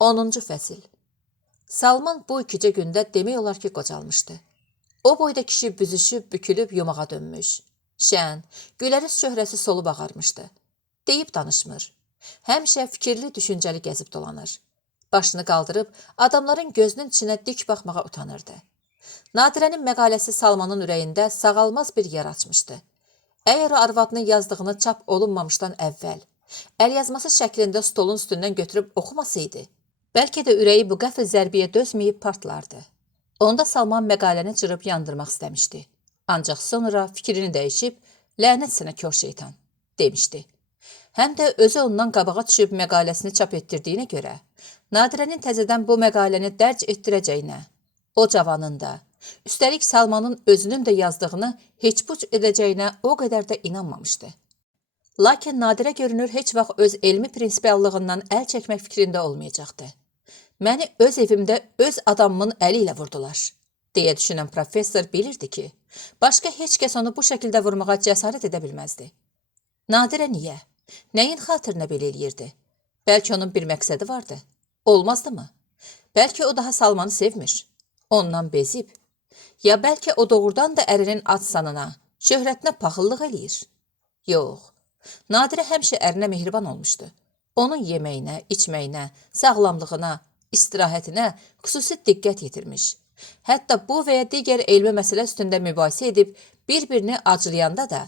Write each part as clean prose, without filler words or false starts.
10-cu fəsil. Salman bu ikicə gündə demək olar ki, qocalmışdı. O boyda kişi büzüşüb, bükülüb yumağa dönmüş. Şən, güləriz çöhrəsi solub ağarmışdı. Deyib danışmır. Həmişə fikirli, düşüncəli gəzib dolanır. Başını qaldırıb, adamların gözünün içinə dik baxmağa utanırdı. Nadirənin məqaləsi Salmanın ürəyində sağalmaz bir yer açmışdı. Əgər o arvadının yazdığını çap olunmamışdan əvvəl, əlyazması şəklində stolun üstündən götürüb oxumasaydı, bəlkə də ürəyi bu qəfil zərbiyə dözməyib partlardı. Onda Salman məqaləni cırıb yandırmaq istəmişdi. Ancaq sonra fikrini dəyişib, lənət sənə kör şeytan, demişdi. Həm də özü ondan qabağa düşüb məqaləsini çap etdirdiyinə görə, Nadirənin təzədən bu məqaləni dərc etdirəcəyinə, o cavanın da, üstəlik Salmanın özünün də yazdığını heç puç edəcəyinə o qədər də inanmamışdı. Lakin Nadirə görünür heç vaxt öz elmi prinsipiallığından əl çəkmək fikrində olmayacaqdı. Məni öz evimdə öz adamımın əli ilə vurdular, deyə düşünən professor bilirdi ki, başqa heç kəs onu bu şəkildə vurmağa cəsarət edə bilməzdi. Nadirə niyə? Nəyin xatirinə belə eləyirdi? Bəlkə onun bir məqsədi vardı. Olmazdı mı? Bəlkə o daha Salmanı sevmir. Ondan bezib. Ya bəlkə o doğrudan da ərinin ad-sanına, şöhrətinə paxıllıq eləyir. Yox. Nadirə həmişə ərinə mehriban olmuşdu. Onun yeməyinə, içməyinə, sağlamlığına, istirahətinə xüsusi diqqət yetirmiş. Hətta bu və ya digər elmi məsələ üstündə mübahisə edib bir-birini acılayanda da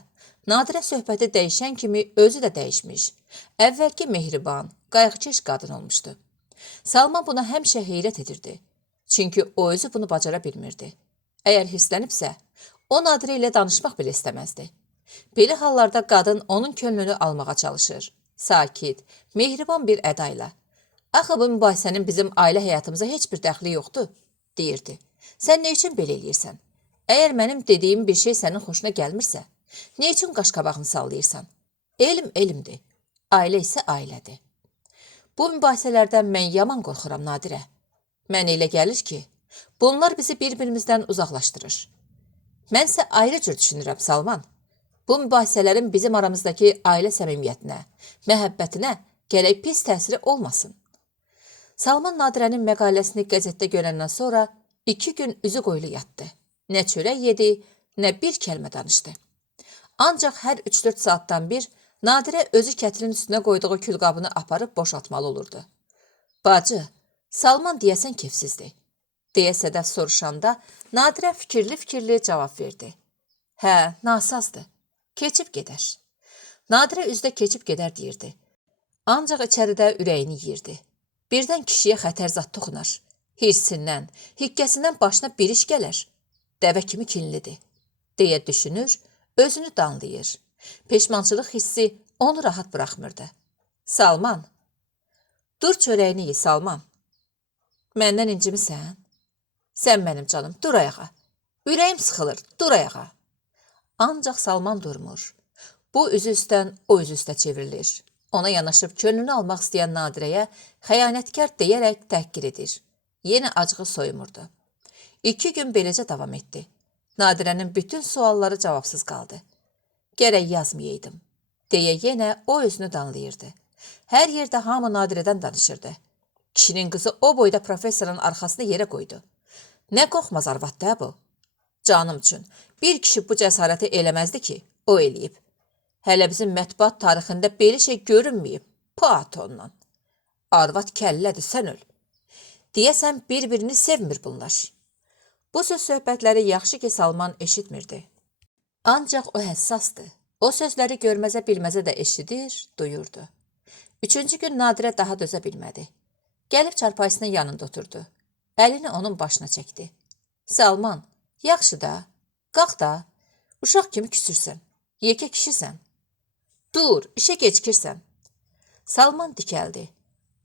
Nadirə söhbəti dəyişən kimi özü də dəyişmiş. Əvvəlki mehriban, qayğıkeş qadın olmuşdu. Salman buna həmişə heyrət edirdi. Çünki o özü bunu bacara bilmirdi. Əgər hirslənibsə, o Nadirə ilə danışmaq belə istəməzdi. Belə hallarda qadın onun könlünü almağa çalışır. Sakit, mehriban bir əda ilə. Axı bu mübahisənin bizim ailə həyatımıza heç bir dəxli yoxdur, deyirdi. Sən nə üçün belə eləyirsən? Əgər mənim dediyim bir şey sənin xoşuna gəlmirsə, nə üçün qaşqabağını sallayırsan? Elm elmdir, ailə isə ailədir. Bu mübahisələrdən mən yaman qorxuram Nadirə. Mənə elə gəlir ki, bunlar bizi bir-birimizdən uzaqlaşdırır. Mənsə ayrı cür düşünürəm Salman. Bu mübahisələrin bizim aramızdakı ailə səmimiyyətinə, məhəbbətinə gərək pis təsiri olmasın. Salman Nadirənin məqaləsini qəzetdə görəndən sonra 2 gün üzü qoyulu yatdı. Nə çörək yedi, nə bir kəlmə danışdı. Ancaq hər 3-4 saatdan bir Nadirə özü kətilin üstünə qoyduğu külqabını aparıb boşaltmalı olurdu. Bacı, Salman deyəsən kefsizdir, deyə Sədəf soruşanda Nadirə fikirli-fikirli cavab verdi. Hə, nasazdır, keçib gedər. Nadirə üzdə keçib gedər deyirdi. Ancaq içəridə ürəyini yiyirdi. Birdən kişiyə xətər zad toxunar. Hirsindən, hiqqəsindən başına bir iş gələr. Dəvə kimi kinlidir, deyə düşünür, özünü danlayır. Peşmançılıq hissi onu rahat bıraxmırdı. Salman, dur çörəyini ye Salman. Məndən incimisən? Sən mənim canım, dur ayağa. Ürəyim sıxılır, dur ayağa. Ancaq Salman durmur. Bu üzü üstdən o üzü üstə çevrilir. Ona yanaşıb könlünü almaq istəyən Nadirəyə xəyanətkar deyərək təhqir edir. Yenə acığı soyumurdu. 2 gün beləcə davam etdi. Nadirənin bütün sualları cavabsız qaldı. Gərək yazmayaydım, deyə yenə o özünü danlayırdı. Hər yerdə hamı Nadirədən danışırdı. Kişinin qızı o boyda professorun arxasını yerə qoydu. Nə qorxmaz arvad da bu? Canım üçün, bir kişi bu cəsarəti eləməzdi ki, o eləyib. Hələ bizim mətbuat tarixində belə şey görünməyib, patonla. Arvad kəllədir, sən öl. Deyəsən bir-birini sevmir bunlar. Bu söz söhbətləri yaxşı ki Salman eşitmirdi. Ancaq o həssasdı. O sözləri görməzə bilməzə də eşidir, duyurdu. 3-cü gün Nadirə daha dözə bilmədi. Gəlib çarpayısının yanında oturdu. Əlini onun başına çəkdi. Salman, yaxşı da, qalx da, uşaq kimi küsürsən, yekə kişisən. Dur, işə gecikirsən. Salman dikəldi.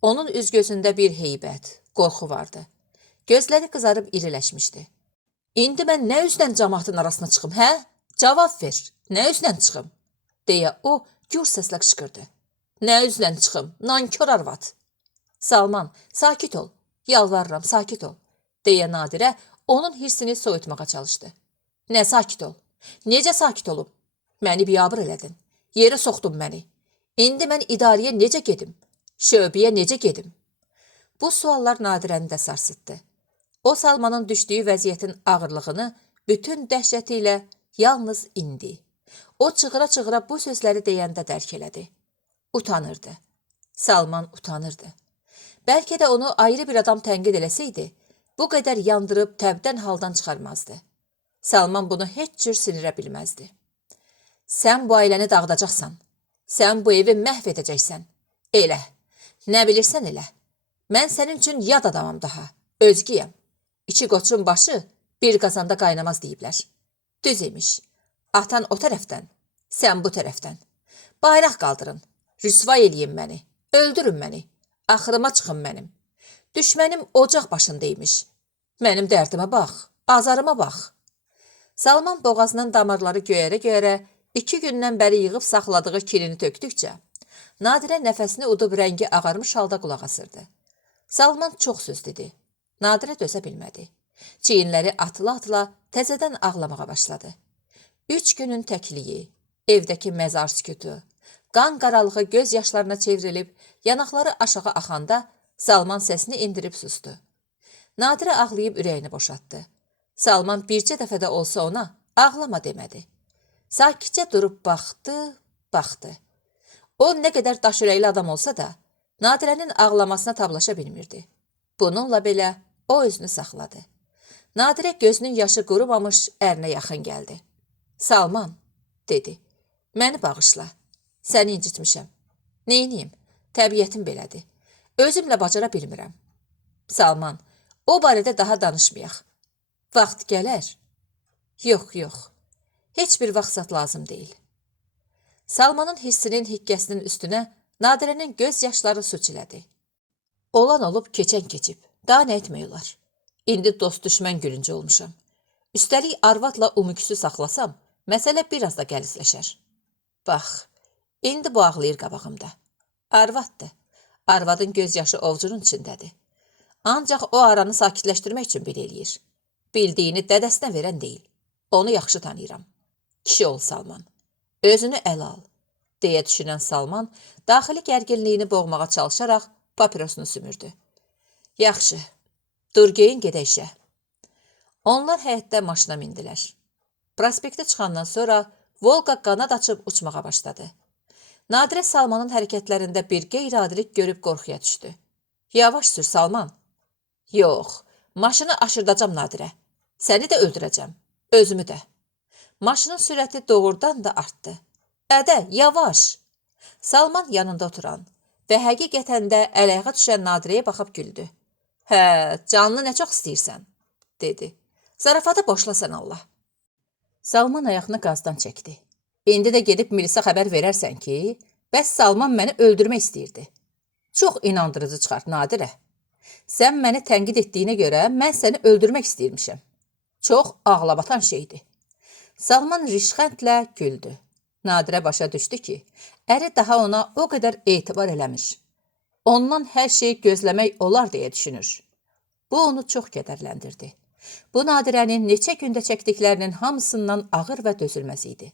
Onun üz gözündə bir heybət, qorxu vardı. Gözləri qızarıb iriləşmişdi. İndi mən nə üzdən cəmaatın arasına çıxım, hə? Cavab ver, nə üzdən çıxım? Deyə o gür səslə qışqırdı. Nə üzdən çıxım, nankör arvad? Salman, sakit ol, yalvarıram, sakit ol, deyə Nadirə onun hirsini soyutmağa çalışdı. Nə sakit ol? Necə sakit olum? Məni biyabır elədin, yerə soxdun məni. İndi mən idarəyə necə gedim? Şöbəyə necə gedim? Bu suallar Nadirəni də sarsıtdı. O, Salmanın düşdüyü vəziyyətin ağırlığını bütün dəhşəti ilə yalnız indi. O, çığıra-çığıra bu sözləri deyəndə dərk elədi. Utanırdı. Salman utanırdı. Bəlkə də onu ayrı bir adam tənqid eləsəydi, bu qədər yandırıb təbdən haldan çıxarmazdı. Salman bunu heç cür sinirə bilməzdi. Sən bu ailəni dağıdacaqsan. Sən bu evi məhv edəcəksən. Elə. Nə bilirsən elə. Mən sənin üçün yad adamam daha. Özgəyəm. İki qoçun başı bir qazanda qaynamaz deyiblər. Düz imiş. Atan o tərəfdən, sən bu tərəfdən. Bayraq qaldırın. Rüsvay eləyin məni. Öldürün məni. Axırıma çıxın mənim. Düşmənim ocaq başındaymış. Mənim dərdimə bax. Azarıma bax. Salman boğazının damarları göyərə-göyərə 2 gündən bəri yığıb saxladığı kilini tökdükcə, Nadirə nəfəsini udub rəngi ağarmış halda qulaq asırdı. Salman çox söz dedi. Nadirə dözə bilmədi. Çiyinləri atıla-atıla təzədən ağlamağa başladı. 3 günün təkliyi, evdəki məzar sükutu, qan qaralığı göz yaşlarına çevrilib, yanaqları aşağı axanda Salman səsini indirib sustu. Nadirə ağlayıb ürəyini boşaltdı. Salman bircə dəfə də olsa ona ağlama demədi. Sakitcə durub baxdı. O, nə qədər daş ürəkli adam olsa da, Nadirənin ağlamasına tablaşa bilmirdi. Bununla belə o özünü saxladı. Nadirə gözünün yaşı qurumamış ərinə yaxın gəldi. Salman, dedi, məni bağışla. Səni incitmişəm. Neyniyim? Təbiətim belədir. Özümlə bacara bilmirəm. Salman, o barədə daha danışmayaq. Vaxt gələr? Yox. Heç bir vaxt lazım deyil. Salmanın hissinin hikkəsinin üstünə Nadirənin göz yaşları su çilədi. Olan olub, keçən keçib. Daha nə etmək olar? İndi dost düşmən gülüncü olmuşam. Üstəlik arvadla umuküsü saxlasam, məsələ biraz da gəlizləşər. Bax, indi bu ağlayır qabağımda. Arvaddır. Arvadın göz yaşı ovcunun içindədir. Ancaq o aranı sakitləşdirmək üçün belə eləyir. Bildiyini dədəsinə verən deyil. Onu yaxşı tanıyıram. Kişi ol Salman. Özünü ələ al, deyə düşünən Salman, daxili gərginliyini boğmağa çalışaraq papirosunu sümürdü. Yaxşı, dur geyin gedək işə. Onlar həyətdə maşına mindilər. Prospektə çıxandan sonra Volqa qanad açıb uçmağa başladı. Nadirə Salmanın hərəkətlərində bir qeyri-adilik görüb qorxuya düşdü. Yavaş sür Salman. Yox, maşını aşırdacam Nadirə. Səni də öldürəcəm, özümü də. Maşının sürəti doğrudan da artdı. Ədə, yavaş. Salman yanında oturan və həqiqətən də əl-ayağa düşən Nadirəyə baxıb güldü. Hə, canlı nə çox istəyirsən, dedi. Zarafatı boşlasan Allah. Salman ayağını qazdan çəkdi. İndi də gedib milisə xəbər verərsən ki, bəs Salman məni öldürmək istəyirdi. Çox inandırıcı çıxart Nadirə. Sən məni tənqid etdiyinə görə mən səni öldürmək istəyirmişəm. Çox ağlabatan şeydir. Salman rişxəndlə güldü. Nadirə başa düşdü ki, əri daha ona o qədər etibar eləmiş. Ondan hər şeyi gözləmək olar deyə düşünür. Bu onu çox kədərləndirdi. Bu Nadirənin neçə gündə çəkdiklərinin hamısından ağır və dözülməz idi.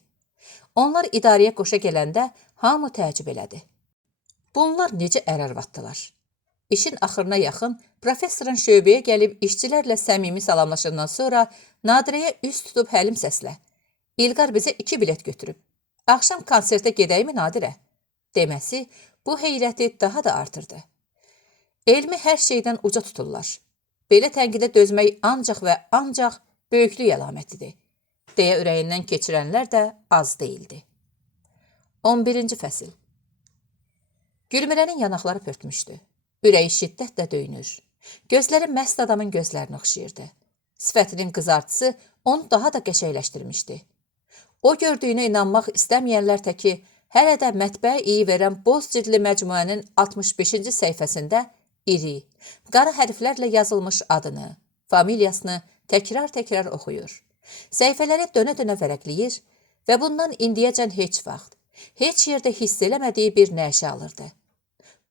Onlar idarəyə qoşa gələndə hamı təəccüb elədi. Bunlar necə ər-arvaddılar? İşin axırına yaxın professorun şöbəyə gəlib işçilərlə səmimi salamlaşandan sonra Nadirəyə üst tutub həlim səslə. İlqar bizə 2 bilet götürüb. Axşam konsertə gedəymi Nadirə? Deməsi bu heyrəti daha da artırdı. Elmi hər şeydən uca tuturlar. Belə tənqidə dözmək ancaq və ancaq böyüklük əlamətidir, deyə ürəyindən keçirənlər də az deyildi. 11-ci fəsil. Gülmirənin yanaqları pörtmüşdü. Ürəyi şiddətlə döyünür. Gözləri məst adamın gözlərini oxşayırdı. Sifətinin qızartısı onu daha da qəşəkləşdirmişdi. O gördüyünə inanmaq istəməyənlər təki hələ də mətbəə iyi verən boz cildli məcmuənin 65-ci səhifəsində iri, qara hərflərlə yazılmış adını, familiyasını təkrar-təkrar oxuyur. Səhifələri dönə-dönə vərəqləyir və bundan indiyəcən heç vaxt, heç yerdə hiss eləmədiyi bir nəşə alırdı.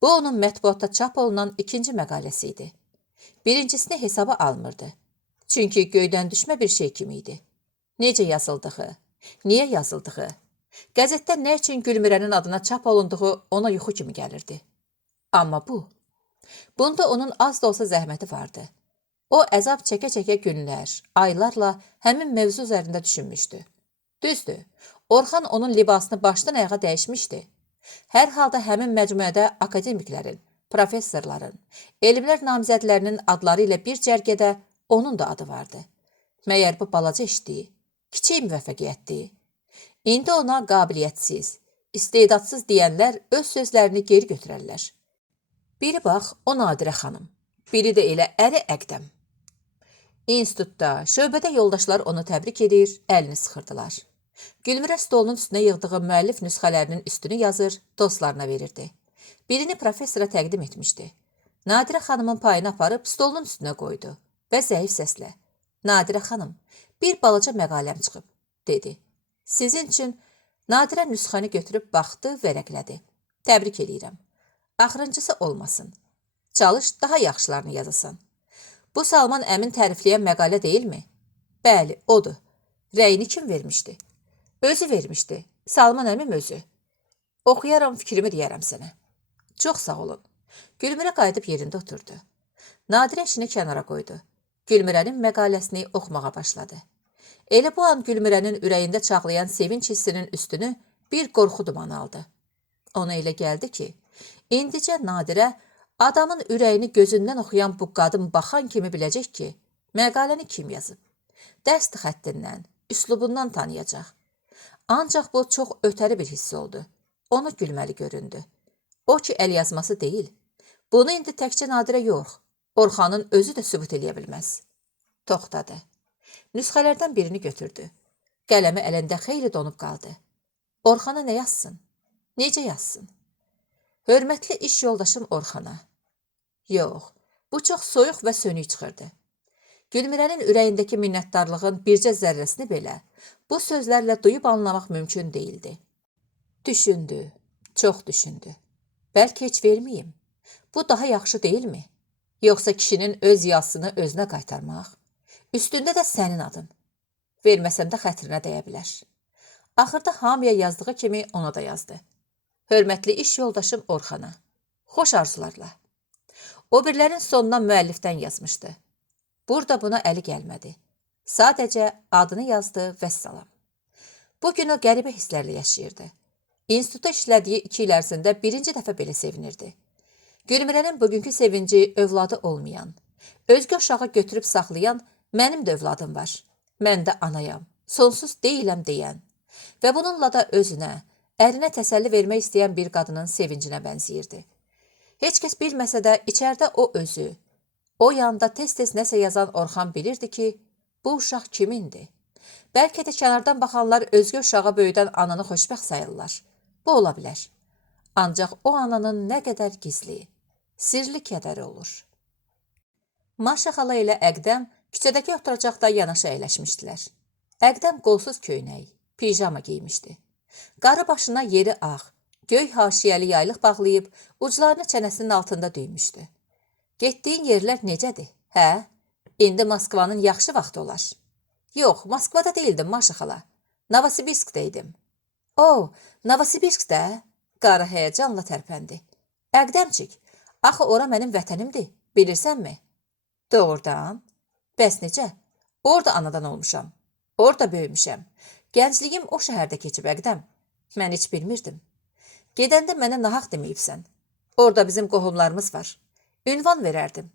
Bu onun mətbuatda çap olunan 2-ci məqaləsi idi. Birincisini hesaba almırdı. Çünki göydən düşmə bir şey kimi idi. Necə yazıldığı, niyə yazıldığı, qəzetdə nə üçün Gülmirənin adına çap olunduğu ona yuxu kimi gəlirdi. Amma bu, Bunda onun az da olsa zəhməti vardı. O əzab çəkə-çəkə günlər, aylarla həmin mövzu üzərində düşünmüşdü. Düzdür, Orxan onun libasını başdan ayağa dəyişmişdi. Hər halda həmin məcmuədə akademiklərin, professorların, elmlər namizədlərinin adları ilə bir cərgədə onun da adı vardı. Məyər bu balaca işdir, kiçik müvəffəqiyyətdir. İndi ona qabiliyyətsiz, istedadsız deyənlər öz sözlərini geri götürərlər. Biri bax, o Nadirə xanım, biri də elə əri Əqdəm. İnstitutda, şöbədə yoldaşlar onu təbrik edir, əlini sıxırdılar. Gülmirə stolunun üstünə yığdığı müəllif nüsxələrinin üstünü yazır, dostlarına verirdi. Birini professora təqdim etmişdi. Nadirə xanımın payını aparıb stolunun üstünə qoydu və zəif səslə: "Nadirə xanım, bir balaca məqaləm çıxıb," dedi. "Sizin üçün." Nadirə nüsxəni götürüb baxdı, vərəqlədi. "Təbrik edirəm. Axırıncısı olmasın. Çalış, daha yaxşılarını yazasan. Bu Salman əmin tərifləyən məqalə deyilmi?" "Bəli, odur." "Rəyini kim vermişdi?" "Özü vermişdi. Salman əmim özü." "Oxuyaram, fikrimi deyərəm sənə." "Çox sağ olun." Gülmirə qayıdıb yerində oturdu. Nadirə işini kənara qoydu. Gülmirənin məqaləsini oxumağa başladı. Elə bu an Gülmirənin ürəyində çağlayan sevinç hissinin üstünü bir qorxu dumanı aldı. Ona elə gəldi ki, indicə Nadirə adamın ürəyini gözündən oxuyan bu qadın baxan kimi biləcək ki, məqaləni kim yazıb. Dəst xəttindən, üslubundan tanıyacaq. Ancaq bu çox ötəri bir hiss oldu. Onu gülməli göründü. O ki, əl yazması deyil. Bunu indi təkcə Nadirə yox, Orxanın özü də sübut eləyə bilməz. Toxtadı. Nüsxələrdən birini götürdü. Qələmi əlində xeyli donub qaldı. Orxana nə yazsın? Necə yazsın? Hörmətli iş yoldaşım Orxana. Yox, bu çox soyuq və sönük çıxırdı. Gülmirənin ürəyindəki minnətdarlığın bircə zərrəsini belə bu sözlərlə duyub anlamaq mümkün değildi. Düşündü, çox düşündü. Bəlkə heç verməyim. Bu daha yaxşı deyilmi? Yoxsa kişinin öz yazısını özünə qaytarmaq? Üstündə də sənin adın. Verməsəm də xətrinə dəyə bilər. Axırda hamıya yazdığı kimi ona da yazdı. Hörmətli iş yoldaşım Orxana. Xoş arzularla. O birlərin sonuna müəllifdən yazmışdı. Burada buna əli gəlmədi. Sadəcə adını yazdı və salam. Bugün o qəribə hisslərlə yaşayırdı. İnstitutda işlədiyi 2 il ərzində birinci dəfə belə sevinirdi. Gülmirənin bugünkü sevinci övladı olmayan, özgə uşağı götürüb saxlayan mənim də övladım var. Mən də anayam, sonsuz deyiləm deyən və bununla da özünə, ərinə təsəlli vermək istəyən bir qadının sevincinə bənzəyirdi. Heç kəs bilməsə də içərdə o özü, o yanda tez-tez nəsə yazan Orxan bilirdi ki, bu uşaq kimindir? Bəlkə də kənardan baxanlar özgə uşağa böyüdən ananı xoşbəxt sayırlar. Bu ola bilər. Ancaq o ananın nə qədər gizli, sirli kədəri olur. Maşa xala ilə Əqdəm küçədəki oturacaqda yanaşı əyləşmişdilər. Əqdəm qolsuz köynək, pijama giymişdi. Qarı başına yeri ağ, göy haşiyəli yaylıq bağlayıb, uclarını çənəsinin altında düymüşdü. Getdiyin yerlər necədir? Hə? İndi Moskvanın yaxşı vaxtı olar. Yox, Moskvada değildim Maşa xala. Novosibirskdə idim. O, Novosibirskdə? Qarı həyəcanla tərpəndi. Əqdəmcik, axı ora mənim vətənimdir, bilirsənmi? Doğrudan? Bəs necə? Orada anadan olmuşam. Orada böyümüşəm. Gəncliyim o şəhərdə keçib Əqdəm. Mən heç bilmirdim. Gedəndə mənə nahaq deməyibsən. Orada bizim qohumlarımız var. Ünvan verərdim.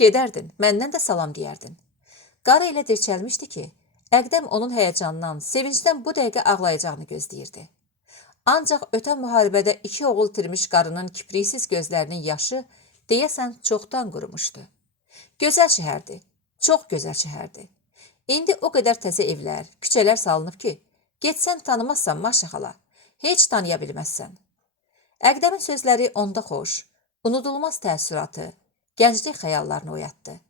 Gedərdin, məndən də salam deyərdin. Qarı elə dirçəlmişdi ki, Əqdəm onun həyəcandan, sevincdən bu dəqiqə ağlayacağını gözləyirdi. Ancaq ötən müharibədə 2 oğul itirmiş qarının kipriksiz gözlərinin yaşı deyəsən çoxdan qurumuşdu. Gözəl şəhərdir, çox gözəl şəhərdir. İndi o qədər təzə evlər, küçələr salınıb ki, getsən tanımazsan Maşa xala, heç tanıya bilməzsən. Əqdəmin sözləri onda xoş, unudulmaz təəssüratı, gənclik xəyallarını oyatdı.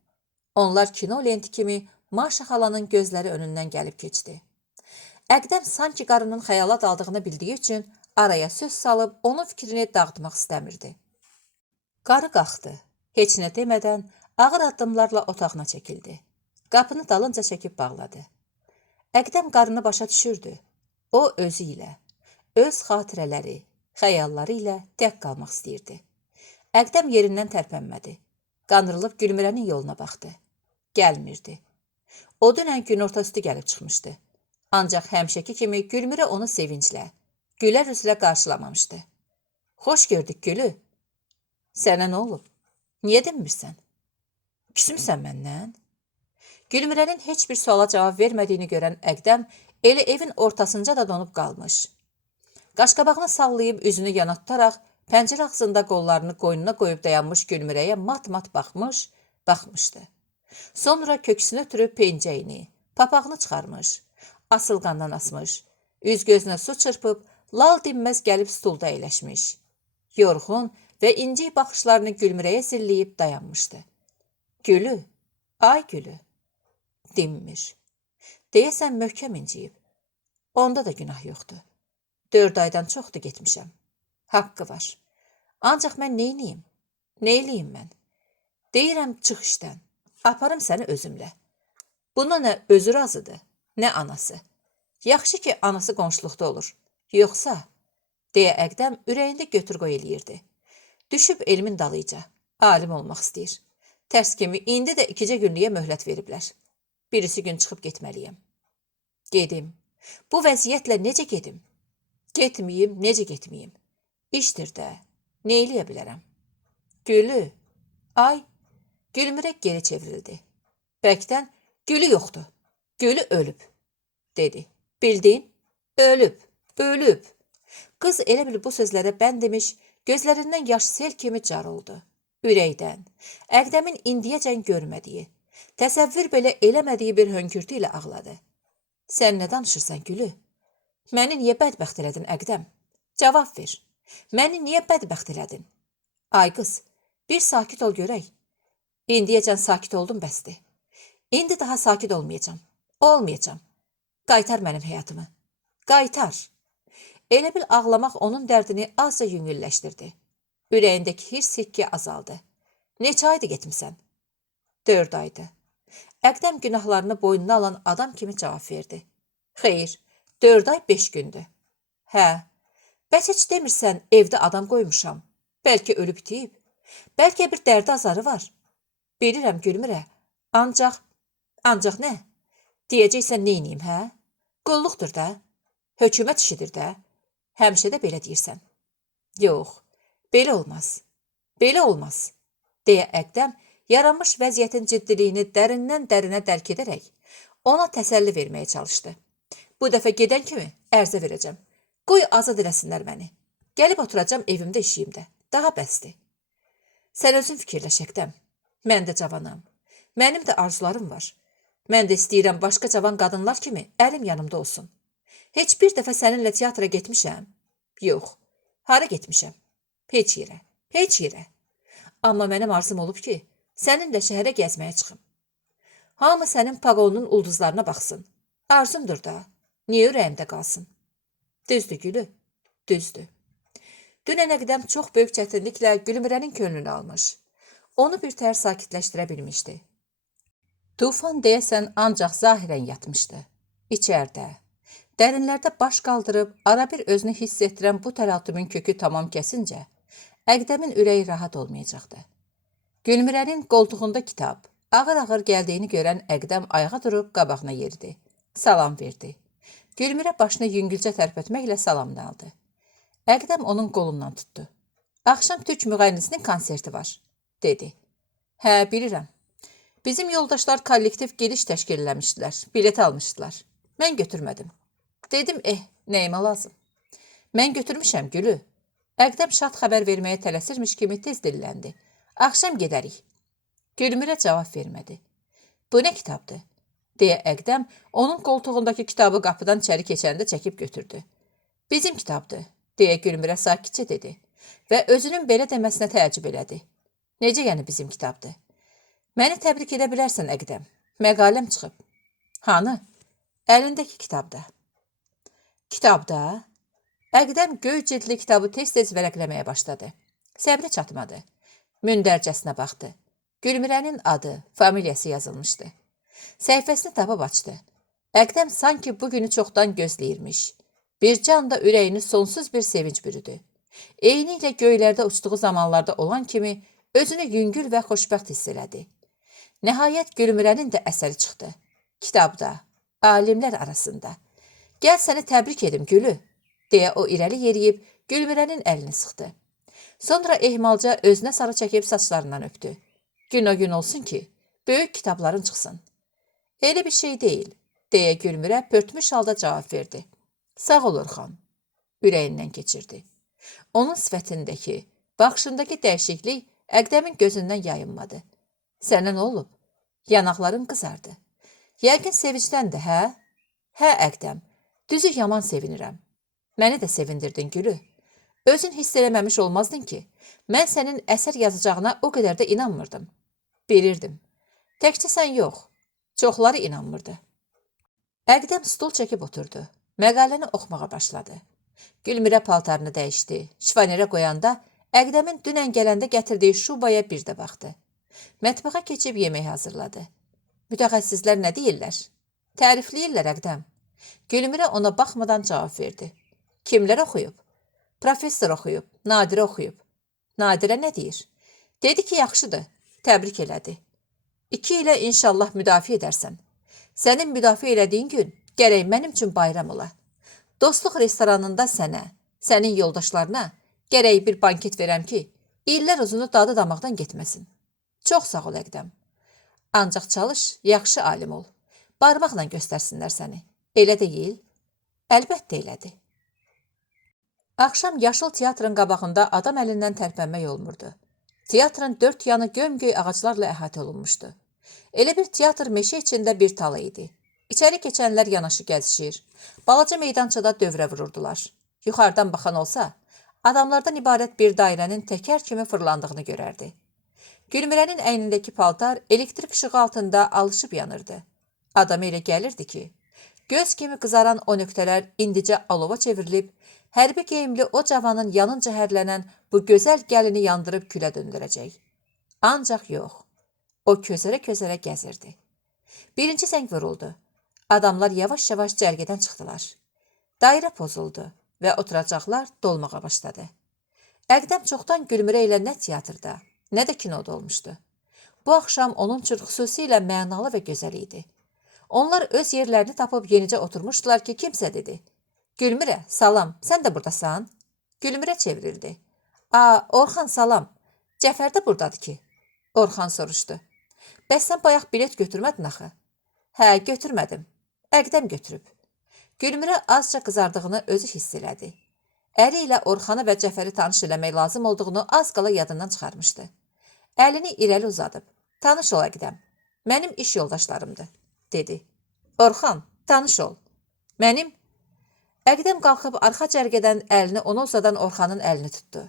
Onlar kino lenti kimi Maşa xalanın gözləri önündən gəlib keçdi. Əqdəm sanki qarının xəyala daldığını bildiyi üçün araya söz salıb onun fikrini dağıtmaq istəmirdi. Qarı qalxdı. Heç nə demədən ağır addımlarla otağına çəkildi. Qapını dalınca çəkib bağladı. Əqdəm qarını başa düşürdü. O özü ilə, öz xatirələri, xəyalları ilə tək qalmaq istəyirdi. Əqdəm yerindən tərpənmədi. Qanrılıb Gülmirənin yoluna baxdı. Gəlmirdi. O dünən günortaüstü gəlib çıxmışdı. Ancaq həmişəki kimi Gülmirə onu sevinclə, gülər üzlə qarşılamamışdı. Xoş gördük Gülü. Sənə nə olub? Niyə dinmirsən? Küsmüsən məndən? Gülmirənin heç bir suala cavab vermədiyini görən Əqdəm elə evin ortasınca da donub qalmış. Qaşqabağını sallayıb üzünü yana tutaraq pəncərə ağzında qollarını qoynuna qoyub dayanmış Gülmirəyə mat-mat baxmışdı. Sonra köksünü ötürüb pencəyini, papağını çıxarmış, asılqandan asmış, üz-gözünə su çırpıb, lal dinməz gəlib stulda əyləşmiş. Yorğun və incik baxışlarını Gülmirəyə zilləyib dayanmışdı. Gülü, ay Gülü, dinmir. Deyəsən möhkəm inciyib. Onda da günah yoxdur. 4 aydan çoxdur getmişəm. Haqqı var. Ancaq mən neyniyim? Neyliyim mən? Deyirəm, çıx işdən. Aparım səni özümlə. Buna nə özü razıdır, nə anası. Yaxşı ki, anası qonşuluqda olur. Yoxsa, deyə Əqdəm ürəyində götür-qoy eləyirdi. Düşüb elmin dalıyca, alim olmaq istəyir. Tərs kimi indi də 2 günlüyə möhlət veriblər. Birisi gün çıxıb getməliyəm. Gedim. Bu vəziyyətlə necə gedim? Getməyim, necə getməyim? İşdir də, nə eləyə bilərəm? Gülü, ay, Gülmirə geri çevrildi. Bəkdən, Gülü yoxdur, Gülü ölüb, dedi. Bildin? Ölüb, ölüb. Qız elə bil bu sözlərə bənd demiş, gözlərindən yaş sel kimi car oldu. Ürəkdən, Əqdəmin indiyəcən görmədiyi, təsəvvür belə eləmədiyi bir hönkürtü ilə ağladı. Sən nə danışırsan Gülü? Məni niyə bədbəxt elədin Əqdəm? Cavab ver. Məni niyə bədbəxt elədin? Ay qız, bir sakit ol görək. İndiyəcən sakit oldum bəsdir. İndi daha sakit olmayacam. Olmayacam. Qaytar mənim həyatımı. Qaytar. Elə bil ağlamaq onun dərdini azca yüngülləşdirdi. Ürəyindəki hirs hikki azaldı. Neçə aydı getmisən? 4 aydı. Əqdəm günahlarını boynuna alan adam kimi cavab verdi. Xeyr, 4 ay 5 gündür. Hə, bəs heç demirsən evdə adam qoymuşam. Bəlkə ölüb itib. Bəlkə bir dərdi azarı var. Bilirəm Gülmirə, ancaq nə? Deyəcəksən neyniyim, hə? Qulluqdur da, hökumət işidir də. Həmişə də belə deyirsən. Yox, belə olmaz, belə olmaz, deyə Əqdəm yaranmış vəziyyətin ciddiliyini dərindən dərinə dərk edərək ona təsəlli verməyə çalışdı. Bu dəfə gedən kimi ərzə verəcəm. Qoy azad eləsinlər məni. Gəlib oturacam evimdə işiyim də. Daha bəsdir. Sən özün fikirləş Əqdəm. Mən də cavanam. Mənim də arzularım var. Mən də istəyirəm başqa cavan qadınlar kimi əlim yanımda olsun. Heç bir dəfə səninlə teatra getmişəm? Yox. Hara getmişəm? Heç yerə. Heç yerə. Amma mənim arzum olub ki, səninlə şəhərə gəzməyə çıxım. Hamı sənin paqonunun ulduzlarına baxsın. Arzumdur da. Niyə ürəyimdə qalsın? Düzdür Gülü, düzdür. Dünən Əqdəm çox böyük çətinliklə Gülmirənin könlünü almış. Onu bir tər sakitləşdirə bilmişdi. Tufan deyəsən ancaq zahirən yatmışdı. İçərdə, dərinlərdə baş qaldırıb ara bir özünü hiss etdirən bu təlatümün kökü tamam kəsincə, Əqdəmin ürəyi rahat olmayacaqdı. Gülmirənin qoltuğunda kitab, ağır-ağır gəldiyini görən Əqdəm ayağa durub qabağına yeridi. Salam verdi. Gülmirə başını yüngülcə tərpətməklə salamını aldı. Əqdəm onun qolundan tutdu. Axşam türk müğənnisinin konserti var, dedi. Hə, bilirəm. Bizim yoldaşlar kollektiv gediş təşkil eləmişdilər, bilet almışdılar. Mən götürmədim. Dedim, nəyimə lazım? Mən götürmüşəm Gülü. Əqdəm şad xəbər verməyə tələsirmiş kimi tez dilləndi. Axşam gedərik. Gülmirə cavab vermədi. Bu nə kitabdır? Deyə Əqdəm onun qoltuğundakı kitabı qapıdan içəri keçəndə çəkib götürdü. Bizim kitabdır, deyə Gülmirə sakitcə dedi və özünün belə deməsinə təəccüb elədi. Necə yəni bizim kitabdır? Məni təbrik edə bilərsən Əqdəm. Məqaləm çıxıb. Hanı? Əlindəki kitabda. Kitabda? Əqdəm göy cildli kitabı tez-tez vərəqləməyə başladı. Səbri çatmadı. Mündərcəsinə baxdı. Gülmirənin adı, familiyası yazılmışdı. Səhifəsini tapıb açdı. Əqdəm sanki bugünü çoxdan gözləyirmiş. Bircə anda ürəyini sonsuz bir sevinç bürüdü. Eynilə göylərdə uçduğu zamanlarda olan kimi özünü yüngül və xoşbəxt hiss elədi. Nəhayət Gülmürənin də əsəri çıxdı. Kitabda, alimlər arasında. Gəl səni təbrik edim Gülü, deyə o irəli yeriyib Gülmürənin əlini sıxdı. Sonra ehmalca özünə sarı çəkib saçlarından öpdü. Gün o gün olsun ki, böyük kitabların çıxsın. Elə bir şey deyil, deyə Gülmürə pörtmüş halda cavab verdi. Sağ ol Orxan, ürəyindən keçirdi. Onun sifətindəki, baxışındakı dəyişiklik Əqdəmin gözündən yayınmadı. Sənə nə olub? Yanaqların qızardı. Yəqin sevincdəndir, hə? Hə, Əqdəm, düzü yaman sevinirəm. Məni də sevindirdin Gülü. Özün hiss eləməmiş olmazdın ki, mən sənin əsər yazacağına o qədər də inanmırdım. Bilirdim. Təkcə sən yox, çoxları inanmırdı. Əqdəm stol çəkib oturdu. Məqaləni oxumağa başladı. Gülmürə paltarını dəyişdi. Şifanerə qoyanda Əqdəmin dünən gələndə gətirdiyi şubaya bir də baxdı. Mətbəxə keçib yemək hazırladı. Mütəxəssislər nə deyirlər? Tərifləyirlər Əqdəm. Gülmürə ona baxmadan cavab verdi. Kimlər oxuyub? Professor oxuyub, Nadirə oxuyub. Nadirə nə deyir? Dedi ki, yaxşıdır, təbrik elədi. 2 ilə inşallah müdafiə edərsən. Sənin müdafiə elədiyin gün gərək mənim üçün bayram ola. Dostluq restoranında sənə, sənin yoldaşlarına gərək bir banket verəm ki, illər uzunu dadı damaqdan getməsin. Çox sağ ol Əqdəm. Ancaq çalış, yaxşı alim ol. Barmaqla göstərsinlər səni. Elə deyil? Əlbəttə elədi. Axşam Yaşıl teatrın qabağında adam əlindən tərpənmək olmurdu. Teatrın 4 yanı gömgöy ağaclarla əhatə olunmuşdu. Elə bir teatr meşə içində bir tala idi. İçəri keçənlər yanaşı gəzişir. Balaca meydançada dövrə vururdular. Yuxarıdan baxan olsa, adamlardan ibarət bir dairənin təkər kimi fırlandığını görərdi. Gülmürənin əynindəki paltar elektrik işığı altında alışıb yanırdı. Adama elə gəlirdi ki, göz kimi qızaran o nöqtələr indicə alova çevrilib, hərbi geyimli o cavanın yanınca hərlənən bu gözəl gəlini yandırıb külə döndürəcək. Ancaq yox, o közərə-közərə gəzirdi. Birinci zəng vuruldu. Adamlar yavaş-yavaş cərgədən çıxdılar. Dairə pozuldu və oturacaqlar dolmağa başladı. Əqdəm çoxdan Gülmürə ilə nə teatrda, nə də kinoda olmuşdu. Bu axşam onun üçün xüsusilə mənalı və gözəl idi. Onlar öz yerlərini tapıb yenicə oturmuşdular ki, kimsə dedi. Gülmürə, salam, sən də buradasan? Gülmürə çevrildi. Orxan, salam. Cəfər də buradadır ki. Orxan soruşdu. Bəs sən bayaq bilet götürmədin axı? Hə, götürmədim. Əqdəm götürüb. Gülmürə azca qızardığını özü hiss elədi. Əli ilə Orxanı və Cəfəri tanış eləmək lazım olduğunu az qala yadından çıxarmışdı. Əlini irəli uzadıb. Tanış ol Əqdəm. Mənim iş yoldaşlarımdır, dedi. Orxan, tanış ol. Mənim? Əqdəm qalxıb arxa cərgədən əlini ona uzadan Orxanın əlini tutdu.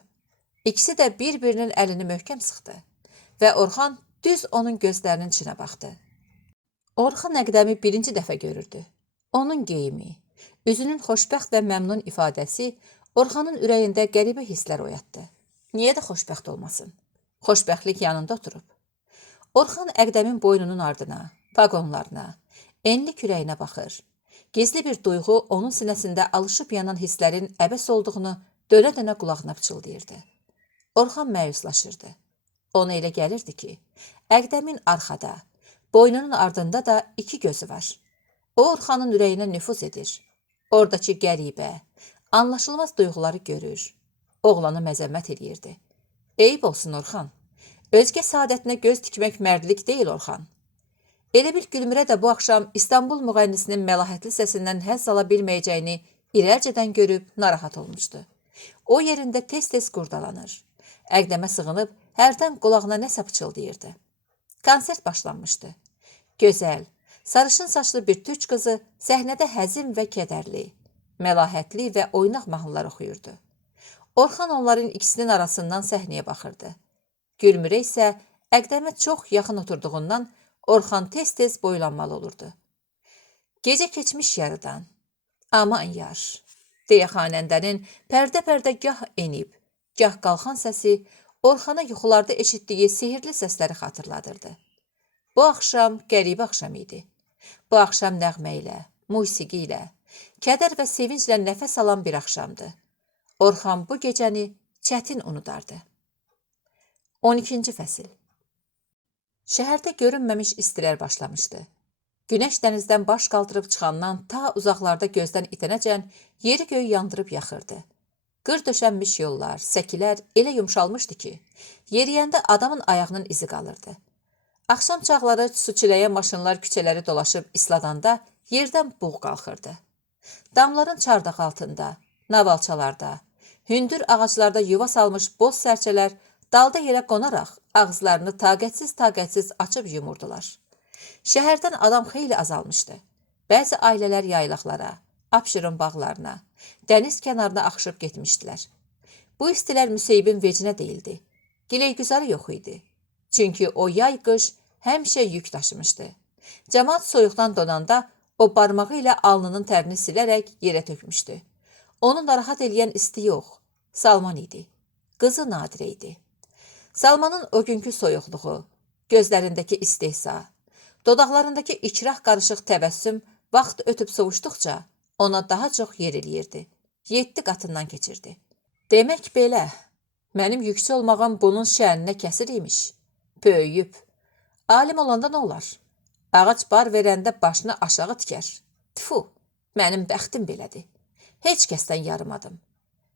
İkisi də bir-birinin əlini möhkəm sıxdı və Orxan düz onun gözlərinin içinə baxdı. Orxan Əqdəmi birinci dəfə görürdü. Onun geyimi, üzünün xoşbəxt və məmnun ifadəsi Orxanın ürəyində qəribə hisslər oyatdı. Niyə də xoşbəxt olmasın? Xoşbəxtlik yanında oturub. Orxan Əqdəmin boynunun ardına, paqonlarına, enli kürəyinə baxır. Gizli bir duyğu onun sinəsində alışıb yanan hisslərin əbəs olduğunu dönə-dönə qulağına pıçıldayırdı. Orxan məyuslaşırdı. Ona elə gəlirdi ki, Əqdəmin arxada, boynunun ardında da 2 gözü var. O, Orxanın ürəyinə nüfuz edir. Oradakı qəribə, anlaşılmaz duyğuları görür. Oğlanı məzəmmət edirdi. Eyib olsun Orxan. Özgə saadətinə göz tikmək mərdlik deyil Orxan. Elə bir Gülmürə də bu axşam İstanbul müğənnisinin məlahətli səsindən həzz ala bilməyəcəyini irəlcədən görüb narahat olmuşdu. O yerində tez-tez qurdalanır. Əqdəmə sığınıb hərdən qulağına nəsə pıçıldayırdı. Konsert başlanmışdı. Gözəl, sarışın saçlı bir türk qızı səhnədə həzin və kədərli, məlahətli və oynaq mahnılar oxuyurdu. Orxan onların ikisinin arasından səhnəyə baxırdı. Gülmürə isə Əqdəmə çox yaxın oturduğundan Orxan tez-tez boylanmalı olurdu. Gecə keçmiş yarıdan, aman yar, deyə xanəndənin pərdə-pərdə gah enib, gah qalxan səsi Orxana yuxularda eşitdiyi sihirli səsləri xatırladırdı. Bu axşam qəribə axşam idi. Bu axşam nəğmə ilə, musiqi ilə, kədər və sevinclə nəfəs alan bir axşamdı. Orxan bu gecəni çətin unudardı. 12-ci fəsil. Şəhərdə görünməmiş istilər başlamışdı. Günəş dənizdən baş qaldırıb çıxandan ta uzaqlarda gözdən itənəcən yeri göyü yandırıb yaxırdı. Qır döşənmiş yollar, səkilər elə yumşalmışdı ki, yeriyəndə adamın ayağının izi qalırdı. Axşam çağları su çiləyə maşınlar küçələri dolaşıb isladanda yerdən buğ qalxırdı. Damların çardağı altında, navalçalarda, hündür ağaclarda yuva salmış boz sərçələr dalda yerə qonaraq ağızlarını taqətsiz açıb yumurdular. Şəhərdən adam xeyli azalmışdı. Bəzi ailələr yaylaqlara, Abşeron bağlarına, dəniz kənarına axışıb getmişdilər. Bu istilər Müseybin vecinə deyildi. Gileygüzarı yox idi. Çünki o yay-qış həmişə yük daşımışdı. Cəmaat soyuqdan donanda o barmağı ilə alnının tərini silərək yerə tökmüşdü. Onu narahat eləyən isti yox, Salman idi. Qızı Nadirə idi. Salmanın o günkü soyuqluğu, gözlərindəki istehza, dodaqlarındakı ikrah qarışıq təbəssüm vaxt ötüb soğuşduqca ona daha çox yer eləyirdi. 7 qatından keçirdi. Demək belə, mənim yüksək olmağım bunun şəninə kəsir imiş. Böyüyüb. Alim olanda nə olar? Ağac bar verəndə başını aşağı tikər. Tfu, mənim bəxtim belədir. Heç kəsdən yarımadım.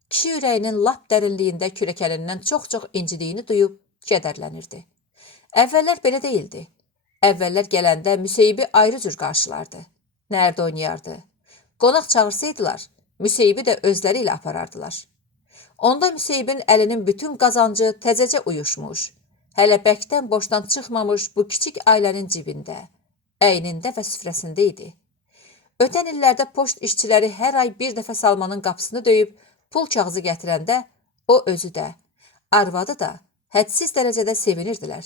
Kişi ürəyinin lap dərinliyində kürəkəlindən çox-çox incidiyini duyub kədərlənirdi. Əvvəllər belə deyildi. Əvvəllər gələndə Müseybi ayrı cür qarşılardı. Nərdə oynayardı. Qonaq çağırsaydılar, Müseybi də özləri ilə aparardılar. Onda Müseybin əlinin bütün qazancı təzəcə uyuşmuş, hələ bəkdən boşdan çıxmamış bu kiçik ailənin cibində, əynində və süfrəsində idi. Ötən illərdə poçt işçiləri hər ay bir dəfə Salmanın qapısını döyüb pul kağızı gətirəndə o özü də, arvadı da hədsiz dərəcədə sevinirdilər.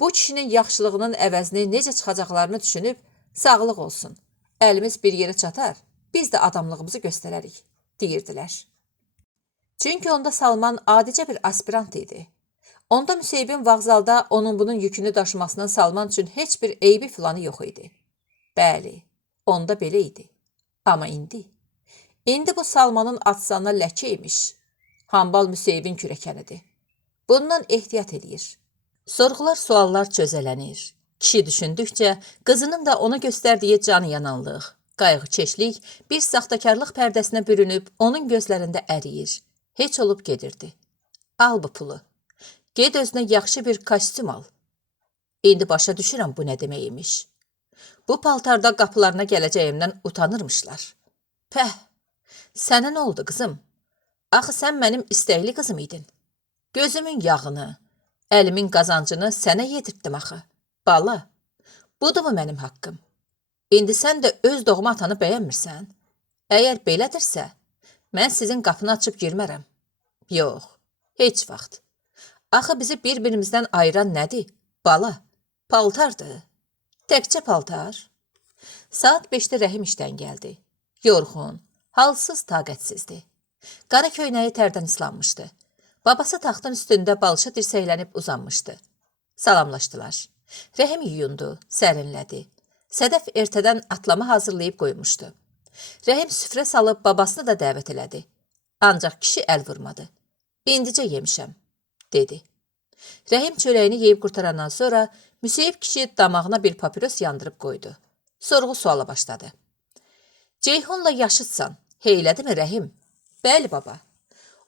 Bu kişinin yaxşılığının əvəzini necə çıxacaqlarını düşünüb, sağlıq olsun, əlimiz bir yerə çatar, biz də adamlığımızı göstərərik, deyirdilər. Çünki onda Salman adicə bir aspirant idi. Onda Müseybin vağzalda onun bunun yükünü daşımasının Salman üçün heç bir eybi filanı yox idi. Bəli, onda belə idi. Amma indi bu Salmanın atsanına ləkə imiş. Hambal Müseybin kürəkənidir. Bundan ehtiyat edir. Sorğular, suallar çözələnir. Kişi düşündükcə qızının da ona göstərdiyi canıyananlıq, qayğıkeşlik bir saxtakarlıq pərdəsinə bürünüb onun gözlərində əriyir. Heç olub gedirdi. Al bu pulu. Ged özünə yaxşı bir kostyum al. İndi başa düşürəm bu nə deməkmiş. Bu paltarda qapılarına gələcəyimdən utanırmışlar. Pəh, sənə nə oldu qızım? Axı sən mənim istəkli qızım idin. Gözümün yağını, əlimin qazancını sənə yedirtdim axı. Bala, budurmu mənim haqqım? İndi sən də öz doğma atanı bəyənmirsən? Əgər belədirsə, mən sizin qapını açıb girmərəm. Yox, heç vaxt. Axı bizi bir-birimizdən ayıran nədir? Bala, paltardır. Təkcə paltar. Saat 5-də Rəhim işdən gəldi. Yorğun, halsız, taqətsizdi. Qara köynəyi tərdən islanmışdı. Babası taxtın üstündə balışa dirsəklənib uzanmışdı. Salamlaşdılar. Rəhim yuyundu, sərinlədi. Sədəf ertədən atlama hazırlayıb qoymuşdu. Rəhim süfrə salıb babasını da dəvət elədi. Ancaq kişi əl vurmadı. İndicə yemişəm, dedi. Rəhim çörəyini yeyib qurtarandan sonra Müseyib kişi damağına bir papiros yandırıb qoydu. Sorğu suala başladı. Ceyhunla yaşıdsan, heylədimi Rəhim? Bəli baba.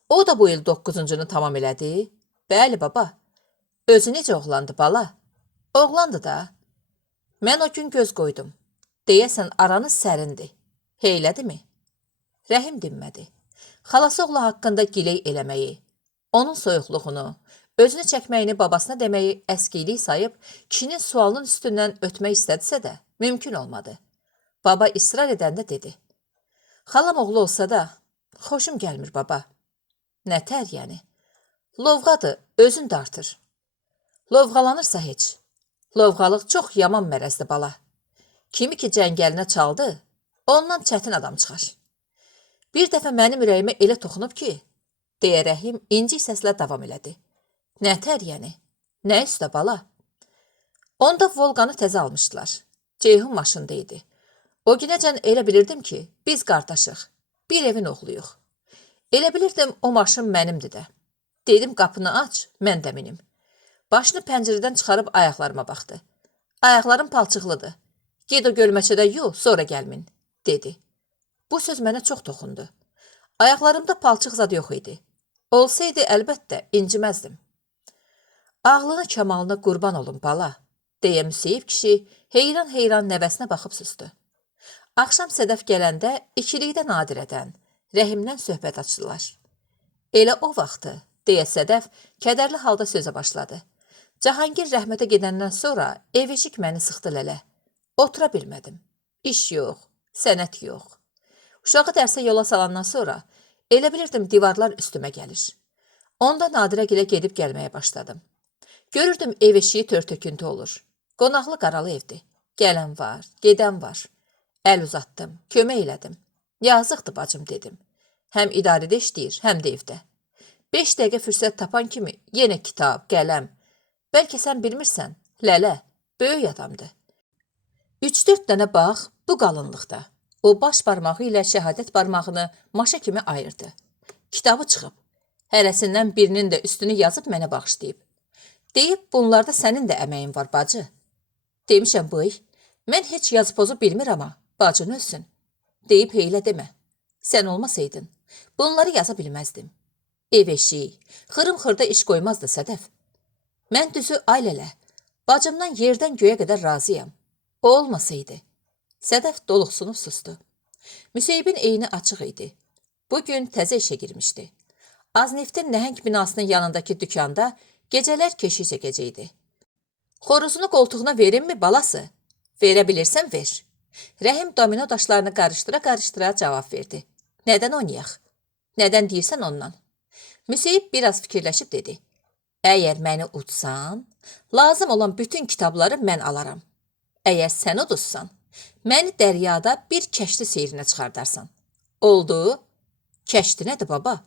O da bu il 9-cunu tamam elədi. Bəli baba. Özü necə oğlandı bala? Oğlandı da. Mən o gün göz qoydum. Deyəsən aranız sərindi. Heylədimi? Rəhim dinmədi. Xalası oğlu haqqında giley eləməyi, onun soyuqluğunu, özünü çəkməyini babasına deməyi əskilik sayıb, kişinin sualının üstündən ötmək istədisə də, mümkün olmadı. Baba israr edəndə dedi. Xalam oğlu olsa da, xoşum gəlmir baba. Nətər yəni? Lovğadır, özün dartır. Lovğalanırsa heç. Lovğalıq çox yaman mərəzdir bala. Kimi ki cəngəlinə çaldı, ondan çətin adam çıxar. Bir dəfə mənim ürəyimə elə toxunub ki, deyə Rəhim incik səslə davam elədi. Nətər yəni? Nə üstə bala? Onda Volqanı təzə almışdılar. Ceyhun maşında idi. O günəcən elə bilirdim ki, biz qardaşıq, bir evin oğluyuq. Elə bilirdim o maşın mənimdir də. Dedim qapını aç, mən də minim. Başını pəncərədən çıxarıb ayaqlarıma baxdı. Ayaqlarım palçıqlıdır. Ged o gölməçədə yu, sonra gəlmin, dedi. Bu söz mənə çox toxundu. Ayaqlarımda palçıq zad yox idi. Olsaydı əlbəttə inciməzdim. Ağlını kamalına qurban olun bala, deyə Müseyib kişi heyran-heyran nəvəsinə baxıb sustu. Axşam Sədəf gələndə ikilikdə Nadirədən, Rəhimdən söhbət açdılar. Elə o vaxtı, deyə Sədəf kədərli halda sözə başladı. Cahangir rəhmətə gedəndən sonra ev-eşik məni sıxdı lələ. Otura bilmədim. İş yox, sənət yox. Uşağı dərsə yola salandan sonra elə bilirdim divarlar üstümə gəlir. Onda Nadirə gilə gedib gəlməyə başladım. Görürdüm ev-eşiyi tör-töküntü olur. Qonaqlı qaralı evdir. Gələn var, gedən var. Əl uzatdım, kömək elədim. Yazıqdır bacım dedim. Həm idarədə işləyir, həm də evdə. 5 dəqiqə fürsət tapan kimi yenə kitab, qələm. Bəlkə sən bilmirsən, lələ, böyük adamdır. 3-4 dənə bax, bu qalınlıqda. O baş barmağı ilə şəhadət barmağını maşa kimi ayırdı. Kitabı çıxıb. Hərəsindən birinin də üstünü yazıb mənə bağışlayıb. Deyib, bunlarda sənin də əməyin var, bacı. Demişəm, bıy, mən heç yazı pozu bilmir ama, bacın ölsün. Deyib, heylə demə. Sən olmasaydın, bunları yaza bilməzdim. Ev eşiyi, xırım-xırda iş qoymazdı Sədəf. Mən düzü, ailələ, bacımdan yerdən göyə qədər razıyam. O olmasaydı. Sədəf doluqsunub sustu. Müseyibin eyni açıq idi. Bugün təzə işə girmişdi. Azneftin nəhəng binasının yanındakı dükanda gecələr keşik çəkəcəkdi. Xoruzunu qoltuğuna verin mi balası? Verə bilirsən ver. Rəhim domino daşlarını qarıştıra-qarıştıra cavab verdi. Nədən oynayaq? Nədən deyirsən ondan? Müseyib biraz fikirləşib dedi. Əgər məni utsan, lazım olan bütün kitabları mən alaram. Əgər sən uduzsan, məni dəryada bir kəşti seyrinə çıxardarsan. Oldu? Kəşti nədir baba?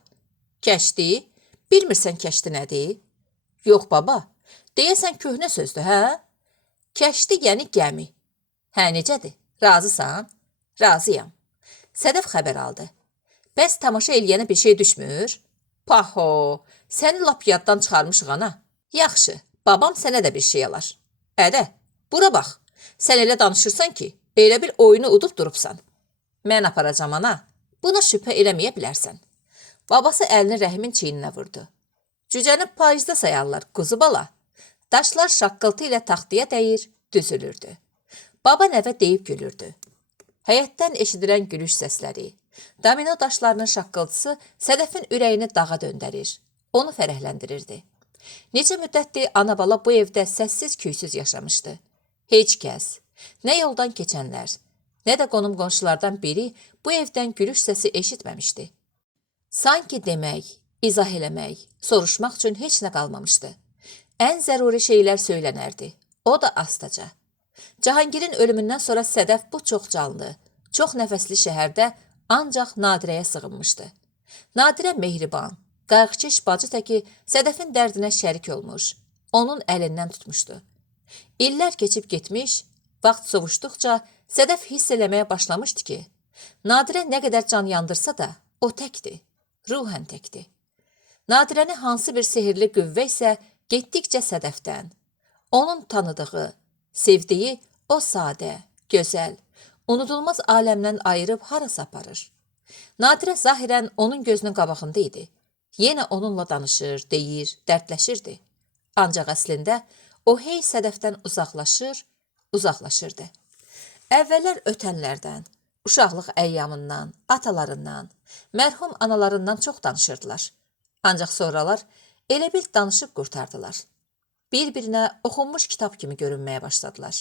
Kəşti? Bilmirsən kəşti nədir? Yox baba, deyəsən köhnə sözdür, hə? Kəşti yəni gəmi. Hə, necədir? Razısan? Razıyam. Sədəf xəbər aldı. Bəs tamaşa eləyənə bir şey düşmür? Paho, səni lap yaddan çıxarmışıq ana. Yaxşı, babam sənə də bir şey alar. Ədə, bura bax. Sən elə danışırsan ki, elə bil oyunu udub durubsan. Mən aparacam ana. Buna şübhə eləməyə bilərsən. Babası əlini Rəhimin çiyninə vurdu. Cücəni payızda sayarlar, quzu bala. Daşlar şaqqıltı ilə taxtaya dəyir, düzülürdü. Baba nəvə deyib gülürdü. Həyətdən eşidilən gülüş səsləri, domino daşlarının şaqqıltısı Sədəfin ürəyini dağa döndərir, onu fərəhləndirirdi. Necə müddətdir ana-bala bu evdə səssiz küysüz yaşamışdı. Heç kəs, nə yoldan keçənlər, nə də qonum-qonşulardan biri bu evdən gülüş səsi eşitməmişdi. Sanki demək, izah eləmək, soruşmaq üçün heç nə qalmamışdı. Ən zəruri şeylər söylənərdi, o da astaca. Cahangirin ölümündən sonra Sədəf bu çox canlı, çox nəfəsli şəhərdə ancaq Nadirəyə sığınmışdı. Nadirə mehriban, qayğıkeş bacı təki Sədəfin dərdinə şərik olmuş, onun əlindən tutmuşdu. İllər keçib getmiş, vaxt sovuşduqca Sədəf hiss eləməyə başlamışdı ki, Nadirə nə qədər can yandırsa da, o təkdir, ruhən təkdir. Nadirəni hansı bir sehirli qüvvə isə getdikcə Sədəfdən, onun tanıdığı, sevdiyi o sadə, gözəl, unudulmaz aləmdən ayırıb harasa aparır. Nadirə zahirən onun gözünün qabağında idi. Yenə onunla danışır, deyir, dərdləşirdi. Ancaq əslində o hey Sədəfdən uzaqlaşırdı. Əvvəllər ötənlərdən, uşaqlıq əyyamından, atalarından, mərhum analarından çox danışırdılar. Ancaq sonralar elə bil danışıb qurtardılar. Bir-birinə oxunmuş kitab kimi görünməyə başladılar.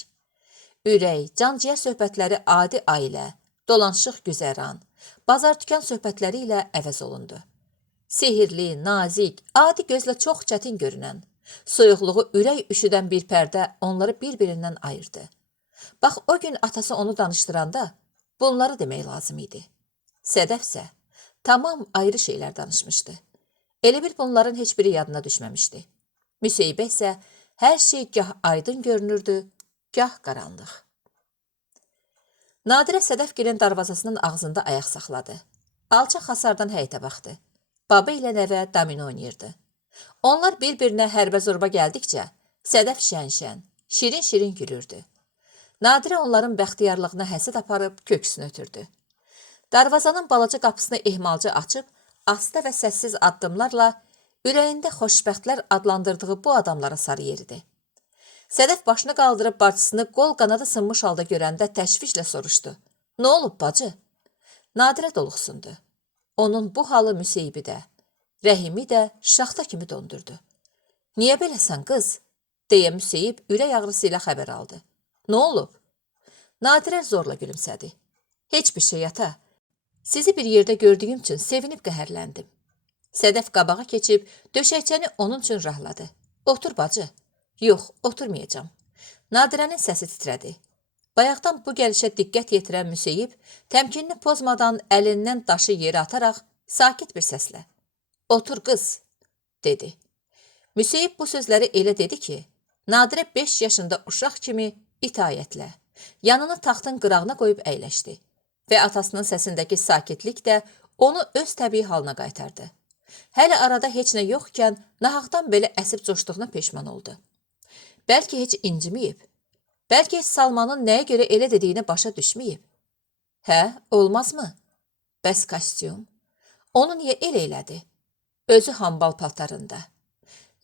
Ürək, can-ciğər söhbətləri adi ailə, dolanışıq güzəran, bazar-dükan söhbətləri ilə əvəz olundu. Sehirli, nazik, adi gözlə çox çətin görünən, soyuqluğu ürək üşüdən bir pərdə onları bir-birindən ayırdı. Bax, o gün atası onu danışdıranda bunları demək lazım idi. Sədəf isə tamam ayrı şeylər danışmışdı. Elə bil bunların heç biri yadına düşməmişdi. Müseybə isə hər şey gah aydın görünürdü, gah qaranlıq. Nadirə Sədəfgilin darvazasının ağzında ayaq saxladı. Alçaq hasardan həyətə baxdı. Baba ilə nəvə domino oynayırdı. Onlar bir-birinə hərbə zorba gəldikcə, Sədəf şən-şən, şirin-şirin gülürdü. Nadirə onların bəxtiyarlığına həsəd aparıb köksünü ötürdü. Darvazanın balaca qapısını ehmalca açıb, asta və səssiz addımlarla ürəyində xoşbəxtlər adlandırdığı bu adamlara sarı yeridi. Sədəf başını qaldırıb bacısını qol qanadı sınmış halda görəndə təşvişlə soruşdu. Nə olub bacı? Nadirə doluxsundu. Onun bu halı Müseybi də, Rəhimi də şaxta kimi dondurdu. Niyə beləsən qız? Deyə Müseyib ürək ağrısı ilə xəbər aldı. Nə olub? Nadirə zorla gülümsədi. Heç bir şey ata. Sizi bir yerdə gördüyüm üçün sevinib qəhərləndim. Sədəf qabağa keçib döşəkçəni onun üçün rahladı. Otur bacı. Yox, oturmayacağam. Nadirənin səsi titrədi. Bayaqdan bu gəlişə diqqət yetirən Müseyib təmkinini pozmadan əlindən daşı yerə ataraq sakit bir səslə. Otur qız, dedi. Müseyib bu sözləri elə dedi ki, Nadirə 5 yaşında uşaq kimi itayətlə, yanını taxtın qırağına qoyub əyləşdi və atasının səsindəki sakitlik də onu öz təbii halına qaytardı. Hələ arada heç nə yoxkən nahaqdan belə əsib coşduğuna peşman oldu. Bəlkə heç inciməyib, bəlkə heç Salmanın nəyə görə elə dediyini başa düşməyib. Hə, olmazmı? Bəs kostyum? Onu niyə elə elədi? Özü hambal paltarında.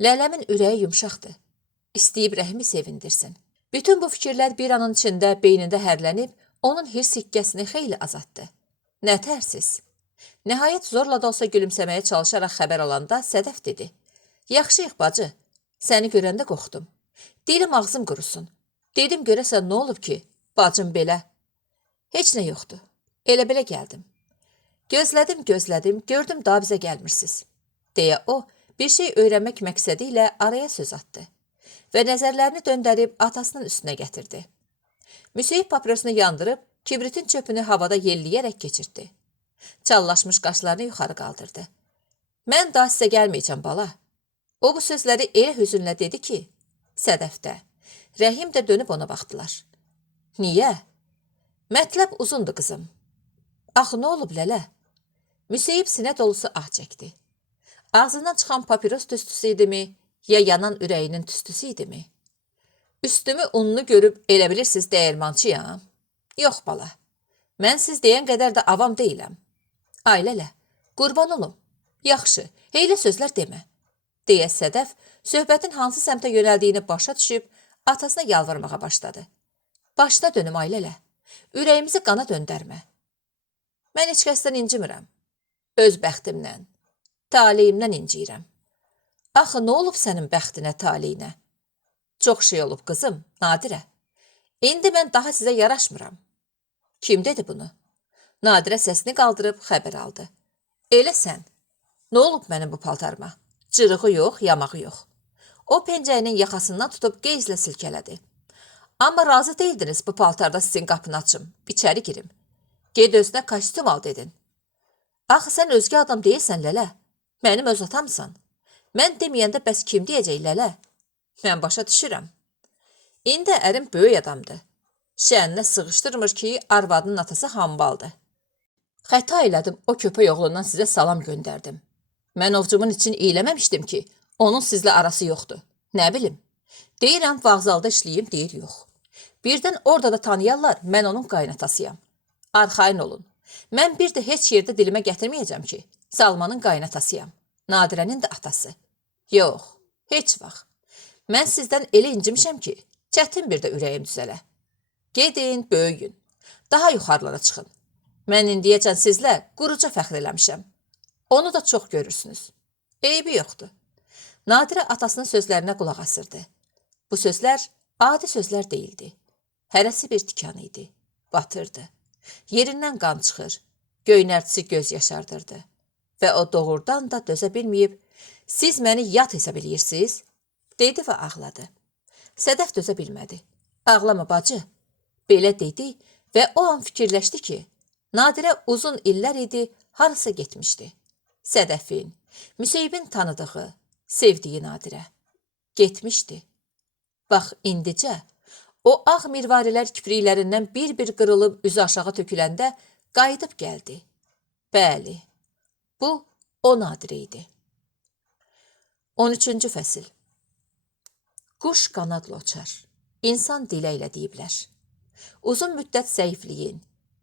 Lələmin ürəyi yumşaqdır. İstəyib Rəhimi sevindirsin. Bütün bu fikirlər bir anın içində beynində hərlənib, onun hirs hikkəsini xeyli azaltdı. Nətərsiz? Nəhayət zorla da olsa gülümsəməyə çalışaraq xəbər alanda Sədəf dedi. Yaxşıyıq bacı, səni görəndə qorxdum. Dilim ağzım qurusun. Dedim görəsən nə olub ki, bacım belə? Heç nə yoxdur. Elə-belə gəldim. Gözlədim, gördüm daha bizə gəlmirsiniz. Deyə o, bir şey öyrənmək məqsədi ilə araya söz atdı və nəzərlərini döndərib atasının üstünə gətirdi. Müseyib papirosunu yandırıb, kibritin çöpünü havada yelləyərək keçirtdi. Çallaşmış qaşlarını yuxarı qaldırdı. Mən daha sizə gəlməyəcəm bala. O bu sözləri elə hüzünlə dedi ki, Sədəf də, Rəhim də dönüb ona baxdılar. Niyə? Mətləb uzundur qızım. Axı nə olub lələ? Müseyib sinə dolusu ah çəkdi. Ağzından çıxan papiros tüstüsü idimi, ya yanan ürəyinin tüstüsü idimi? Üstümü unlu görüb elə bilirsiniz dəyirmançıyam? Yox bala, mən siz deyən qədər də avam deyiləm. Ailələ, qurban olum, yaxşı, heylə sözlər demə, deyə Sədəf söhbətin hansı səmtə yönəldiyini başa düşüb atasına yalvarmağa başladı. Başına dönüm ailələ, ürəyimizi qana döndərmə. Mən heç kəsdən incimirəm, öz bəxtimdən, taleyimdən inciyirəm. Axı, nə olub sənin bəxtinə, taleyinə? Çox şey olub qızım, Nadirə. İndi mən daha sizə yaraşmıram. Kim dedi bunu? Nadirə səsini qaldırıb xəbər aldı. Elə sən, nə olub mənim bu paltarıma? Cırığı yox, yamağı yox. O pencəyinin yaxasından tutub qeyzlə silkələdi. Amma razı deyildiniz bu paltarda sizin qapını açım, içəri girim. Ged özünə kostyum al dedin. Axı, sən özgə adam deyilsən, lələ. Mənim öz atamsan. Mən deməyəndə bəs kim deyəcək, lələ? Mən başa düşürəm. İndi ərim böyük adamdır. Şəninə sığışdırmır ki, arvadının atası hambaldır. Xəta elədim, o köpək oğlundan sizə salam göndərdim. Mən ovcumun için eyləməmişdim ki, onun sizlə arası yoxdur. Nə bilim? Deyirəm, vağzalda işləyim, deyir yox. Birdən orada da tanıyarlar, mən onun qaynatasıyam. Arxayın olun. Mən bir də heç yerdə dilimə gətirməyəcəm ki, Salmanın qaynatasıyam. Nadirənin də atası. Yox, heç vaxt. Mən sizdən elə incimişəm ki, çətin bir də ürəyim düzələ. Gedin, böyüyün. Daha yuxarılara çıxın. Mən indiyəcən sizlə quruca fəxr eləmişəm. Onu da çox görürsünüz. Eybi yoxdur. Nadirə atasının sözlərinə qulaq asırdı. Bu sözlər adi sözlər deyildi. Hərəsi bir tikan idi. Batırdı. Yerindən qan çıxır. Göynərtisi göz yaşardırdı. Və o doğrudan da dözə bilməyib, siz məni yat hesab edirsiniz, dedi və ağladı. Sədəf dözə bilmədi. Ağlama bacı, belə dedi və o an fikirləşdi ki, Nadirə uzun illər idi, harasa getmişdi. Sədəfin, Müseyibin tanıdığı, sevdiyi Nadirə. Getmişdi. Bax, indicə, o ağ mirvarilər kipriklərindən bir-bir qırılıb üzü aşağı töküləndə qayıdıb gəldi. Bəli, bu o Nadirə idi. 13-cü fəsil. Quş qanadla uçar, insan dilə ilə deyiblər. Uzun müddət zəifliyin,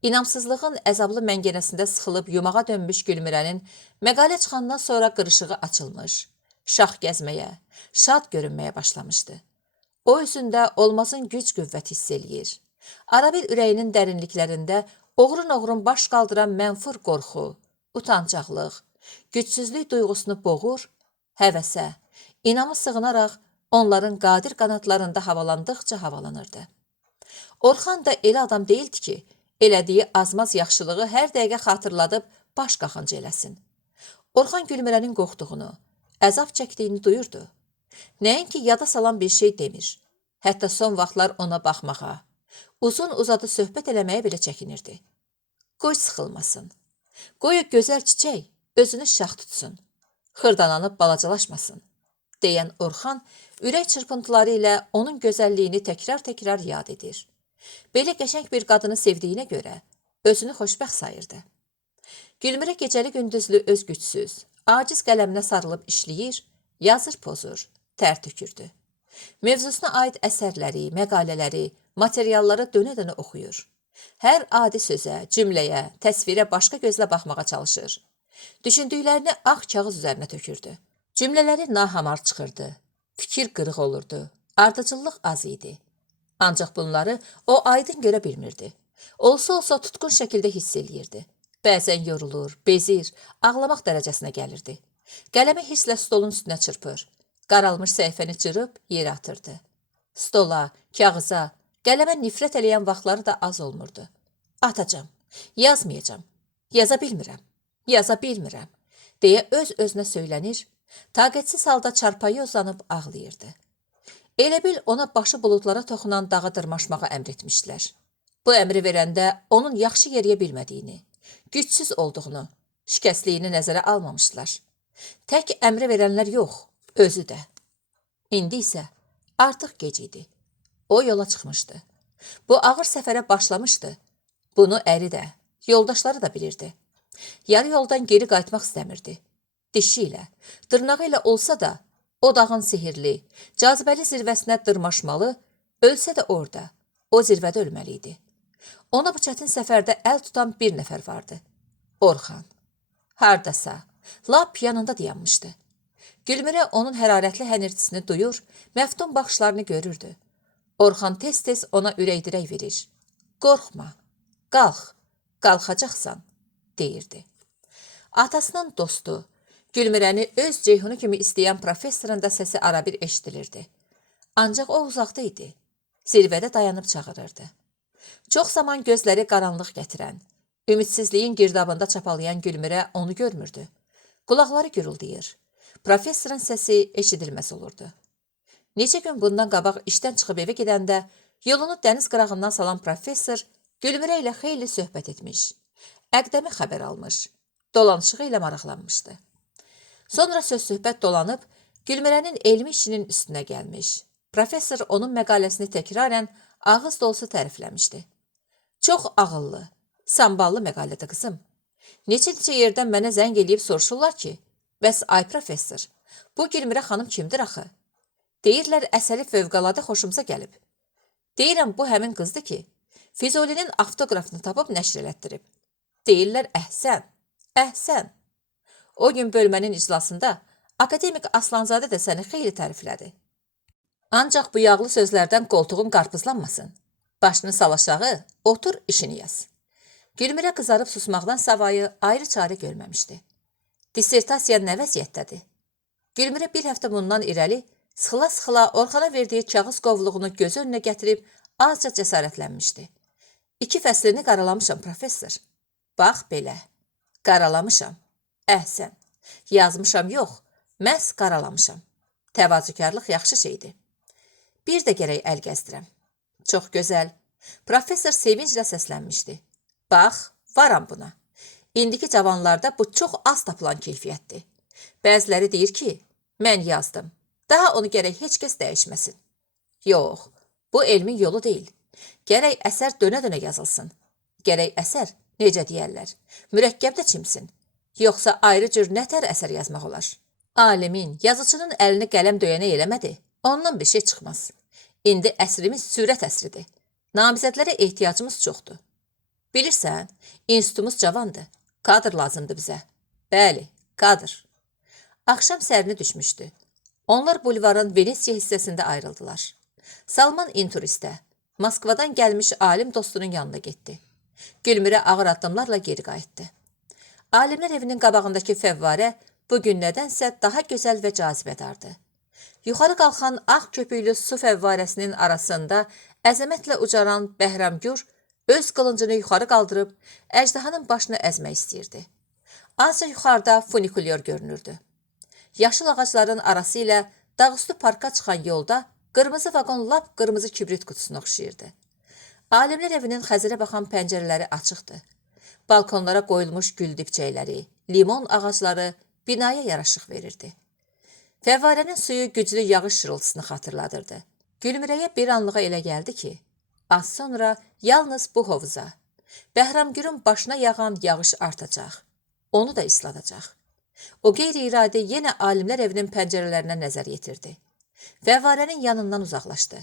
inamsızlığın əzablı məngənəsində sıxılıb yumağa dönmüş Gülmirənin məqalə çıxandan sonra qırışığı açılmış, şax gəzməyə, şad görünməyə başlamışdı. O üzündə olmazın güc-qüvvət hiss eləyir. Arabir ürəyinin dərinliklərində oğrun-oğrun baş qaldıran mənfur qorxu, utancaqlıq, gücsüzlük duyğusunu boğur, həvəsə, inamı sığınaraq onların qadir qanatlarında havalandıqca havalanırdı. Orxan da elə adam deyildi ki, elədiyi azmaz yaxşılığı hər dəqiqə xatırladıb baş qaxıncı eləsin. Orxan Gülmirənin qorxduğunu, əzab çəkdiyini duyurdu. Nəinki yada salan bir şey demir. Hətta son vaxtlar ona baxmağa, uzun-uzadı söhbət eləməyə belə çəkinirdi. Qoy sıxılmasın. Qoy gözəl çiçək özünü şax tutsun. Xırdalanıb balacalaşmasın, deyən Orxan ürək çırpıntıları ilə onun gözəlliyini təkrar-təkrar yad edir. Belə qəşəng bir qadını sevdiyinə görə özünü xoşbəxt sayırdı. Gülmirə gecəli-gündüzlü öz gücsüz, aciz qələminə sarılıb işləyir, yazır pozur, tər tökürdü. Mövzusuna aid əsərləri, məqalələri, materialları dönə-dönə oxuyur. Hər adi sözə, cümləyə, təsvirə başqa gözlə baxmağa çalışır. Düşündüklərini ağ kağız üzərinə tökürdü. Cümlələri nahamar çıxırdı, fikir qırıq olurdu, ardıcıllıq az idi. Ancaq bunları o aydın görə bilmirdi. Olsa-olsa tutqun şəkildə hiss eləyirdi. Bəzən yorulur, bezir, ağlamaq dərəcəsinə gəlirdi. Qələmi hisslə stolun üstünə çırpır. Qaralmış səhifəni cırıb yerə atırdı. Stola, kağıza, qələmə nifrət eləyən vaxtları da az olmurdu. Atacam, yazmayacam, yaza bilmirəm, yaza bilmirəm, deyə öz-özünə söylənir, taqətsiz halda çarpayı uzanıb ağlayırdı. Elə bil ona başı buludlara toxunan dağa dırmaşmağa əmr etmişdilər. Bu əmri verəndə onun yaxşı yeriyə bilmədiyini, gücsüz olduğunu, şikəstliyini nəzərə almamışdılar. Tək əmri verənlər yox, özü də. İndi isə artıq gec idi. O yola çıxmışdı. Bu ağır səfərə başlamışdı. Bunu əri də, yoldaşları da bilirdi. Yarı yoldan geri qayıtmaq istəmirdi. Dişi ilə, dırnağı ilə olsa da, o dağın sihirli, cazibəli zirvəsinə dırmaşmalı, ölsə də orada, o zirvədə ölməli idi. Ona bu çətin səfərdə əl tutan bir nəfər vardı. Orxan. Hardasa, lap yanında dayanmışdı. Gülmirə onun hərarətli hənirtisini duyur, məftun baxışlarını görürdü. Orxan tez-tez ona ürək-dirək verir. Qorxma, qalx, qalxacaqsan, deyirdi. Atasının dostu, Gülmirəni öz Ceyhunu kimi istəyən professorun da səsi arabir eşidilirdi. Ancaq o uzaqda idi. Zirvədə dayanıb çağırırdı. Çox zaman gözləri qaranlıq gətirən, ümidsizliyin girdabında çapalayan Gülmirə onu görmürdü. Qulaqları gürüldəyir. Professorun səsi eşidilməz olurdu. Neçə gün bundan qabaq işdən çıxıb evə gedəndə yolunu dəniz qırağından salan professor Gülmirə ilə xeyli söhbət etmiş. Əqdəmi xəbər almış. Dolanışığı ilə maraqlanmışdı. Sonra söz-söhbət dolanıb Gülmirənin elmi işinin üstünə gəlmiş. Professor onun məqaləsini təkrarən ağız dolusu tərifləmişdi. Çox ağıllı, samballı məqalədir qızım. Neçə-neçə yerdən mənə zəng eləyib soruşurlar ki, bəs ay professor, bu Gülmirə xanım kimdir axı? Deyirlər əsəri fövqəladə xoşumuza gəlib. Deyirəm bu həmin qızdır ki, Füzulinin avtografını tapıb nəşr elətdirib. Deyirlər əhsən, əhsən. O gün bölmənin iclasında akademik Aslanzadə də səni xeyli təriflədi. Ancaq bu yağlı sözlərdən qoltuğun qarpızlanmasın. Başını sal aşağı, otur işini yaz. Gülmirə qızarıb susmaqdan savayı ayrı çarə görməmişdi. Dissertasiya nə vəziyyətdədir? Gülmirə bir həftə bundan irəli sıxıla-sıxıla Orxana verdiyi kağız qovluğunu göz önünə gətirib azca cəsarətlənmişdi. 2 fəslini qaralamışam, professor. Bax belə, qaralamışam. Əhsən, yazmışam yox, məhz qaralamışam. Təvazükarlıq yaxşı şeydir. Bir də gərək əl gəzdirəm. Çox gözəl. Professor sevinclə səslənmişdi. Bax, varam buna. İndiki cavanlarda bu çox az tapılan keyfiyyətdir. Bəziləri deyir ki, mən yazdım. Daha onu gərək heç kəs dəyişməsin. Yox, bu elmin yolu deyil. Gərək əsər dönə-dönə yazılsın. Gərək əsər, necə deyərlər, mürəkkəbdə çimsin. Yoxsa ayrı cür nətər əsər yazmaq olar? Alimin, yazıcının əlini qələm döyənə eləmədi. Ondan bir şey çıxmaz. İndi əsrimiz sürət əsridir. Namizədlərə ehtiyacımız çoxdur. Bilirsən, institutumuz cavandır. Kadr lazımdır bizə. Bəli, kadr. Axşam sərini düşmüşdü. Onlar bulvarın Venesiya hissəsində ayrıldılar. Salman inturistə, Moskvadan gəlmiş alim dostunun yanına getdi. Gülmürə ağır addımlarla geri qayıtdı. Alimlər evinin qabağındakı fəvvarə bu gün nədənsə daha gözəl və cazibədardı. Yuxarı qalxan ağ köpüklü su fəvvarəsinin arasında əzəmətlə ucaran Bəhramgür öz qılıncını yuxarı qaldırıb əjdahanın başını əzmək istəyirdi. Azca yuxarıda funikulyor görünürdü. Yaşıl ağacların arası ilə dağüstü parka çıxan yolda qırmızı vaqon lap qırmızı kibrit qutusuna oxşayırdı. Alimlər evinin xəzərə baxan pəncərələri açıqdı. Balkonlara qoyulmuş gül dibçəkləri, limon ağacları binaya yaraşıq verirdi. Fəvvarənin suyu güclü yağış şırıltısını xatırladırdı. Gülmürəyə bir anlığa elə gəldi ki, az sonra yalnız bu hovuza, Bəhramgürün başına yağan yağış artacaq, onu da isladacaq. O qeyri-iradi yenə alimlər evinin pəncərələrinə nəzər yetirdi. Fəvvarənin yanından uzaqlaşdı.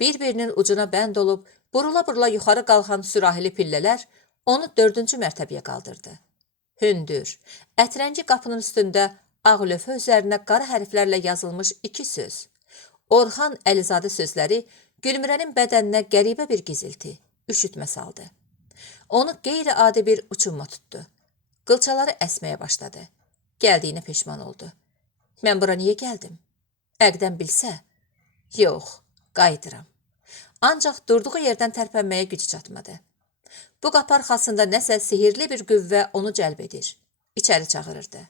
Bir-birinin ucuna bənd olub, burula-burula yuxarı qalxan sürahili pillələr onu 4-cü mərtəbəyə qaldırdı. Hündür, ətrəngi qapının üstündə ağ lövhə üzərinə qara hərflərlə yazılmış 2 söz. Orxan Əlizadə sözləri Gülmürənin bədəninə qəribə bir gizilti, üşütmə saldı. Onu qeyri-adi bir uçunma tutdu. Qılçaları əsməyə başladı. Gəldiyinə peşman oldu. Mən bura niyə gəldim? Əqdən bilsə? Yox, qayıdıram. Ancaq durduğu yerdən tərpənməyə gücü çatmadı. Bu qapı arxasında nəsə sihirli bir qüvvə onu cəlb edir, içəri çağırırdı.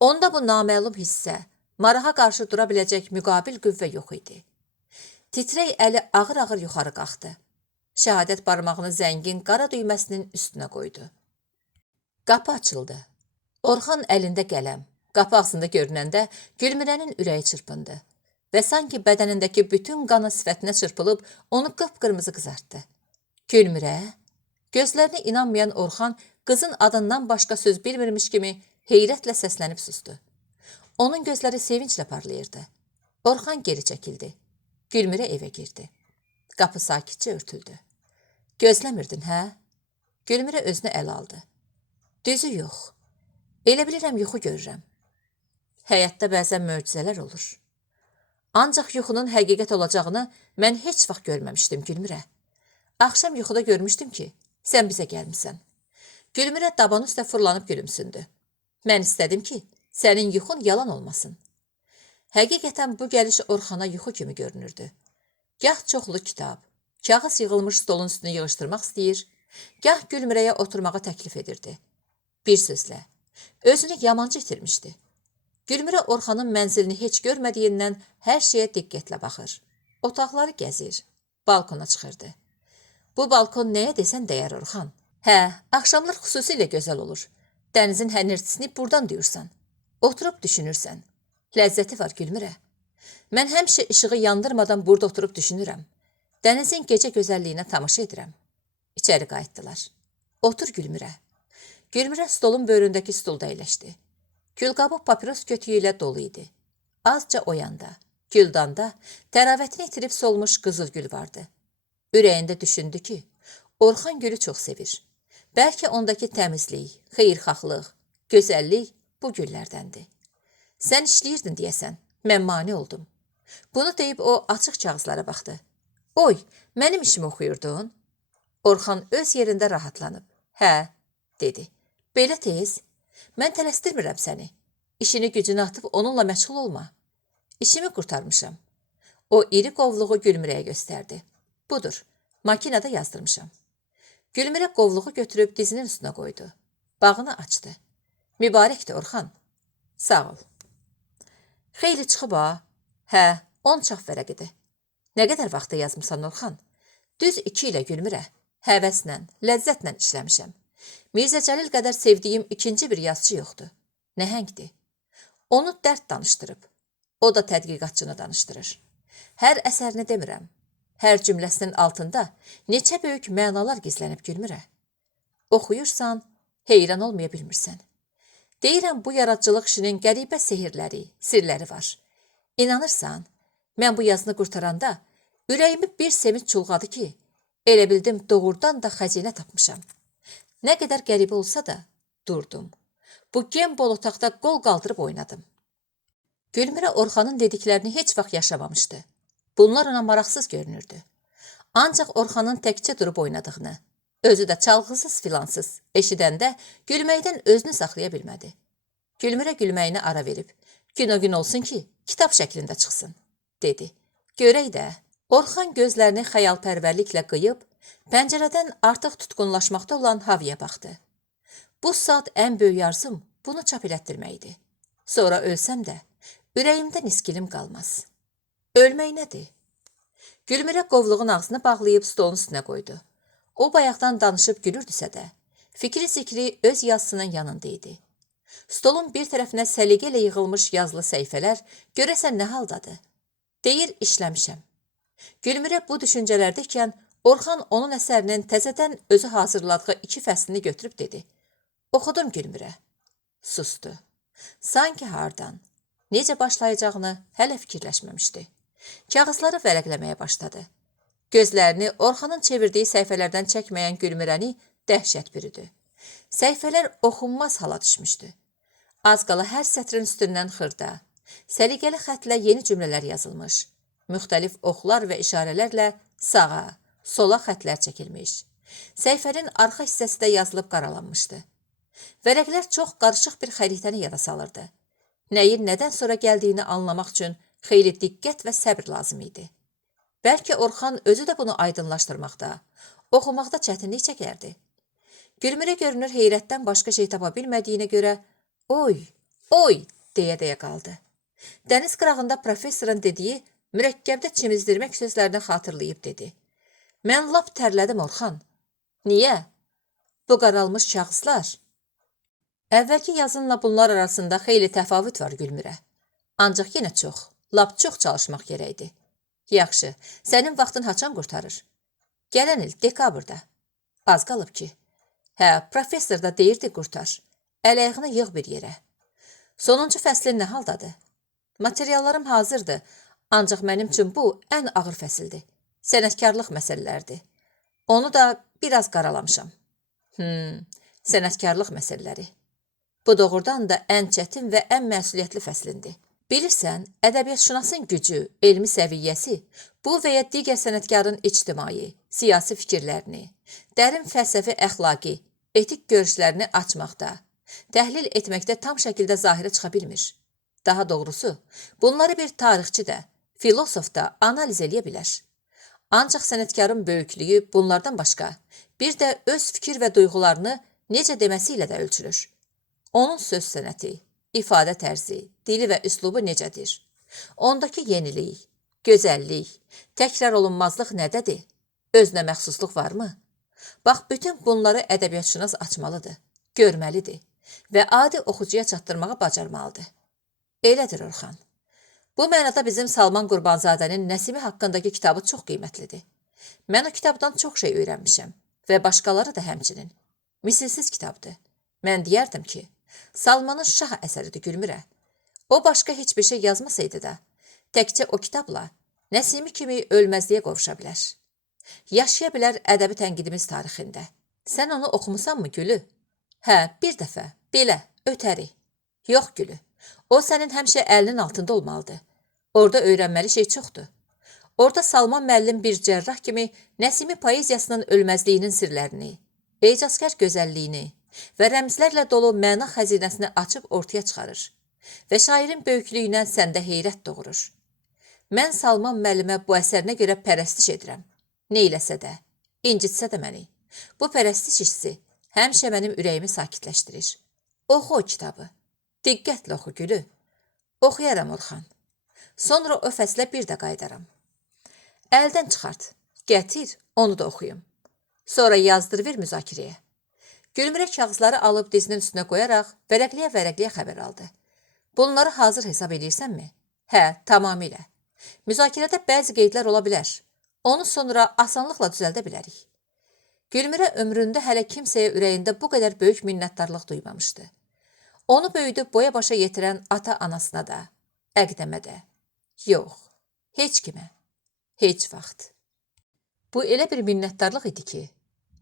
Onda bu naməlum hissə, marağa qarşı dura biləcək müqabil qüvvə yox idi. Titrək əli ağır-ağır yuxarı qalxdı. Şəhadət barmağını zəngin qara düyməsinin üstünə qoydu. Qapı açıldı. Orxan əlində qələm, qapı ağzında görünəndə Gülmürənin ürəyi çırpındı və sanki bədənindəki bütün qanı sifətinə çırpılıb onu qıpqırmızı qızartdı. Gülmürə? Gözlərinə inanmayan Orxan qızın adından başqa söz bilmirmiş kimi heyrətlə səslənib sustu. Onun gözləri sevinclə parlayırdı. Orxan geri çəkildi. Gülmürə evə girdi. Qapı sakitcə örtüldü. Gözləmirdin, hə? Gülmürə özünü əl aldı. Düzü yox. Elə bilirəm yuxu görürəm. Həyatda bəzən möcüzələr olur. Ancaq yuxunun həqiqət olacağını mən heç vaxt görməmişdim, Gülmürə. Axşam yuxuda görmüşdüm ki, sən bizə gəlmisən. Gülmürə daban üstə fırlanıb gülümsündü. Mən istədim ki, sənin yuxun yalan olmasın. Həqiqətən bu gəliş Orxana yuxu kimi görünürdü. Gah çoxlu kitab, kağız yığılmış stolun üstünü yığışdırmaq istəyir, gah Gülmürəyə oturmağa təklif edirdi. Bir sözlə, özünü yamanca itirmişdi. Gülmürə Orxanın mənzilini heç görmədiyindən hər şeyə diqqətlə baxır. Otaqları gəzir, balkona çıxırdı. Bu balkon nəyə desən dəyər Orxan? Hə, axşamlar xüsusilə gözəl olur. Dənizin hənirtisini buradan duyursan. Oturub düşünürsən. Ləzzəti var Gülmürə. Mən həmişə işığı yandırmadan burada oturub düşünürəm. Dənizin gecə gözəlliyinə tamaşa edirəm. İçəri qayıtdılar. Otur Gülmürə. Gülmürə stolun böyründəki stulda əyləşdi. Külqabı papiros kötüyü ilə dolu idi. Azca o yanda, güldanda təravətini itirib solmuş qızıl gül vardı. Ürəyində düşündü ki, Orxan gülü çox sevir. Bəlkə ondakı təmizlik, xeyirxahlıq, gözəllik bu güllərdəndir. Sən işləyirdin deyəsən, mən mane oldum. Bunu deyib o açıq kağızlara baxdı. Oy, mənim işimi oxuyurdun? Orxan öz yerində rahatlanıb. Hə, dedi. Belə tez? Mən tələsdirmirəm səni. İşini gücünü atıb onunla məşğul olma. İşimi qurtarmışam. O iri qovluğu Gülmürəyə göstərdi. Budur, makinada yazdırmışam. Gülmürə qovluğu götürüb dizinin üstünə qoydu. Bağını açdı. Mübarəkdir Orxan. Sağ ol. Xeyli çıxıb ha? Hə, 10 çap vərəqidir. Nə qədər vaxtda yazmısan Orxan? Düz 2 ilə Gülmürə. Həvəslə, ləzzətlə işləmişəm. Mirzə Cəlil qədər sevdiyim ikinci bir yazıcı yoxdur. Nəhəngdir. Onu dərd danışdırıb. O da tədqiqatçını danışdırır. Hər əsərini demirəm. Hər cümləsinin altında neçə böyük mənalar gizlənib Gülmürə. Oxuyursan, heyran olmaya bilmirsən. Deyirəm, bu yaradıcılıq işinin qəribə sehirləri, sirləri var. İnanırsan, mən bu yazını qurtaranda ürəyimi bir sevinç çulğadı ki, elə bildim doğrudan da xəzinə tapmışam. Nə qədər qəribə olsa da durdum. Bu gembol otaqda qol qaldırıb oynadım. Gülmürə Orxanın dediklərini heç vaxt yaşamamışdı. Bunlar ona maraqsız görünürdü. Ancaq Orxanın təkcə durub oynadığını, özü də çalğısız filansız eşidəndə gülməkdən özünü saxlaya bilmədi. Gülmürə gülməyinə ara verib, gün o gün olsun ki, kitab şəklində çıxsın, dedi. Görək də, Orxan gözlərini xəyalpərvərliklə qıyıb, pəncərədən artıq tutqunlaşmaqda olan Haviyə baxdı. Bu saat ən böyük arzum bunu çap elətdirməkdir. Sonra ölsəm də, ürəyimdə niskilim qalmaz. Ölmək nədir? Gülmürə qovluğun ağzını bağlayıb stolun üstünə qoydu. O bayaqdan danışıb gülürdüsə də, fikri-zikri öz yazısının yanında idi. Stolun bir tərəfinə səliqə ilə yığılmış yazılı səhifələr görəsən nə haldadır? Deyir, işləmişəm. Gülmürə bu düşüncələrdəykən Orxan onun əsərinin təzədən özü hazırladığı 2 fəslini götürüb dedi. Oxudum Gülmürə. Sustu. Sanki hardan, necə başlayacağını hələ fikirləşməmişdi. Kağızları vərəqləməyə başladı. Gözlərini Orxanın çevirdiyi səhifələrdən çəkməyən Gülmürəni dəhşət bürüdü. Səhifələr oxunmaz hala düşmüşdü. Az qala hər sətrin üstündən xırda, səliqəli xətlə yeni cümlələr yazılmış. Müxtəlif oxlar və işarələrlə sağa, sola xətlər çəkilmiş. Səhifənin arxa hissəsi də yazılıb qaralanmışdı. Vərəqlər çox qarışıq bir xəritəni yada salırdı. Nəyin nədən sonra gəldiyini anlamaq üçün xeyli diqqət və səbr lazım idi. Bəlkə Orxan özü də bunu aydınlaşdırmaqda, oxumaqda çətinlik çəkərdi. Gülmürə görünür heyrətdən başqa şey tapa bilmədiyinə görə, oy, oy, deyə qaldı. Dəniz qırağında professorun dediyi mürəkkəbdə çimizdirmək sözlərini xatırlayıb dedi. Mən lap tərlədim Orxan. Niyə? Bu qaralmış kağızlar. Əvvəlki yazınla bunlar arasında xeyli təfavüt var Gülmürə. Ancaq yenə çox, lap çox çalışmaq gərəkdir. Yaxşı, sənin vaxtın haçan qurtarır? Gələn il dekabrda. Az qalıb ki. Hə, professor da deyirdi qurtar. Əl-ayağını yığ bir yerə. Sonuncu fəslin nə haldadır? Materiallarım hazırdır, ancaq mənim üçün bu ən ağır fəsildir. Sənətkarlıq məsələlərdir. Onu da biraz qaralamışam. Sənətkarlıq məsələləri. Bu doğrudan da ən çətin və ən məsuliyyətli fəslindir. Bilirsən, ədəbiyyatşünasın gücü, elmi səviyyəsi bu və ya digər sənətkarın ictimai, siyasi fikirlərini, dərin fəlsəfi əxlaqi, etik görüşlərini açmaqda, təhlil etməkdə tam şəkildə zahirə çıxa bilmir. Daha doğrusu, bunları bir tarixçi də, filosof da analiz eləyə bilər. Ancaq sənətkarın böyüklüyü bunlardan başqa, bir də öz fikir və duyğularını necə deməsi ilə də ölçülür. Onun söz sənəti, ifadə tərzi, dili və üslubu necədir? Ondakı yenilik, gözəllik, təkrar olunmazlıq nədədir? Özünə məxsusluq varmı? Bax, bütün bunları ədəbiyyatşünas açmalıdır, görməlidir və adi oxucuya çatdırmağı bacarmalıdır. Elədir Orxan. Bu mənada bizim Salman Qurbanzadənin Nəsimi haqqındakı kitabı çox qiymətlidir. Mən o kitabdan çox şey öyrənmişəm və başqaları da həmçinin. Misilsiz kitabdır. Mən deyərdim ki, Salmanın şah əsəridir Gülmürə. O başqa heç bir şey yazmasaydı da, təkcə o kitabla Nəsimi kimi ölməzliyə qovuşa bilər. Yaşaya bilər ədəbi tənqidimiz tarixində. Sən onu oxumusanmı Gülü? Hə, bir dəfə, belə, ötəri. Yox Gülü, o sənin həmişə əlinin altında olmalıdır. Orada öyrənməli şey çoxdur. Orada Salman müəllim bir cərrah kimi Nəsimi poeziyasının ölməzliyinin sirlərini, ecazkar gözəlliyini və rəmzlərlə dolu məna xəzinəsini açıb ortaya çıxarır və şairin böyüklüyünə səndə heyrət doğurur. Mən Salman müəllimə bu əsərinə görə pərəstiş edirəm. Neyləsə də, incitsə də məni. Bu pərəstiş hissi həmişə mənim ürəyimi sakitləşdirir. Oxu o kitabı. Diqqətlə oxu Gülü. Oxuyaram Orxan. Sonra o fəslə bir də qaydaram. Əldən çıxart, gətir, onu da oxuyum. Sonra yazdır ver müzakirəyə. Gülmürə kağızları alıb dizinin üstünə qoyaraq vərəqliyə xəbər aldı. Bunları hazır hesab edirsənmi? Hə, tamamilə. Müzakirədə bəzi qeydlər ola bilər. Onu sonra asanlıqla düzəldə bilərik. Gülmürə ömründə hələ kimsəyə ürəyində bu qədər böyük minnətdarlıq duymamışdı. Onu böyüdüb boya başa yetirən ata-anasına da, Əqdəmə də. Yox, heç kimə, heç vaxt. Bu elə bir minnətdarlıq idi ki,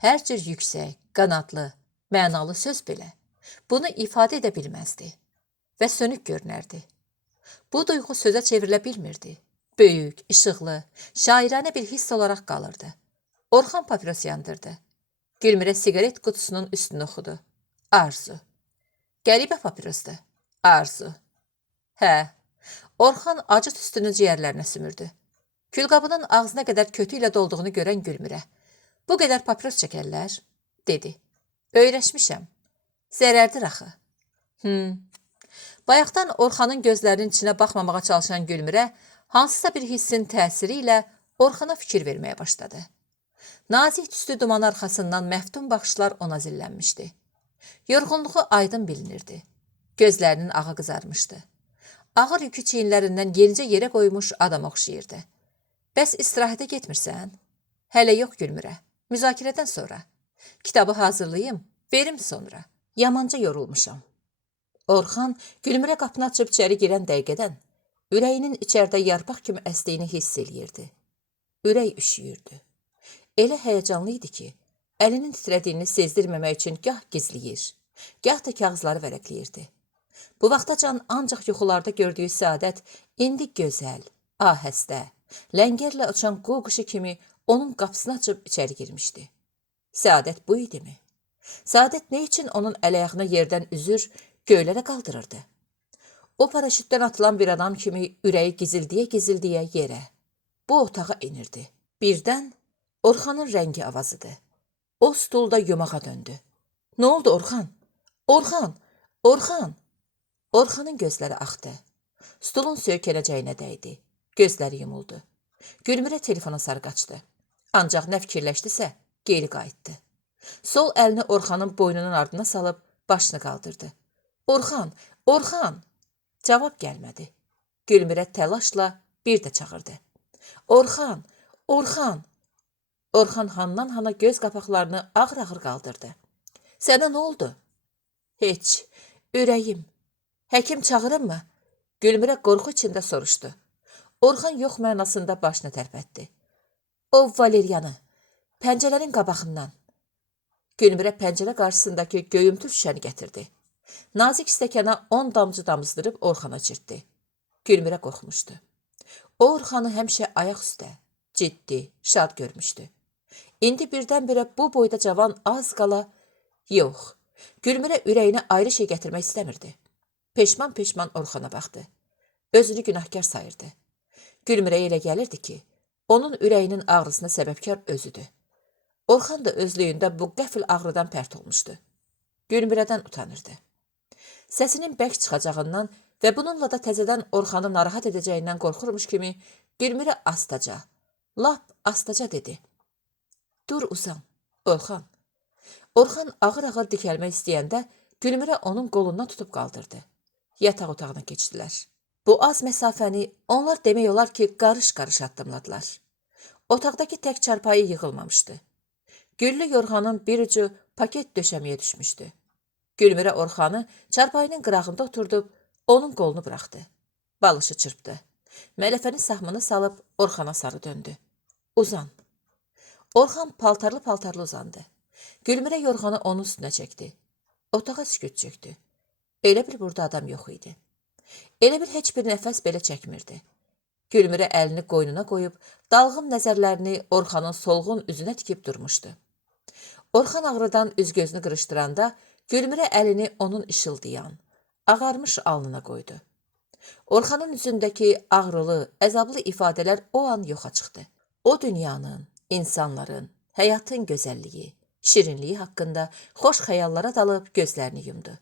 hər cür yüksək, qanadlı, mənalı söz belə bunu ifadə edə bilməzdi və sönük görünərdi. Bu duyğu sözə çevrilə bilmirdi. Böyük, işıqlı, şairanə bir hiss olaraq qalırdı. Orxan papiros yandırdı. Gülmirə siqaret qutusunun üstünü oxudu. Arzu. Qəribə papirosdur. Arzu. Hə. Orxan acı tüstünü ciyərlərinə sümürdü. Külqabının ağzına qədər kötü ilə dolduğunu görən Gülmirə. Bu qədər papiros çəkərlər, dedi. Öyrəşmişəm. Zərərdir axı. Bayaqdan Orxanın gözlərinin içinə baxmamağa çalışan Gülmirə hansısa bir hissin təsiri ilə Orxana fikir verməyə başladı. Nazik tüstü duman arxasından məftun baxışlar ona zillənmişdi. Yorğunluğu aydın bilinirdi. Gözlərinin ağı qızarmışdı. Ağır yükü çiyinlərindən yenicə yerə qoymuş adam oxşayırdı. Bəs istirahətə getmirsən? Hələ yox Gülmirə. Müzakirədən sonra. Kitabı hazırlayım, verim sonra. Yamanca yorulmuşam. Orxan Gülmirə qapını açıb içəri girən dəqiqədən ürəyinin içərdə yarpaq kimi əsdiyini hiss eləyirdi. Ürək üşüyürdü. Elə həyəcanlı idi ki, əlinin titrədiyini sezdirməmək üçün gah gizləyir, gah da kağızları vərəqləyirdi. Bu vaxtacan ancaq yuxularda gördüyü Səadət indi gözəl, ahəstə, ləngərlə uçan qu quşu kimi onun qapısını açıb içəri girmişdi. Səadət bu idimi? Səadət nə üçün onun əl-ayağını yerdən üzür, göylərə qaldırırdı? O paraşütdən atılan bir adam kimi ürəyi gizildiyə-gizildiyə yerə, bu otağa inirdi. Birdən Orxanın rəngi avazıdır. O stulda yumağa döndü. Nə oldu Orxan? Orxan! Orxan! Orxanın gözləri axdı. Stulun söykənəcəyinə dəydi. Gözləri yumuldu. Gülmirə telefona sarı qaçdı. Ancaq nə fikirləşdisə, geri qayıtdı. Sol əlini Orxanın boynunun ardına salıb başını qaldırdı. Orxan! Orxan! Cavab gəlmədi. Gülmirə təlaşla bir də çağırdı. Orxan! Orxan! Orxan handan-hana göz qapaqlarını ağır-ağır qaldırdı. Sənə nə oldu? Heç, ürəyim. Həkim çağırınmı? Gülmirə qorxu içində soruşdu. Orxan yox mənasında başını tərpətdi. O valeriyanı, pəncələrin qabağından. Gülmirə pəncələ qarşısındakı göyümtül şüşəni gətirdi. Nazik stəkana 10 damcı damızdırıb Orxana çirtdi. Gülmirə qorxmuşdu. O Orxanı həmişə ayaq üstə, ciddi, şad görmüşdü. İndi birdən-birə bu boyda cavan az qala, yox, Gülmirə ürəyinə ayrı şey gətirmək istəmirdi. Peşman-peşman Orxana baxdı. Özünü günahkar sayırdı. Gülmirəyə elə gəlirdi ki, onun ürəyinin ağrısına səbəbkar özüdür. Orxan da özlüyündə bu qəfil ağrıdan pərt olmuşdu. Gülmirədən utanırdı. Səsinin bərk çıxacağından və bununla da təzədən Orxanı narahat edəcəyindən qorxurmuş kimi Gülmirə astaca, lap astaca dedi. Dur uzan, Orxan. Orxan ağır-ağır dikəlmək istəyəndə Gülmirə onun qolundan tutub qaldırdı. Yataq otağına keçdilər. Bu az məsafəni onlar demək olar ki, qarış-qarış addımladılar. Otaqdakı tək çarpayı yığılmamışdı. Güllü yorğanın bir ucu paket döşəməyə düşmüşdü. Gülmirə Orxanı çarpayının qırağında oturdub, onun qolunu buraxdı. Balışı çırpdı. Mələfənin sahmını salıb Orxana sarı döndü. Uzan. Orxan paltarlı-paltarlı uzandı. Gülmirə yorğanı onun üstünə çəkdi. Otağa sükut çöktü. Elə bil burada adam yox idi. Elə bil heç bir nəfəs belə çəkmirdi. Gülmirə əlini qoynuna qoyub, dalğın nəzərlərini Orxanın solğun üzünə tikib durmuşdu. Orxan ağrıdan üz-gözünü qırışdıranda Gülmirə əlini onun işıldayan, ağarmış alnına qoydu. Orxanın üzündəki ağrılı, əzablı ifadələr o an yoxa çıxdı. O dünyanın, insanların, həyatın gözəlliyi, şirinliyi haqqında xoş xəyallara dalıb gözlərini yumdu.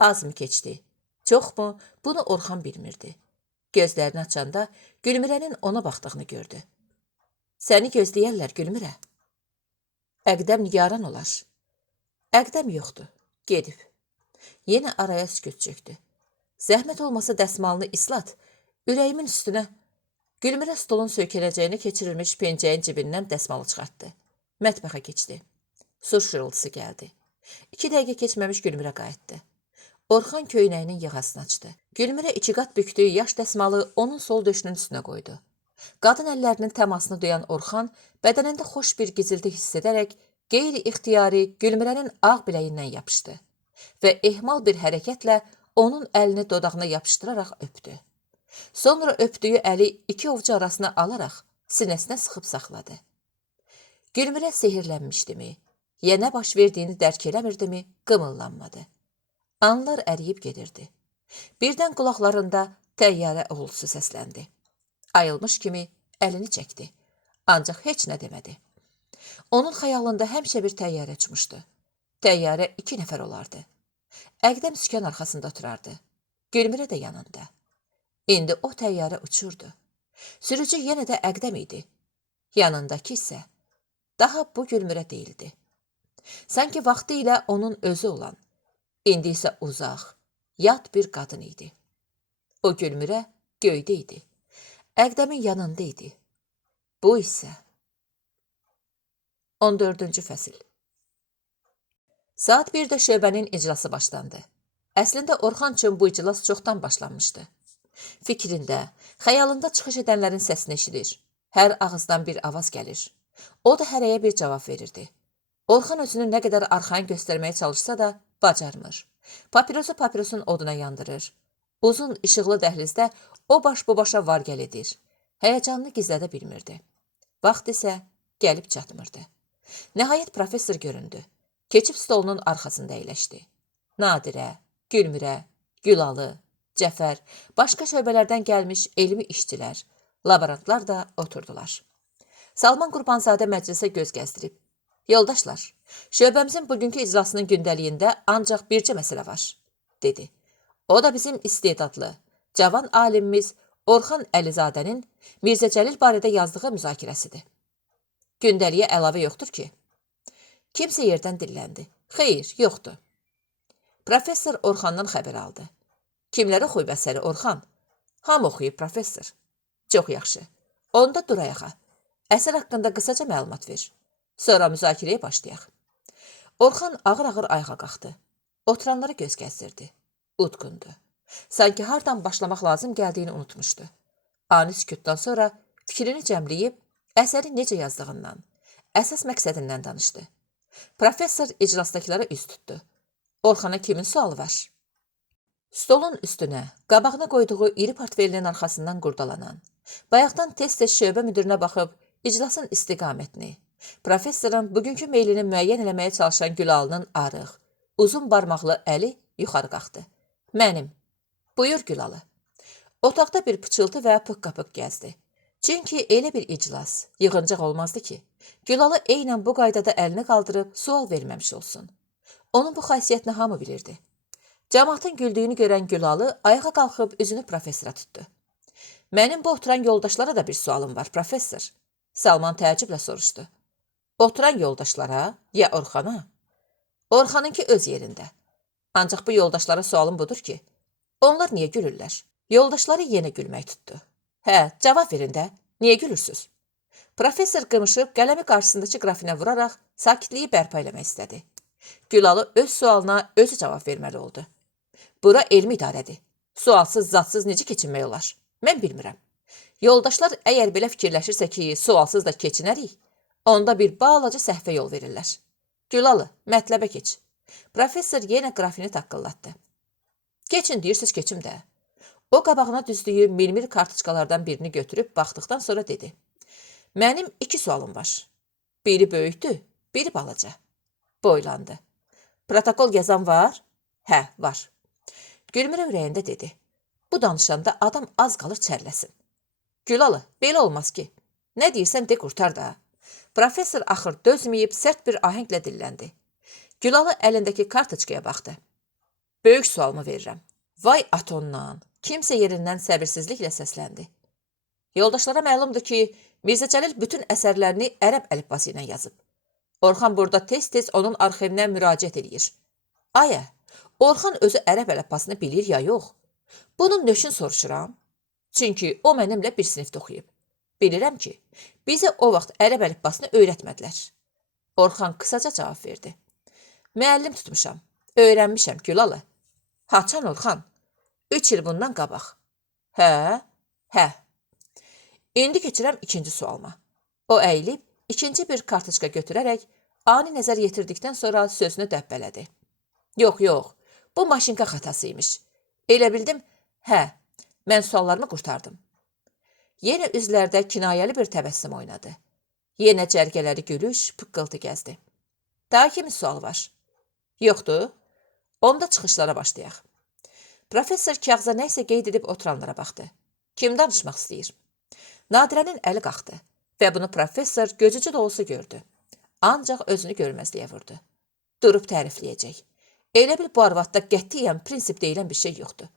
Az mı keçdi? Çox mu? Bunu Orxan bilmirdi. Gözlərini açanda Gülmirənin ona baxdığını gördü. Səni gözləyərlər Gülmirə. Əqdəm nigaran olar. Əqdəm yoxdur, gedib. Yenə araya sükut çöktü. Zəhmət olmasa dəsmalını islat, ürəyimin üstünə. Gülmirə stolun söykənəcəyini keçirilmiş pencəyin cibindən dəsmalı çıxartdı. Mətbəxə keçdi. Su şırıltısı gəldi. 2 dəqiqə keçməmiş Gülmirə qayıtdı. Orxan köynəyinin yaxasını açdı. Gülmürə 2 qat bükdüyü yaş dəsmalı onun sol döşünün üstünə qoydu. Qadın əllərinin təmasını duyan Orxan bədənində xoş bir gizilti hiss edərək qeyri-ixtiyari Gülmürənin ağ biləyindən yapışdı və ehmal bir hərəkətlə onun əlini dodağına yapışdıraraq öpdü. Sonra öpdüyü əli 2 ovcu arasına alaraq sinəsinə sıxıb saxladı. Gülmürə sehirlənmişdimi, ya nə baş verdiyini dərk eləmirdimi, qımıllanmadı. Anlar əriyib gedirdi. Birdən qulaqlarında təyyarə uğultusu səsləndi. Ayılmış kimi əlini çəkdi. Ancaq heç nə demədi. Onun xəyalında həmişə bir təyyarə uçmuşdu. Təyyarə 2 nəfər olardı. Əqdəm sükan arxasında oturardı. Gülmürə də yanında. İndi o təyyarə uçurdu. Sürücü yenə də Əqdəm idi. Yanındakı isə daha bu Gülmürə deyildi. Sanki vaxtı ilə onun özü olan, indi isə uzaq, yad bir qadın idi. O Gülmürə göydə idi. Əqdəmin yanında idi. Bu isə 14-cü fəsil. Saat 1-də şöbənin iclası başlandı. Əslində Orxan üçün bu iclas çoxdan başlanmışdı. Fikrində, xəyalında çıxış edənlərin səsini eşidir. Hər ağızdan bir avaz gəlir. O da hərəyə bir cavab verirdi. Orxan özünü nə qədər arxayın göstərməyə çalışsa da bacarmır. Papirosun oduna yandırır. Uzun işıqlı dəhlizdə o baş bu başa var gəl edir. Həyəcanını gizlədə bilmirdi. Vaxt isə gəlib çatmırdı. Nəhayət professor göründü. Keçib stolunun arxasında əyləşdi. Nadirə, Gülmürə, Gülalı, Cəfər, başqa şöbələrdən gəlmiş elmi işçilər, laborantlar da oturdular. Salman Qurbanzadə məclisə göz gəzdirib. Yoldaşlar, şöbəmizin bugünkü iclasının gündəliyində ancaq bircə məsələ var, dedi. O da bizim istedadlı, cavan alimimiz Orxan Əlizadənin Mirzə Cəlil barədə yazdığı müzakirəsidir. Gündəliyə əlavə yoxdur ki? Kimsə yerdən dilləndi. Xeyr, yoxdur. Professor Orxandan xəbər aldı. Kimlər oxuyub əsəri Orxan? Hamı oxuyub, professor. Çox yaxşı. Onda dur ayağa. Əsər haqqında qısaca məlumat ver. Sonra müzakirəyə başlayaq. Orxan ağır-ağır ayağa qalxdı. Oturanlara göz gəzdirdi. Udqundu. Sanki hardan başlamaq lazım gəldiyini unutmuşdu. Ani sükutdan sonra fikrini cəmləyib, əsəri necə yazdığından, əsas məqsədindən danışdı. Professor iclasdakılara üz tutdu. Orxana kimin sualı var? Stolun üstünə, qabağına qoyduğu iri portfelinin arxasından qurdalanan, bayaqdan tez-tez şöbə müdirinə baxıb iclasın istiqamətini, professorun bugünkü meylini müəyyən eləməyə çalışan Gülalının arıq, uzun barmaqlı əli yuxarı qalxdı. Mənim. Buyur Gülalı. Otaqda bir pıçıltı və pıqqapıq gəzdi. Çünki elə bir iclas, yığıncaq olmazdı ki, Gülalı eynən bu qaydada əlini qaldırıb sual verməmiş olsun. Onun bu xasiyyətini hamı bilirdi. Cəmaatın güldüyünü görən Gülalı ayağa qalxıb üzünü professora tutdu. Mənim bu oturan yoldaşlara da bir sualım var, professor. Salman təəccüblə soruşdu. Oturan yoldaşlara, ya Orxana? Orxanınki öz yerində. Ancaq bu yoldaşlara sualım budur ki, onlar niyə gülürlər? Yoldaşları yenə gülmək tutdu. Hə, cavab verin də, niyə gülürsüz? Professor qımışıb qələmi qarşısındakı qrafinə vuraraq sakitliyi bərpa eləmək istədi. Gülalı öz sualına özü cavab verməli oldu. Bura elmi idarədir. Sualsız, zadsız necə keçinmək olar? Mən bilmirəm. Yoldaşlar əgər belə fikirləşirsə ki, sualsız da keçinərik, onda bir balaca səhvə yol verirlər. Gülalı, mətləbə keç. Professor yenə qrafini taqqıllatdı. Keçin deyirsiz, keçim də. O qabağına düzdüyü milmil kartıçkalardan birini götürüb baxdıqdan sonra dedi. Mənim 2 sualım var. Biri böyükdür, biri balaca. Boylandı. Protokol yazan var? Hə, var. Gülmürə ürəyində dedi. Bu danışanda adam az qalır çərləsin. Gülalı, belə olmaz ki. Nə deyirsən de qurtar da. Professor axır dözməyib sərt bir ahənglə dilləndi. Gülalı əlindəki kartıçkaya baxdı. Böyük sualımı verirəm. Vay atondan. Kimsə yerindən səbirsizliklə səsləndi. Yoldaşlara məlumdur ki, Mirzə Cəlil bütün əsərlərini ərəb əlifbası ilə yazıb. Orxan burada tez-tez onun arxivinə müraciət edir. Ayə, Orxan özü ərəb əlifbasını bilir ya yox? Bunun nöşün soruşuram. Çünki o mənimlə bir sinifdə oxuyub. Bilirəm ki, bizə o vaxt ərəb əlifbasını öyrətmədilər. Orxan qısaca cavab verdi. Müəllim tutmuşam, öyrənmişəm Gülalı. Haçan Orxan, 3 il bundan qabaq. Hə? Hə. İndi keçirəm ikinci sualıma. O əyilib, ikinci bir kartoçka götürərək, ani nəzər yetirdikdən sonra sözünü dəbbələdi. Yox, bu maşinka xatasıymış. Elə bildim, hə, mən suallarımı qurtardım. Yenə üzlərdə kinayəli bir təbəssüm oynadı. Yenə cərgələri gülüş, pıqqıltı gəzdi. Daha kimin sualı var? Yoxdur. Onda çıxışlara başlayaq. Professor kağıza nəysə qeyd edib oturanlara baxdı. Kim danışmaq istəyir? Nadirənin əli qalxdı və bunu professor gözücü də olsa gördü. Ancaq özünü görməzliyə vurdu. Durub tərifləyəcək. Elə bil bu arvadda qətiyyən prinsip deyilən bir şey yoxdur.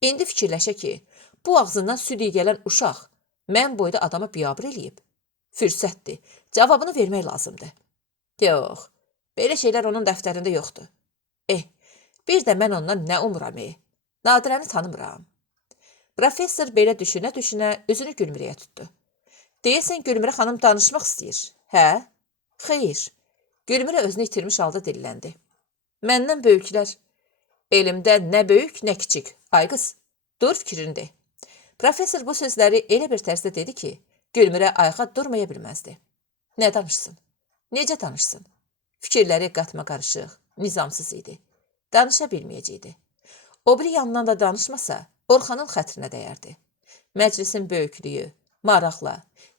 İndi fikirləşə ki, bu ağzından süd iyi gələn uşaq mən boyda adamı biabır eləyib. Fürsətdir, cavabını vermək lazımdır. Yox, belə şeylər onun dəftərində yoxdur. Bir də mən ondan nə umuram? Nadirəni tanımıram. Professor belə düşünə-düşünə üzünü Gülmirəyə tutdu. Deyəsən Gülmirə xanım danışmaq istəyir. Hə? Xeyr. Gülmirə özünü itirmiş halda dilləndi. Məndən böyüklər. Elimdə nə böyük, nə kiçik. Ay qız, dur fikrində. Professor bu sözləri elə bir tərzdə dedi ki, Gülmirə ayağa durmaya bilməzdi. Nə danışsın? Necə danışsın? Fikirləri qatma qarışıq, nizamsız idi. Danışa bilməyəcəkdi. O biri yandan da danışmasa, Orxanın xətrinə dəyərdi. Məclisin böyüklüyü, maraqla,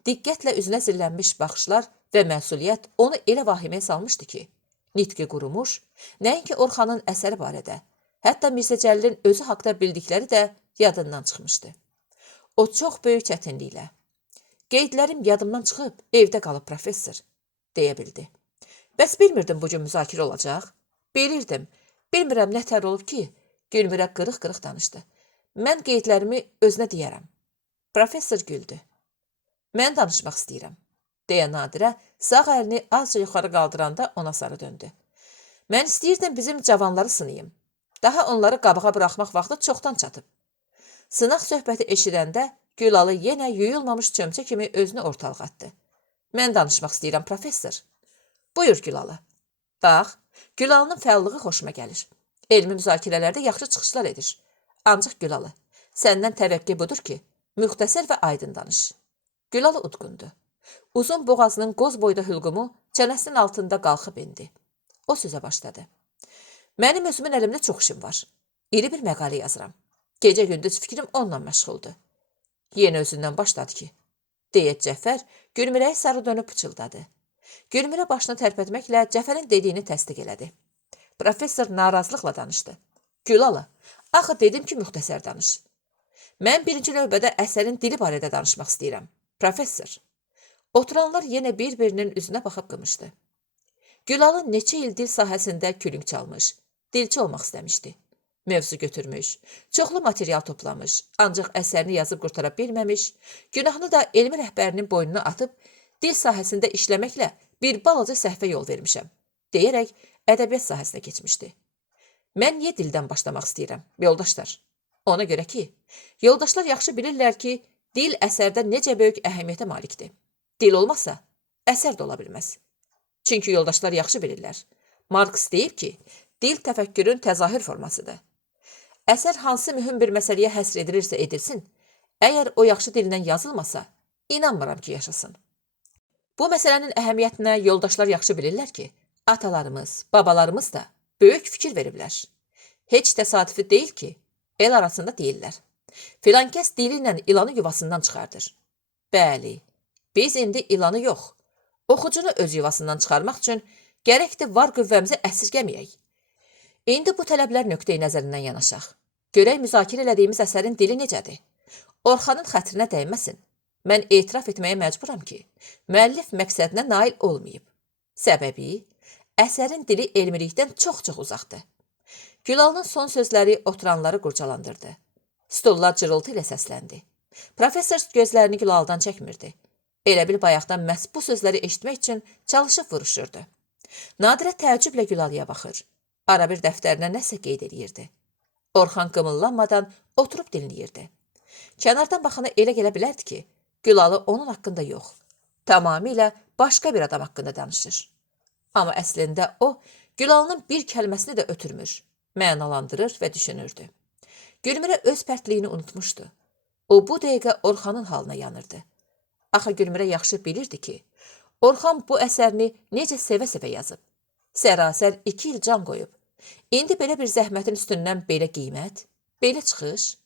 diqqətlə üzünə zillənmiş baxışlar və məsuliyyət onu elə vahiməyə salmışdı ki, nitqi qurumuş, nəinki Orxanın əsəri barədə, hətta Mirzə Cəlilin özü haqda bildikləri də yadından çıxmışdı. O çox böyük çətinliklə, qeydlərim yadımdan çıxıb, evdə qalıb professor, deyə bildi. Bəs bilmirdim bu gün müzakirə olacaq? Bilirdim, bilmirəm nə tər olub ki, Gülmirə qırıq-qırıq danışdı. Mən qeydlərimi özünə deyərəm. Professor güldü. Mən danışmaq istəyirəm, deyə Nadirə sağ əlini azca yuxarı qaldıranda ona sarı döndü. Mən istəyirdim bizim cavanları sınayım. Daha onları qabağa buraxmaq vaxtı çoxdan çatıb. Sınaq söhbəti eşidəndə Gülalı yenə yuyulmamış çömçə kimi özünü ortalığa atdı. Mən danışmaq istəyirəm, professor. Buyur Gülalı. Bax, Gülalının fəallığı xoşuma gəlir. Elmi müzakirələrdə yaxşı çıxışlar edir. Ancaq Gülalı, səndən təvəqqi budur ki, müxtəsər və aydın danış. Gülalı udqundu. Uzun boğazının qoz boyda hülqumu çənəsinin altında qalxıb indi. O sözə başladı. Mənim özümün əlimdə çox işim var. İri bir məqalə yazıram. Gecə-gündüz fikrim onunla məşğuldur. Yenə özündən başladı ki, deyə Cəfər Gülmirəyə sarı dönüb pıçıldadı. Gülmirə başını tərpətməklə Cəfərin dediyini təsdiq elədi. Professor narazılıqla danışdı. Gülalı, axı dedim ki, müxtəsər danış. Mən birinci növbədə əsərin dili barədə danışmaq istəyirəm. Professor. Oturanlar yenə bir-birinin üzünə baxıb qımışdı. Gülalı neçə il dil sahəsində külünk çalmış, dilçi olmaq istəmişdi. Mövzu götürmüş, çoxlu material toplamış, ancaq əsərini yazıb qurtara bilməmiş, günahını da elmi rəhbərinin boynuna atıb, dil sahəsində işləməklə bir balaca səhvə yol vermişəm, deyərək ədəbiyyat sahəsinə keçmişdi. Mən niyə dildən başlamaq istəyirəm, yoldaşlar? Ona görə ki, yoldaşlar yaxşı bilirlər ki, dil əsərdə necə böyük əhəmiyyətə malikdir. Dil olmasa, əsər də ola bilməz. Çünki yoldaşlar yaxşı bilirlər. Marks deyib ki, dil təfəkkürün təzahür formasıdır. Əsər hansı mühüm bir məsələyə həsr edilirsə edilsin, əgər o yaxşı dillə yazılmasa, inanmıram ki, yaşasın. Bu məsələnin əhəmiyyətinə yoldaşlar yaxşı bilirlər ki, atalarımız, babalarımız da böyük fikir veriblər. Heç təsadüfi deyil ki, el arasında deyirlər. Filankəs dili ilə ilanı yuvasından çıxardır. Bəli, biz indi ilanı yox, oxucunu öz yuvasından çıxarmaq üçün gərəkdir var qüvvəmizi əsirgəməyək. İndi bu tələblər nöqteyi nəzərindən yanaşaq. Görək müzakirə elədiyimiz əsərin dili necədir? Orxanın xətrinə dəyməsin. Mən etiraf etməyə məcburam ki, müəllif məqsədinə nail olmayıb. Səbəbi, əsərin dili elmilikdən çox-çox uzaqdır. Gülalının son sözləri oturanları qurcalandırdı. Stollar cırıltı ilə səsləndi. Professor gözlərini Gülaldan çəkmirdi. Elə bil bayaqdan məhz bu sözləri eşitmək üçün çalışıb vuruşurdu. Nadirə təəccüblə Gülalıya baxır. Ara bir dəftərinə nəsə qeyd edirdi. Orxan qımıllanmadan oturub dinləyirdi. Kənardan baxana elə gələ bilərdi ki, Gülalı onun haqqında yox, tamamilə başqa bir adam haqqında danışır. Amma əslində o, Gülalının bir kəlməsini də ötürmür. mənalandırır və düşünürdü. Gülmürə öz pərtliyini unutmuşdu. O bu dəqiqə Orxanın halına yanırdı. Axı Gülmürə yaxşı bilirdi ki, Orxan bu əsərini necə sevə-sevə yazıb. Sərasər 2 il can qoyub. İndi belə bir zəhmətin üstündən belə qiymət, belə çıxış.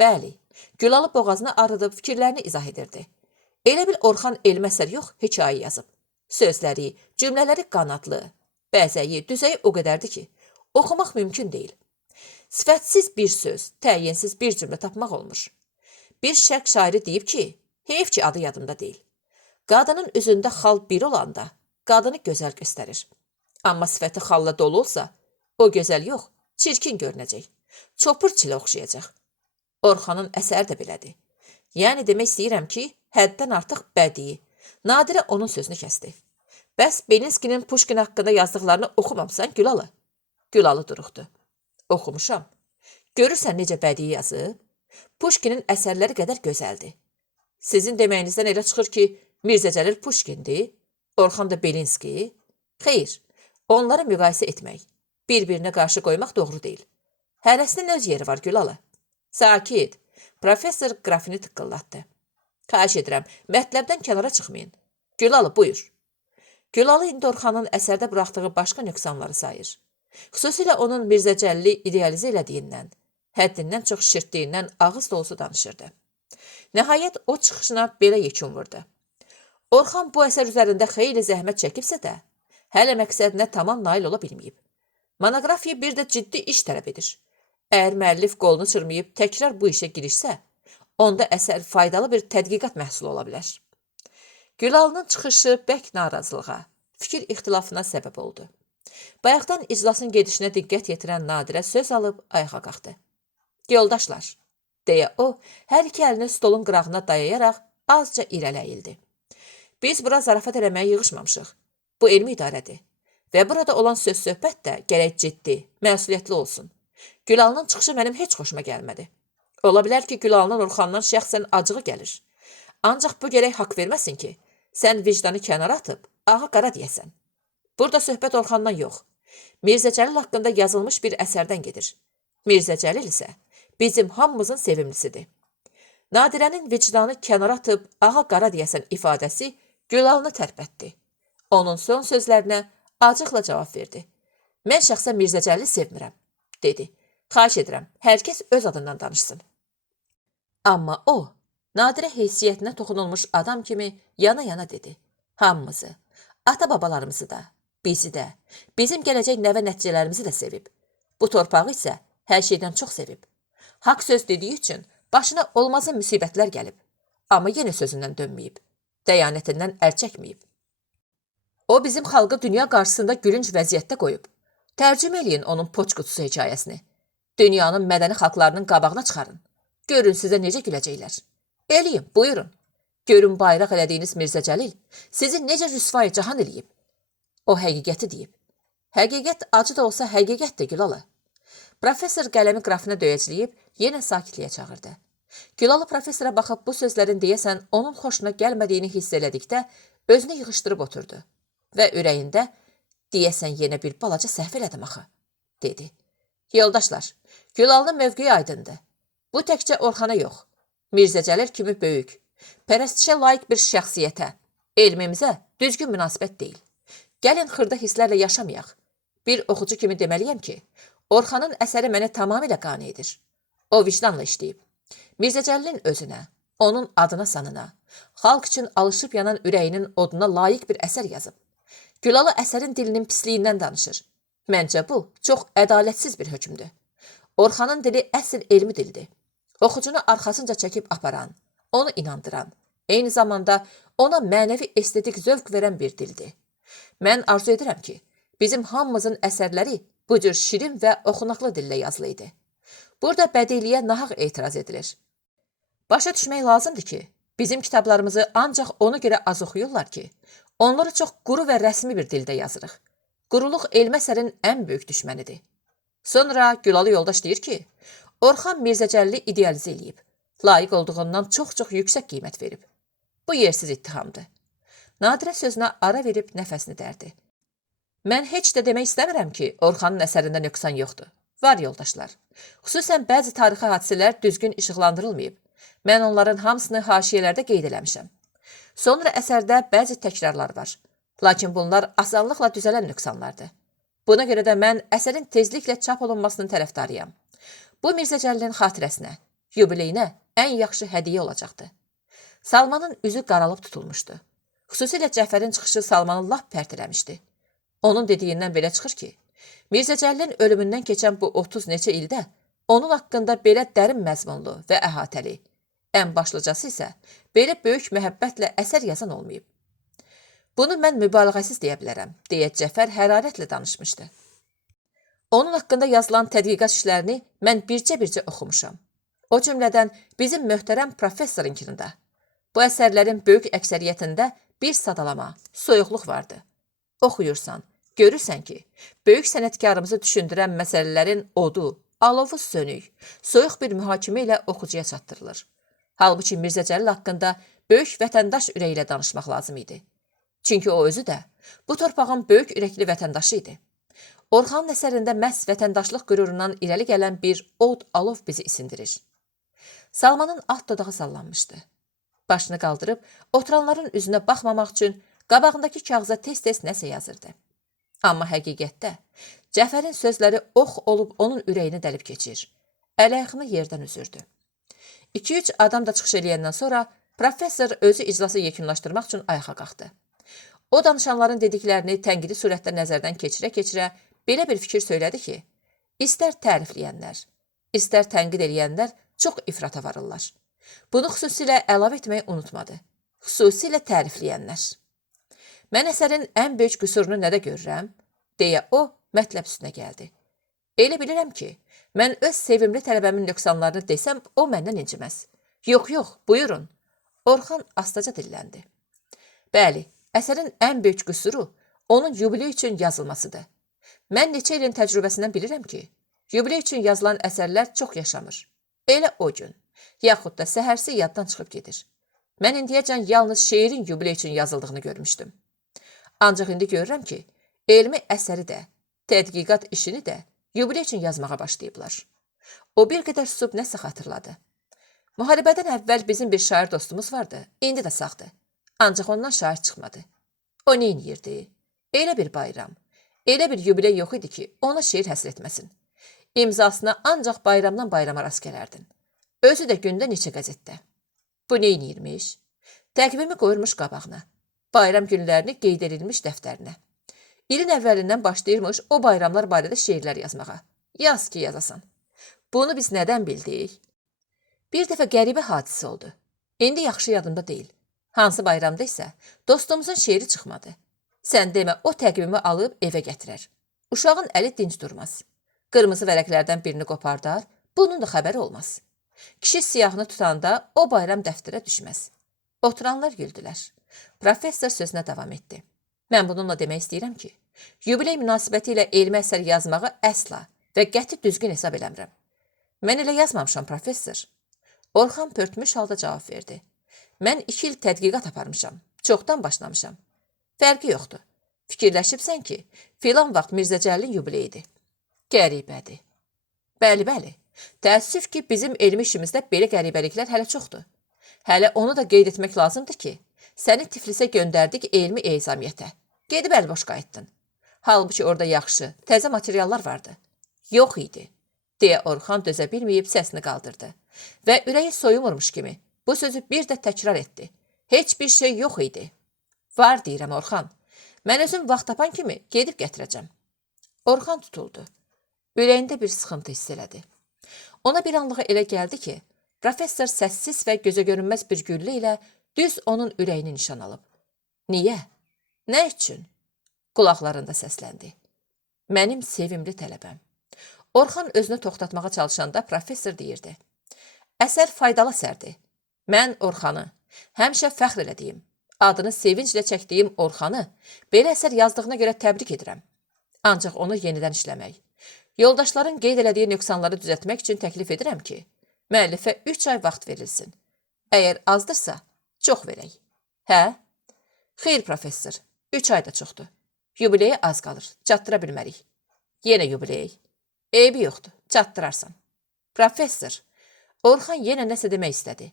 Bəli, Gülalı boğazını arıdıb fikirlərini izah edirdi. Elə bil Orxan elmi əsər yox, hekayə yazıb. Sözləri, cümlələri qanadlı, bəzəyi, düzəyi o qədərdir ki, oxumaq mümkün deyil. Sifətsiz bir söz, təyinsiz bir cümlə tapmaq olmur. Bir şərq şairi deyib ki, heyf ki adı yadımda deyil. Qadının üzündə xal bir olanda, qadını gözəl göstərir. Amma sifəti xalla dolu olsa, o gözəl yox, çirkin görünəcək. Çopur çilə oxşayacaq. Orxanın əsəri də belədir. Yəni demək istəyirəm ki, həddən artıq bədii. Nadirə onun sözünü kəsdi. Bəs Belinskinin Puşkin haqqında yazdıqlarını oxumamsan Gülalı? Gülalı duruxdu. Oxumuşam. Görürsən necə bədii yazıb? Puşkinin əsərləri qədər gözəldir. Sizin deməyinizdən elə çıxır ki, Mirzə Cəlil Puşkindir, Orxan da Belinski. Xeyr, onları müqayisə etmək, bir-birinə qarşı qoymaq doğru deyil. Hərəsinin öz yeri var Gülalı. Sakit, professor qrafini tıqqıllatdı. Xahiş edirəm, mətləbdən kənara çıxmayın. Gülalı, buyur. Gülalı indi Orxanın əsərdə buraxdığı başqa nöqsanları sayır. Xüsusilə onun Mirzə Cəlili idealizə elədiyindən, həddindən çox şirtdiyindən ağız dolusu danışırdı. Nəhayət o çıxışına belə yekun vurdu. Orxan bu əsər üzərində xeyli zəhmət çəkibsə də, hələ məqsədinə tamam nail ola bilməyib. Monoqrafiya bir də ciddi iş tələb edir. Əgər müəllif qolunu çırmayıb təkrar bu işə girişsə, onda əsər faydalı bir tədqiqat məhsulu ola bilər. Gülalının çıxışı bək narazılığa, fikir ixtilafına səbəb oldu. Bayaqdan iclasın gedişinə diqqət yetirən Nadirə söz alıb ayağa qalxdı. Yoldaşlar, deyə o, hər iki əlini stolun qırağına dayayaraq azca irələyildi. Biz bura zarafat eləməyə yığışmamışıq. Bu elmi idarədir. Və burada olan söz-söhbət də gərək ciddi, məsuliyyətli olsun. Gülalının çıxışı mənim heç xoşuma gəlmədi. Ola bilər ki, Gülalının Orxandan şəxsən acığı gəlir. Ancaq bu gərək haqq verməsin ki, sən vicdanı kənara atıb, ağa qara deyəsən. Burada söhbət Orxandan yox, Mirzə Cəlil haqqında yazılmış bir əsərdən gedir. Mirzə Cəlil isə bizim hamımızın sevimlisidir. Nadirənin vicdanı kənara atıb, ağa qara deyəsən ifadəsi Gülalını tərpətdi. Onun son sözlərinə acıqla cavab verdi. Mən şəxsən Mirzə Cəlili sevmirəm, dedi. Xahiş edirəm, hər kəs öz adından danışsın. Amma o, Nadirə heysiyyətinə toxunulmuş adam kimi yana-yana dedi. Hamımızı, ata-babalarımızı da, bizi də, bizim gələcək nəvə nəticələrimizi də sevib. Bu torpağı isə hər şeydən çox sevib. Haqq söz dediyi üçün başına olmazın müsibətlər gəlib. Amma yenə sözündən dönməyib. Dəyanətindən əl çəkməyib. O bizim xalqı dünya qarşısında gülünc vəziyyətdə qoyub. Tərcümə eləyin onun poç qutusu hekayəsini. Dünyanın mədəni xalqlarının qabağına çıxarın. Görün sizə necə güləcəklər. Eləyin, buyurun. Görün bayraq elədiyiniz Mirzə Cəlil sizi necə rüsvay cahan eləyib. O həqiqəti deyib. Həqiqət acı da olsa həqiqətdir Gülalı. Professor qələmi qrafına döyəcləyib yenə sakitliyə çağırdı. Gülalı professora baxıb bu sözlərin deyəsən onun xoşuna gəlmədiyini hiss elədikdə özünü yığışdırıb oturdu və ürəyində deyəsən yenə bir balaca səhv elədim axı, dedi. Yoldaşlar, Gülalının mövqeyi aydındır. Bu təkcə Orxana yox, Mirzə Cəlil kimi böyük, pərəstişə layiq bir şəxsiyyətə, elmimizə düzgün münasibət deyil. Gəlin xırda hisslərlə yaşamayaq. Bir oxucu kimi deməliyəm ki, Orxanın əsəri mənə tamamilə qane edir. O vicdanla işləyib. Mirzə Cəlilin özünə, onun adına sanına, xalq üçün alışıb yanan ürəyinin oduna layiq bir əsər yazıb. Gülalı əsərin dilinin pisliyindən danışır. Məncə bu çox ədalətsiz bir hökmdür. Orxanın dili əsl elmi dildir. Oxucunu arxasınca çəkib aparan, onu inandıran, eyni zamanda ona mənəvi estetik zövq verən bir dildir. Mən arzu edirəm ki, bizim hamımızın əsərləri bu cür şirin və oxunaqlı dillə yazılıydı. Burada bədiliyə nahaq etiraz edilir. Başa düşmək lazımdır ki, bizim kitablarımızı ancaq ona görə az oxuyurlar ki, onları çox quru və rəsmi bir dildə yazırıq. Quruluq elmi əsərin ən böyük düşmənidir. Sonra Gülalı yoldaş deyir ki, Orxan Mirzə Cəlili idealizə eləyib, layiq olduğundan çox-çox yüksək qiymət verib. Bu yersiz ittihamdır. Nadirə sözünə ara verib nəfəsini dərdi. Mən heç də demək istəmirəm ki, Orxanın əsərində nöqsan yoxdur. Var yoldaşlar. Xüsusən bəzi tarixi hadisələr düzgün işıqlandırılmayıb. Mən onların hamısını haşiyələrdə qeyd eləmişəm. Sonra əsərdə bəzi təkrarlar var. Lakin bunlar asanlıqla düzələn nöqsanlardır. Buna görə də mən əsərin tezliklə çap olunmasının tərəfdarıyam. Bu Mirzə Cəlilin xatirəsinə, yubileyinə ən yaxşı hədiyyə olacaqdı. Salmanın üzü qaralıb tutulmuşdu. Xüsusilə Cəfərin çıxışı Salmanı lap pərt eləmişdi. Onun dediyindən belə çıxır ki, Mirzə Cəlilin ölümündən keçən bu 30 neçə ildə onun haqqında belə dərin məzmunlu və əhatəli, ən başlıcası isə belə böyük məhəbbətlə əsər yazan olmayıb. Bunu mən mübaliğəsiz deyə bilərəm, deyə Cəfər hərarətlə danışmışdı. Onun haqqında yazılan tədqiqat işlərini mən bircə-bircə oxumuşam. O cümlədən bizim möhtərəm professorunkinin də. Bu əsərlərin böyük əksəriyyətində bir sadalama, soyuqluq vardı. Oxuyursan, görürsən ki, böyük sənətkarımızı düşündürən məsələlərin odu, alovu sönük, soyuq bir mühakimə ilə oxucuya çatdırılır. Halbuki Mirzə Cəlil haqqında böyük vətəndaş ürəyi ilə danışmaq lazım idi. Çünki o özü də bu torpağın böyük ürəkli vətəndaşı idi. Orxanın əsərində məhz vətəndaşlıq qürurundan irəli gələn bir od, alov bizi isindirir. Salmanın alt dodağı sallanmışdı. Başını qaldırıb, oturanların üzünə baxmamaq üçün qabağındakı kağıza tez-tez nəsə yazırdı. Amma həqiqətdə Cəfərin sözləri ox olub onun ürəyini dəlib keçir. Əl-ayağını yerdən üzürdü. 2-3 adam da çıxış eləyəndən sonra professor özü iclası yekunlaşdırmaq üçün ayağa qalxdı. O danışanların dediklərini tənqidi surətdə nəzərdən keçirə-keçirə belə bir fikir söylədi ki, istər tərifləyənlər, istər tənqid eləyənlər çox ifrata varırlar. Bunu xüsusilə əlavə etməyi unutmadı. Xüsusilə tərifləyənlər. Mən əsərin ən böyük qüsurunu nədə görürəm? Deyə o mətləb üstünə gəldi. Elə bilirəm ki, mən öz sevimli tələbəmin nöqsanlarını desəm, o məndən inciməz. Yox, buyurun. Orxan astaca dilləndi. Bəli, əsərin ən böyük qüsuru onun yubiley üçün yazılmasıdır. Mən neçə ilin təcrübəsindən bilirəm ki, yubiley üçün yazılan əsərlər çox yaşamır. Elə o gün, yaxud da səhərsi yaddan çıxıb gedir. Mən indiyəcən yalnız şeirin yubiley üçün yazıldığını görmüşdüm. Ancaq indi görürəm ki, elmi əsəri də, tədqiqat işini də yubiley üçün yazmağa başlayıblar. O bir qədər susub nəsə xatırladı. Müharibədən əvvəl bizim bir şair dostumuz vardı, indi də sağdır. Ancaq ondan şair çıxmadı. O neyniyirdi? Elə bir bayram, elə bir yubiley yox idi ki, ona şeir həsr etməsin. İmzasına ancaq bayramdan bayrama rast gələrdin. Özü də gündə neçə qəzetdə. Bu neyniyirmiş? Təqvimi qoyurmuş qabağına. Bayram günlərini qeyd edilmiş dəftərinə. İlin əvvəlindən başlayırmış o bayramlar barədə şeirlər yazmağa. Yaz ki, yazasan. Bunu biz nədən bildik? Bir dəfə qəribə hadisə oldu. İndi yaxşı yadımda deyil. Hansı bayramda isə dostumuzun şeiri çıxmadı. Sən demə, o təqvimi alıb evə gətirər. Uşağın əli dinc durmaz. Qırmızı vərəqlərdən birini qopardar, bunun da xəbəri olmaz. Kişi siyahını tutanda o bayram dəftərə düşməz. Oturanlar güldülər. Professor sözünə davam etdi. Mən bununla demək istəyirəm ki, yubiley münasibəti ilə elmi əsər yazmağı əsla və qəti düzgün hesab eləmirəm. Mən elə yazmamışam, professor. Orxan pörtmüş halda cavab verdi. Mən 2 il tədqiqat aparmışam, çoxdan başlamışam. Fərqi yoxdur. Fikirləşibsən ki, filan vaxt Mirzə Cəlilin yubileyidir. Qəribədir. Bəli. Təəssüf ki, bizim elmi işimizdə belə qəribəliklər hələ çoxdur. Hələ onu da qeyd etmək lazımdır ki, səni Tiflisə göndərdik elmi ezamiyyətə. Gedib əlboş qayıtdın. Halbuki orada yaxşı, təzə materiallar vardı. Yox idi, deyə Orxan dözə bilməyib səsini qaldırdı. Və ürəyi soyumurmuş kimi bu sözü bir də təkrar etdi. Heç bir şey yox idi. Var deyirəm, Orxan. Mən özüm vaxt tapan kimi gedib gətirəcəm. Orxan tutuldu. Ürəyində bir sıxıntı hiss elədi. Ona bir anlığa elə gəldi ki, professor səssiz və gözə görünməz bir güllə ilə düz onun ürəyini nişan alıb. Niyə? Nə üçün? Qulaqlarında səsləndi. Mənim sevimli tələbəm. Orxan özünü toxtatmağa çalışanda professor deyirdi. Əsər faydalı əsərdir. Mən Orxanı, həmişə fəxr elədiyim, adını sevinclə çəkdiyim Orxanı belə əsər yazdığına görə təbrik edirəm. Ancaq onu yenidən işləmək, yoldaşların qeyd elədiyi nöqsanları düzəltmək üçün təklif edirəm ki, müəllifə 3 ay vaxt verilsin. Əgər azdırsa, çox verək. Hə? Xeyr, professor, 3 ay da çoxdur. Yubileyə az qalır, çatdıra bilmərik. Yenə yubiley. Eybi yoxdur, çatdırarsan. Professor, Orxan yenə nəsə demək istədi.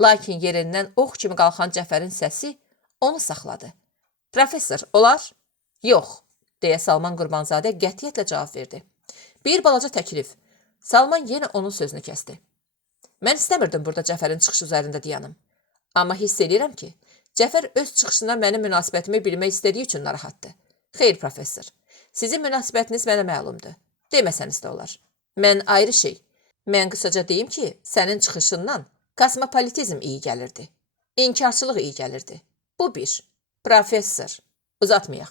Lakin yerindən ox kimi qalxan Cəfərin səsi onu saxladı. Professor, olar? Yox, deyə Salman Qurbanzadə qətiyyətlə cavab verdi. Bir balaca təklif. Salman yenə onun sözünü kəsdi. Mən istəmirdim burada Cəfərin çıxışı üzərində dayanım. Amma hiss edirəm ki, Cəfər öz çıxışına mənim münasibətimi bilmək istədiyi üçün narahatdır. Xeyr, professor, sizin münasibətiniz mənə məlumdur. Deməsəniz də olar. Mən ayrı şey. Mən qısaca deyim ki, sənin çıxışından kosmopolitizm iyi gəlirdi. İnkarçılıq iyi gəlirdi. Bu bir. Professor, uzatmayaq.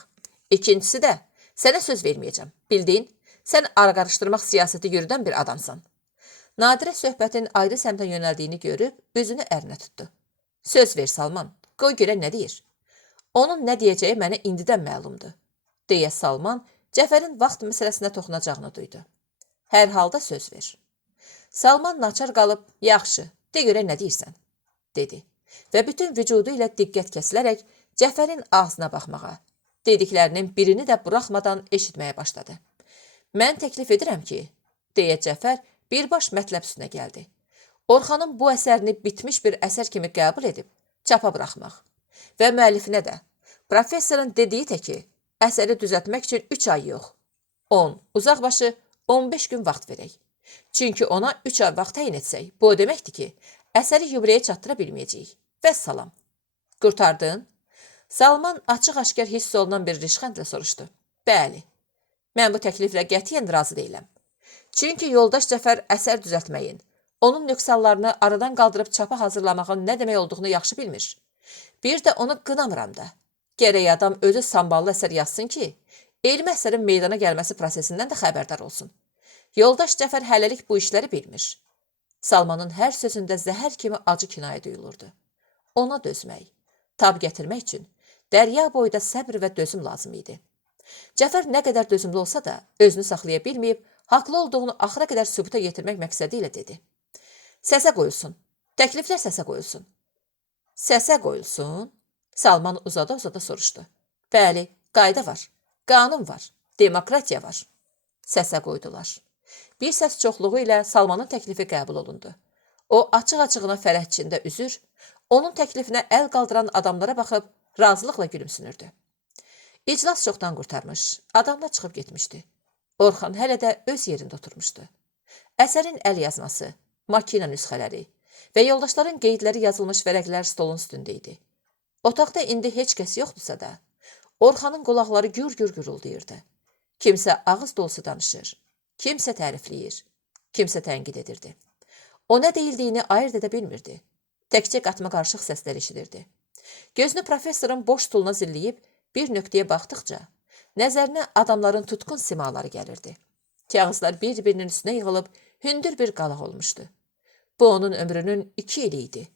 İkincisi də, sənə söz verməyəcəm. Bildin, sən ara qarışdırmaq siyasəti yürüdən bir adamsan. Nadirə söhbətin ayrı səmtə yönəldiyini görüb, üzünü ərinə tutdu. Söz ver, Salman, qoy görə nə deyir? Onun nə deyəcəyi mənə indidən məlumdur, deyə Salman Cəfərin vaxt məsələsinə toxunacağını duydu. Hər halda söz ver. Salman naçar qalıb, yaxşı, de görə nə deyirsən, dedi və bütün vücudu ilə diqqət kəsilərək Cəfərin ağzına baxmağa, dediklərinin birini də buraxmadan eşitməyə başladı. Mən təklif edirəm ki, deyə Cəfər birbaş mətləb üstünə gəldi. Orxanın bu əsərini bitmiş bir əsər kimi qəbul edib, çapa buraxmaq və müəllifinə də, professorun dediyi təki, əsəri düzəltmək üçün 3 ay yox, 10, uzaqbaşı 15 gün vaxt verək. Çünki ona 3 ay vaxt təyin etsək, bu o deməkdir ki, əsəri yubileyə çatdıra bilməyəcəyik. Və salam. Qurtardın? Salman açıq-aşkar hiss olunan bir rişxəndlə soruşdu. Bəli, mən bu təkliflə qətiyyən razı deyiləm. Çünki yoldaş Cəfər əsər düzəltməyin, onun nöqsanlarını aradan qaldırıb çapa hazırlamağın nə demək olduğunu yaxşı bilmir. Bir də onu qınamıram da. Gərək adam özü samballı əsər yazsın ki, elmi əsərin meydana gəlməsi prosesindən də xəbərdar olsun. Yoldaş Cəfər hələlik bu işləri bilmir. Salmanın hər sözündə zəhər kimi acı kinayə duyulurdu. Ona dözmək, tab gətirmək üçün dərya boyda səbr və dözüm lazım idi. Cəfər nə qədər dözümlü olsa da özünü saxlaya bilməyib, haqlı olduğunu axıra qədər sübuta yetirmək məqsədi ilə dedi. Səsə qoyulsun, təkliflər səsə qoyulsun. Səsə qoyulsun? Salman uzada-uzada soruşdu. Bəli, qayda var, qanun var, demokratiya var. Səsə qoydular. Bir səs çoxluğu ilə Salmanın təklifi qəbul olundu. O açıq-açığına fərəh içində üzür, onun təklifinə əl qaldıran adamlara baxıb razılıqla gülümsünürdü. İclas çoxdan qurtarmış, adamlar çıxıb getmişdi. Orxan hələ də öz yerində oturmuşdu. Əsərin əl yazması, makina nüsxələri və yoldaşların qeydləri yazılmış vərəqlər stolun üstündə idi. Otaqda indi heç kəs yoxdursa da, Orxanın qulaqları gür-gür guruldayırdı. Kimsə ağız dolusu danışır, kimsə tərifləyir, kimsə tənqid edirdi. O nə deyildiyini ayırt edə bilmirdi. Təkcə qatma-qarışıq səslər eşidirdi. Gözünü professorun boş stuluna zilləyib bir nöqtəyə baxdıqca, nəzərinə adamların tutqun simaları gəlirdi. Kağızlar bir-birinin üstünə yığılıb hündür bir qalaq olmuşdu. Bu onun ömrünün 2 ili idi.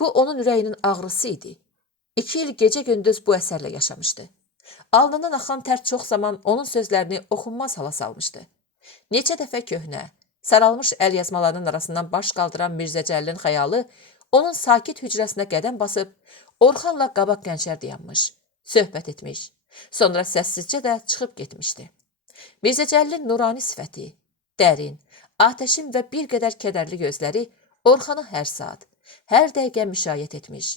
Bu onun ürəyinin ağrısı idi. 2 il gecə-gündüz bu əsərlə yaşamışdı. Alnından axan tər çox zaman onun sözlərini oxunmaz hala salmışdı. Neçə dəfə köhnə, saralmış əl yazmalarının arasından baş qaldıran Mirzə Cəllin xəyalı onun sakit hücrəsinə qədəm basıb, Orxanla qabaq qənşər dayanmış, söhbət etmiş, sonra səssizcə də çıxıb getmişdi. Mirzə Cəllin nurani sifəti, dərin, atəşin və bir qədər kədərli gözləri Orxanı hər saat, hər dəqiqə müşayiət etmiş,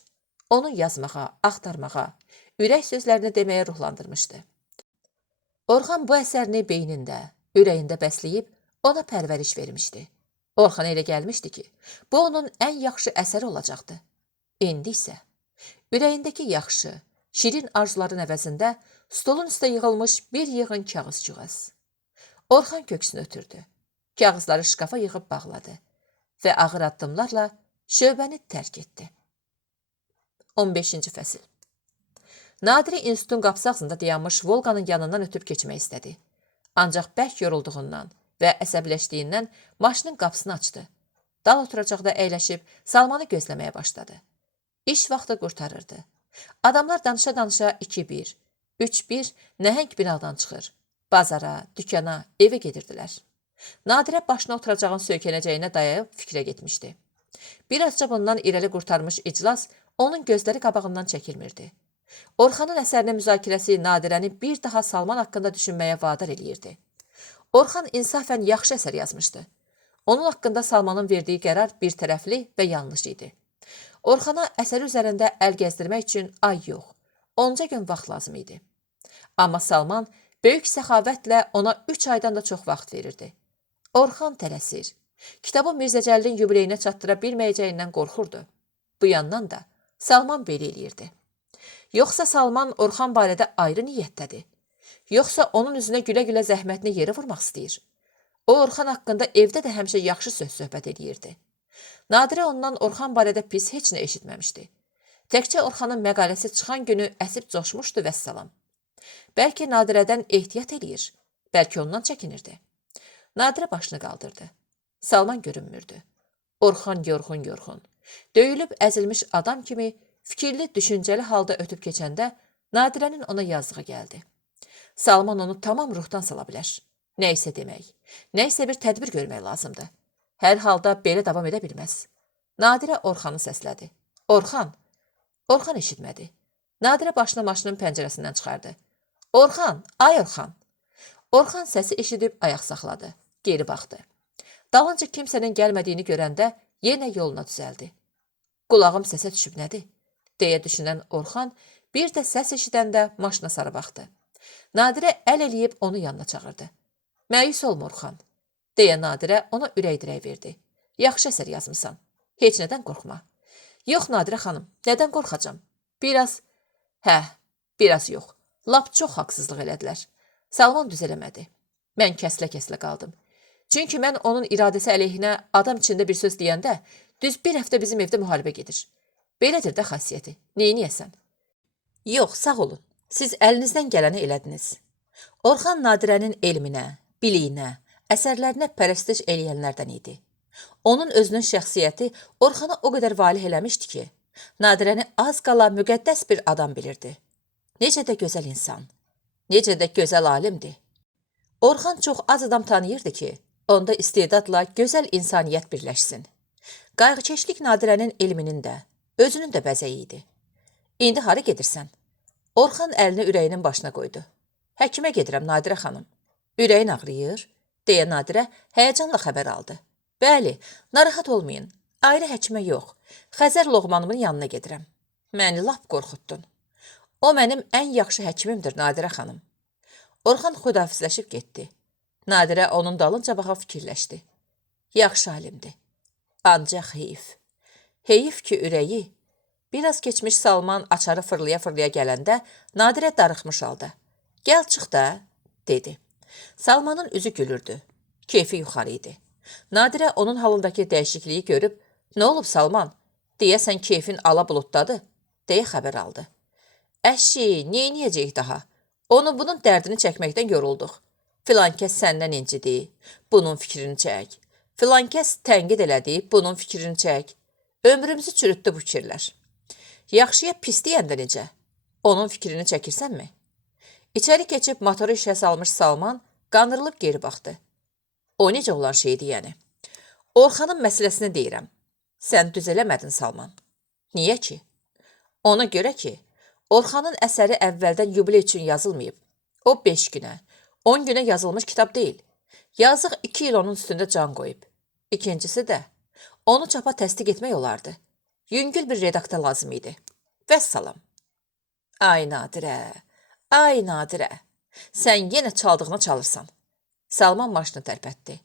onu yazmağa, axtarmağa, ürək sözlərini deməyə ruhlandırmışdı. Orxan bu əsərini beynində, ürəyində bəsləyib, ona pərvəriş vermişdi. Orxana elə gəlmişdi ki, bu onun ən yaxşı əsəri olacaqdı. İndi isə ürəyindəki yaxşı, şirin arzuların əvəzində stolun üstə yığılmış bir yığın kağızcığaz. Orxan köksünü ötürdü. Kağızları şkafa yığıb bağladı və ağır addımlarla şöbəni tərk etdi. 15-ci fəsil. Nadiri institutun qapısı ağzında dayanmış Volqanın yanından ötüb keçmək istədi. Ancaq bərk yorulduğundan və əsəbləşdiyindən maşının qapısını açdı. Dal oturacaqda əyləşib Salmanı gözləməyə başladı. İş vaxtı qurtarırdı. Adamlar danışa-danışa 2-1, 3-1 nəhəng binadan çıxır. Bazara, dükana, evə gedirdilər. Nadirə başına oturacağın söykənəcəyinə dayayıb fikrə getmişdi. Birazca bundan irəli qurtarmış iclas onun gözləri qabağından çəkilmirdi. Orxanın əsərinin müzakirəsi Nadirəni bir daha Salman haqqında düşünməyə vadar eləyirdi. Orxan insafən yaxşı əsər yazmışdı. Onun haqqında Salmanın verdiyi qərar bir tərəfli və yanlış idi. Orxana əsəri üzərində əl gəzdirmək üçün ay yox, onca gün vaxt lazım idi. Amma Salman böyük səxavətlə ona 3 aydan da çox vaxt verirdi. Orxan tələsir. Kitabı Mirzə Cəlilin yubileyinə çatdıra bilməyəcəyindən qorxurdu. Bu yandan da Salman belə eləyirdi. Yoxsa Salman Orxan barədə ayrı niyyətdədir? Yoxsa onun üzünə gülə-gülə zəhmətini yeri vurmaq istəyir? O, Orxan haqqında evdə də həmişə yaxşı söz-söhbət eləyirdi. Nadirə ondan Orxan barədə pis heç nə eşitməmişdi. Təkcə Orxanın məqaləsi çıxan günü əsib coşmuşdu vəssalam. Bəlkə Nadirədən ehtiyat eləyir, bəlkə ondan çəkinirdi. Nadirə başını qaldırdı. Salman görünmürdü. Orxan yorğun-yorğun, döyülüb əzilmiş adam kimi fikirli, düşüncəli halda ötüb keçəndə Nadirənin ona yazdığı gəldi. Salman onu tamam ruhdan sala bilər. Nə isə demək, nə isə bir tədbir görmək lazımdır. Hər halda belə davam edə bilməz. Nadirə Orxanı səslədi. Orxan! Orxan eşitmədi. Nadirə başını maşının pəncərəsindən çıxardı. Orxan! Ay Orxan! Orxan səsi eşidib ayaq saxladı. Geri baxdı. Dalınca kimsənin gəlmədiyini görəndə yenə yoluna düzəldi. Qulağım səsə düşüb nədir? Deyə düşünən Orxan bir də səs eşidəndə maşına sarı baxdı. Nadirə əl eləyib onu yanına çağırdı. Məyus olma Orxan, deyə Nadirə ona ürək-dirək verdi. Yaxşı əsər yazmısan. Heç nədən qorxma. Yox Nadirə xanım, nədən qorxacam? Biraz yox. Lap çox haqsızlıq elədilər. Salman düz eləmədi. Mən kəslə-kəslə qaldım. Çünki mən onun iradəsi əleyhinə adam içində bir söz deyəndə düz bir həftə bizim evdə müharibə gedir. Belədir də xasiyyəti. Neyniyəsən? Yox, sağ olun. Siz əlinizdən gələni elədiniz. Orxan Nadirənin elminə, biliyinə, əsərlərinə pərəstiş eləyənlərdən idi. Onun özünün şəxsiyyəti Orxana o qədər valih eləmişdi ki, Nadirəni az qala müqəddəs bir adam bilirdi. Necə də gözəl insan, necə də gözəl alimdir. Orxan çox az adam tanıyırdı ki, onda istedadla gözəl insaniyyət birləşsin. Qayğıkeşlik Nadirənin elminin də, özünün də bəzəyi idi. İndi hara gedirsən? Orxan əlini ürəyinin başına qoydu. Həkimə gedirəm, Nadirə xanım. Ürəyin ağrıyır, deyə Nadirə həyəcanla xəbər aldı. Bəli, narahat olmayın. Ayrı həkimə yox, Xəzər Loğmanımın yanına gedirəm. Məni lap qorxutdun. O mənim ən yaxşı həkimimdir, Nadirə xanım. Orxan xudafizləşib getdi. Nadirə onun dalınca baxıb fikirləşdi. Yaxşı alimdir. Ancaq heyif. Heyif ki, ürəyi. Biraz keçmiş Salman açarı fırlaya-fırlaya gələndə Nadirə darıxmış halda. Gəl çıx da, dedi. Salmanın üzü gülürdü. Keyfi yuxarı idi. Nadirə onun halındakı dəyişikliyi görüb, nə olub Salman? Deyəsən keyfin ala buluddadır, deyə xəbər aldı. Əşi, neyniyəcəyik daha? Onu bunun dərdini çəkməkdən yorulduq. Filan kəs səndən incidi, bunun fikrini çək. Filan kəs tənqid elədi, bunun fikrini çək. Ömrümüzü çürütdü bu fikirlər. Yaxşıya pis deyəndə necə? Onun fikrini çəkirsənmi? İçəri keçib motoru işə salmış Salman qanırılıb geri baxdı. O necə olan şeydir yəni? Orxanın məsələsini deyirəm. Sən düz eləmədin Salman. Niyə ki? Ona görə ki, Orxanın əsəri əvvəldən yubiley üçün yazılmayıb. O 5 günə, 10 günə yazılmış kitab deyil. Yazıq 2 il onun üstündə can qoyub. İkincisi də, onu çapa təsdiq etmək olardı. Yüngül bir redakta lazım idi. Vəssalam. Ay Nadirə, sən yenə çaldığını çalırsan. Salman maşını tərpətdi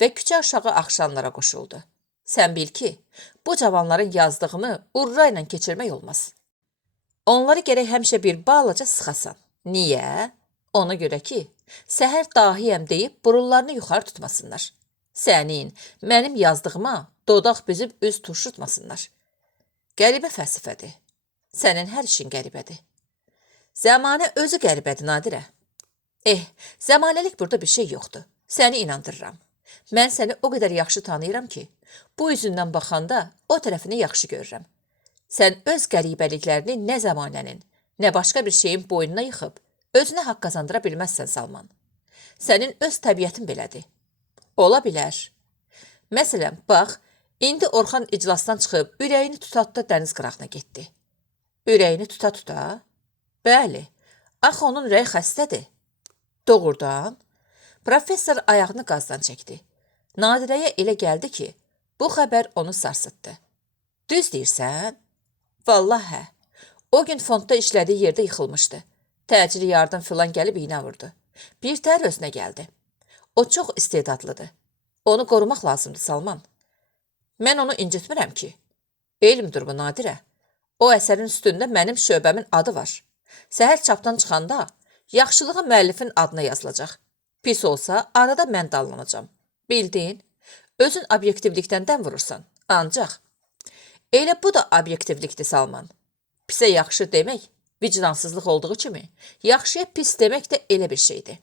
və küçə aşağı axşamlara qoşuldu. Sən bil ki, bu cavanların yazdığını urra ilə keçirmək olmaz. Onları gərək həmişə bir balaca sıxasan. Niyə? Ona görə ki, səhər dahiyəm deyib burunlarını yuxarı tutmasınlar. Sənin, mənim yazdığıma dodaq büzüb üz turşutmasınlar. Qəribə fəlsifədir. Sənin hər işin qəribədir. Zəmanə özü qəribədir, Nadirə. Zəmanəlik burada bir şey yoxdur. Səni inandırıram. Mən səni o qədər yaxşı tanıyıram ki, bu üzündən baxanda o tərəfini yaxşı görürəm. Sən öz qəribəliklərini nə zəmanənin, nə başqa bir şeyin boynuna yıxıb, özünə haqq qazandıra bilməzsən Salman. Sənin öz təbiətin belədir. Ola bilər. Məsələn, bax, indi Orxan iclasdan çıxıb ürəyini tutatda dəniz qırağına getdi. Ürəyini tuta? Bəli, axı onun ürəyi xəstədir. Doğrudan? Professor ayağını qazdan çəkdi. Nadirəyə elə gəldi ki, bu xəbər onu sarsıtdı. Düz deyirsən? Vallahi hə. O gün fondda işlədiyi yerdə yıxılmışdı. Təcili yardım filan gəlib iynə vurdu. Bir tər özünə gəldi. O çox istedadlıdır. Onu qorumaq lazımdır, Salman. Mən onu incitmirəm ki. Elmdir bu, Nadirə. O əsərin üstündə mənim şöbəmin adı var. Səhər çapdan çıxanda yaxşılığı müəllifin adına yazılacaq. Pis olsa arada mən dallanacam. Bildin? Özün obyektivlikdən dəm vurursan. Ancaq elə bu da obyektivlikdir, Salman. Pisə yaxşı demək vicdansızlıq olduğu kimi, yaxşıya pis demək də elə bir şeydir.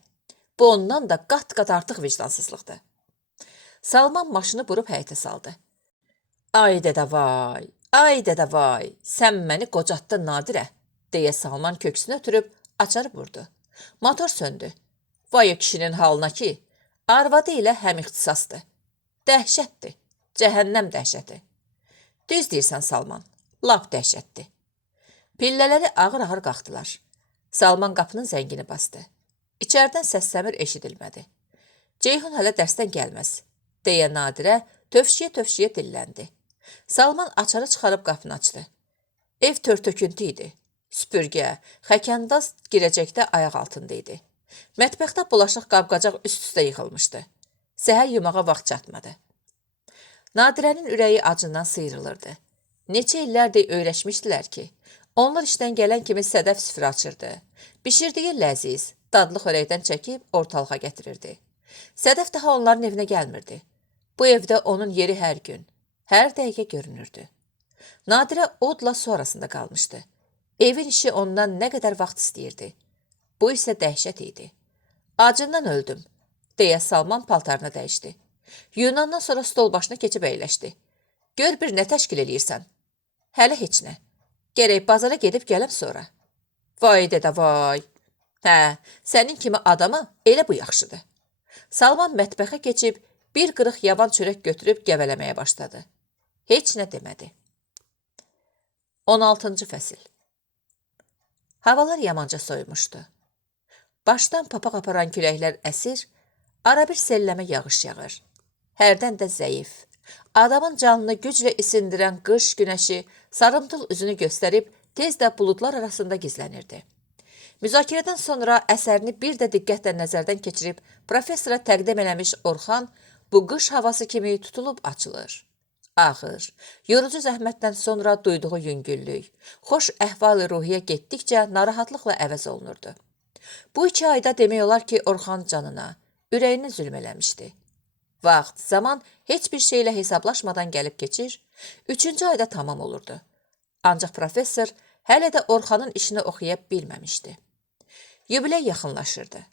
Bu ondan da qat-qat artıq vicdansızlıqdır. Salman maşını burub həyətə saldı. Ay dədə vay, ay dədə vay, sən məni qocatdın, Nadirə, deyə Salman köksünü ötürüb açarı vurdu. Motor söndü. Vay o kişinin halına ki, arvadı ilə həm ixtisasdır. Dəhşətdir, cəhənnəm dəhşəti. Düz deyirsən, Salman, lap dəhşətdir. Pillələri ağır-ağır qalxdılar. Salman qapının zəngini bastı. İçərdən səs-səmir eşidilmədi. Ceyhun hələ dərsdən gəlməz, deyə Nadirə tövşiyə-tövşiyə dilləndi. Salman açarı çıxarıb qapını açdı. Ev tör-töküntü idi. Süpürgə, xəkəndaz girəcəkdə ayaq altında idi. Mətbəxdə bulaşıq qab-qacaq üst-üstə yıxılmışdı. Səhər yumağa vaxt çatmadı. Nadirənin ürəyi acından sıyrılırdı. Neçə illərdir öyrəşmişdilər ki, onlar işdən gələn kimi sədəf süfrə açırdı. Bişirdiyi ləziz, dadlı xörəkdən çəkib ortalığa gətirirdi. Sədəf daha onların evinə gəlmirdi. Bu evdə onun yeri hər gün, hər dəqiqə görünürdü. Nadirə odla su arasında qalmışdı. Evin işi ondan nə qədər vaxt istəyirdi. Bu isə dəhşət idi. Acından öldüm, deyə Salman paltarını dəyişdi. Yunandan sonra stol başına keçib əyləşdi. Gör bir nə təşkil eləyirsən? Hələ heç nə. Gərək bazara gedib gələm sonra. Vay dədə vay. Hə, sənin kimi adama elə bu yaxşıdır. Salman mətbəxə keçib bir qırıq yavan çörək götürüb gəvələməyə başladı. Heç nə demədi. 16-cı fəsil. Havalar yamanca soyumuşdu. Başdan papaq aparan küləklər əsir, arabir selləmə yağış yağır. Hərdən də zəif, adamın canını güclə isindirən qış günəşi sarımtıl üzünü göstərib tez də buludlar arasında gizlənirdi. Müzakirədən sonra əsərini bir də diqqətlə nəzərdən keçirib professora təqdim eləmiş Orxan bu qış havası kimi tutulub açılır. Ağır, yorucu zəhmətdən sonra duyduğu yüngüllük, xoş əhval-ruhiyyə getdikcə narahatlıqla əvəz olunurdu. Bu 2 ayda demək olar ki, Orxan canına, ürəyinə zülm eləmişdi. Vaxt, zaman heç bir şeylə hesablaşmadan gəlib keçir, 3-cü ayda tamam olurdu. Ancaq professor hələ də Orxanın işini oxuya bilməmişdi. Yubiley yaxınlaşırdı.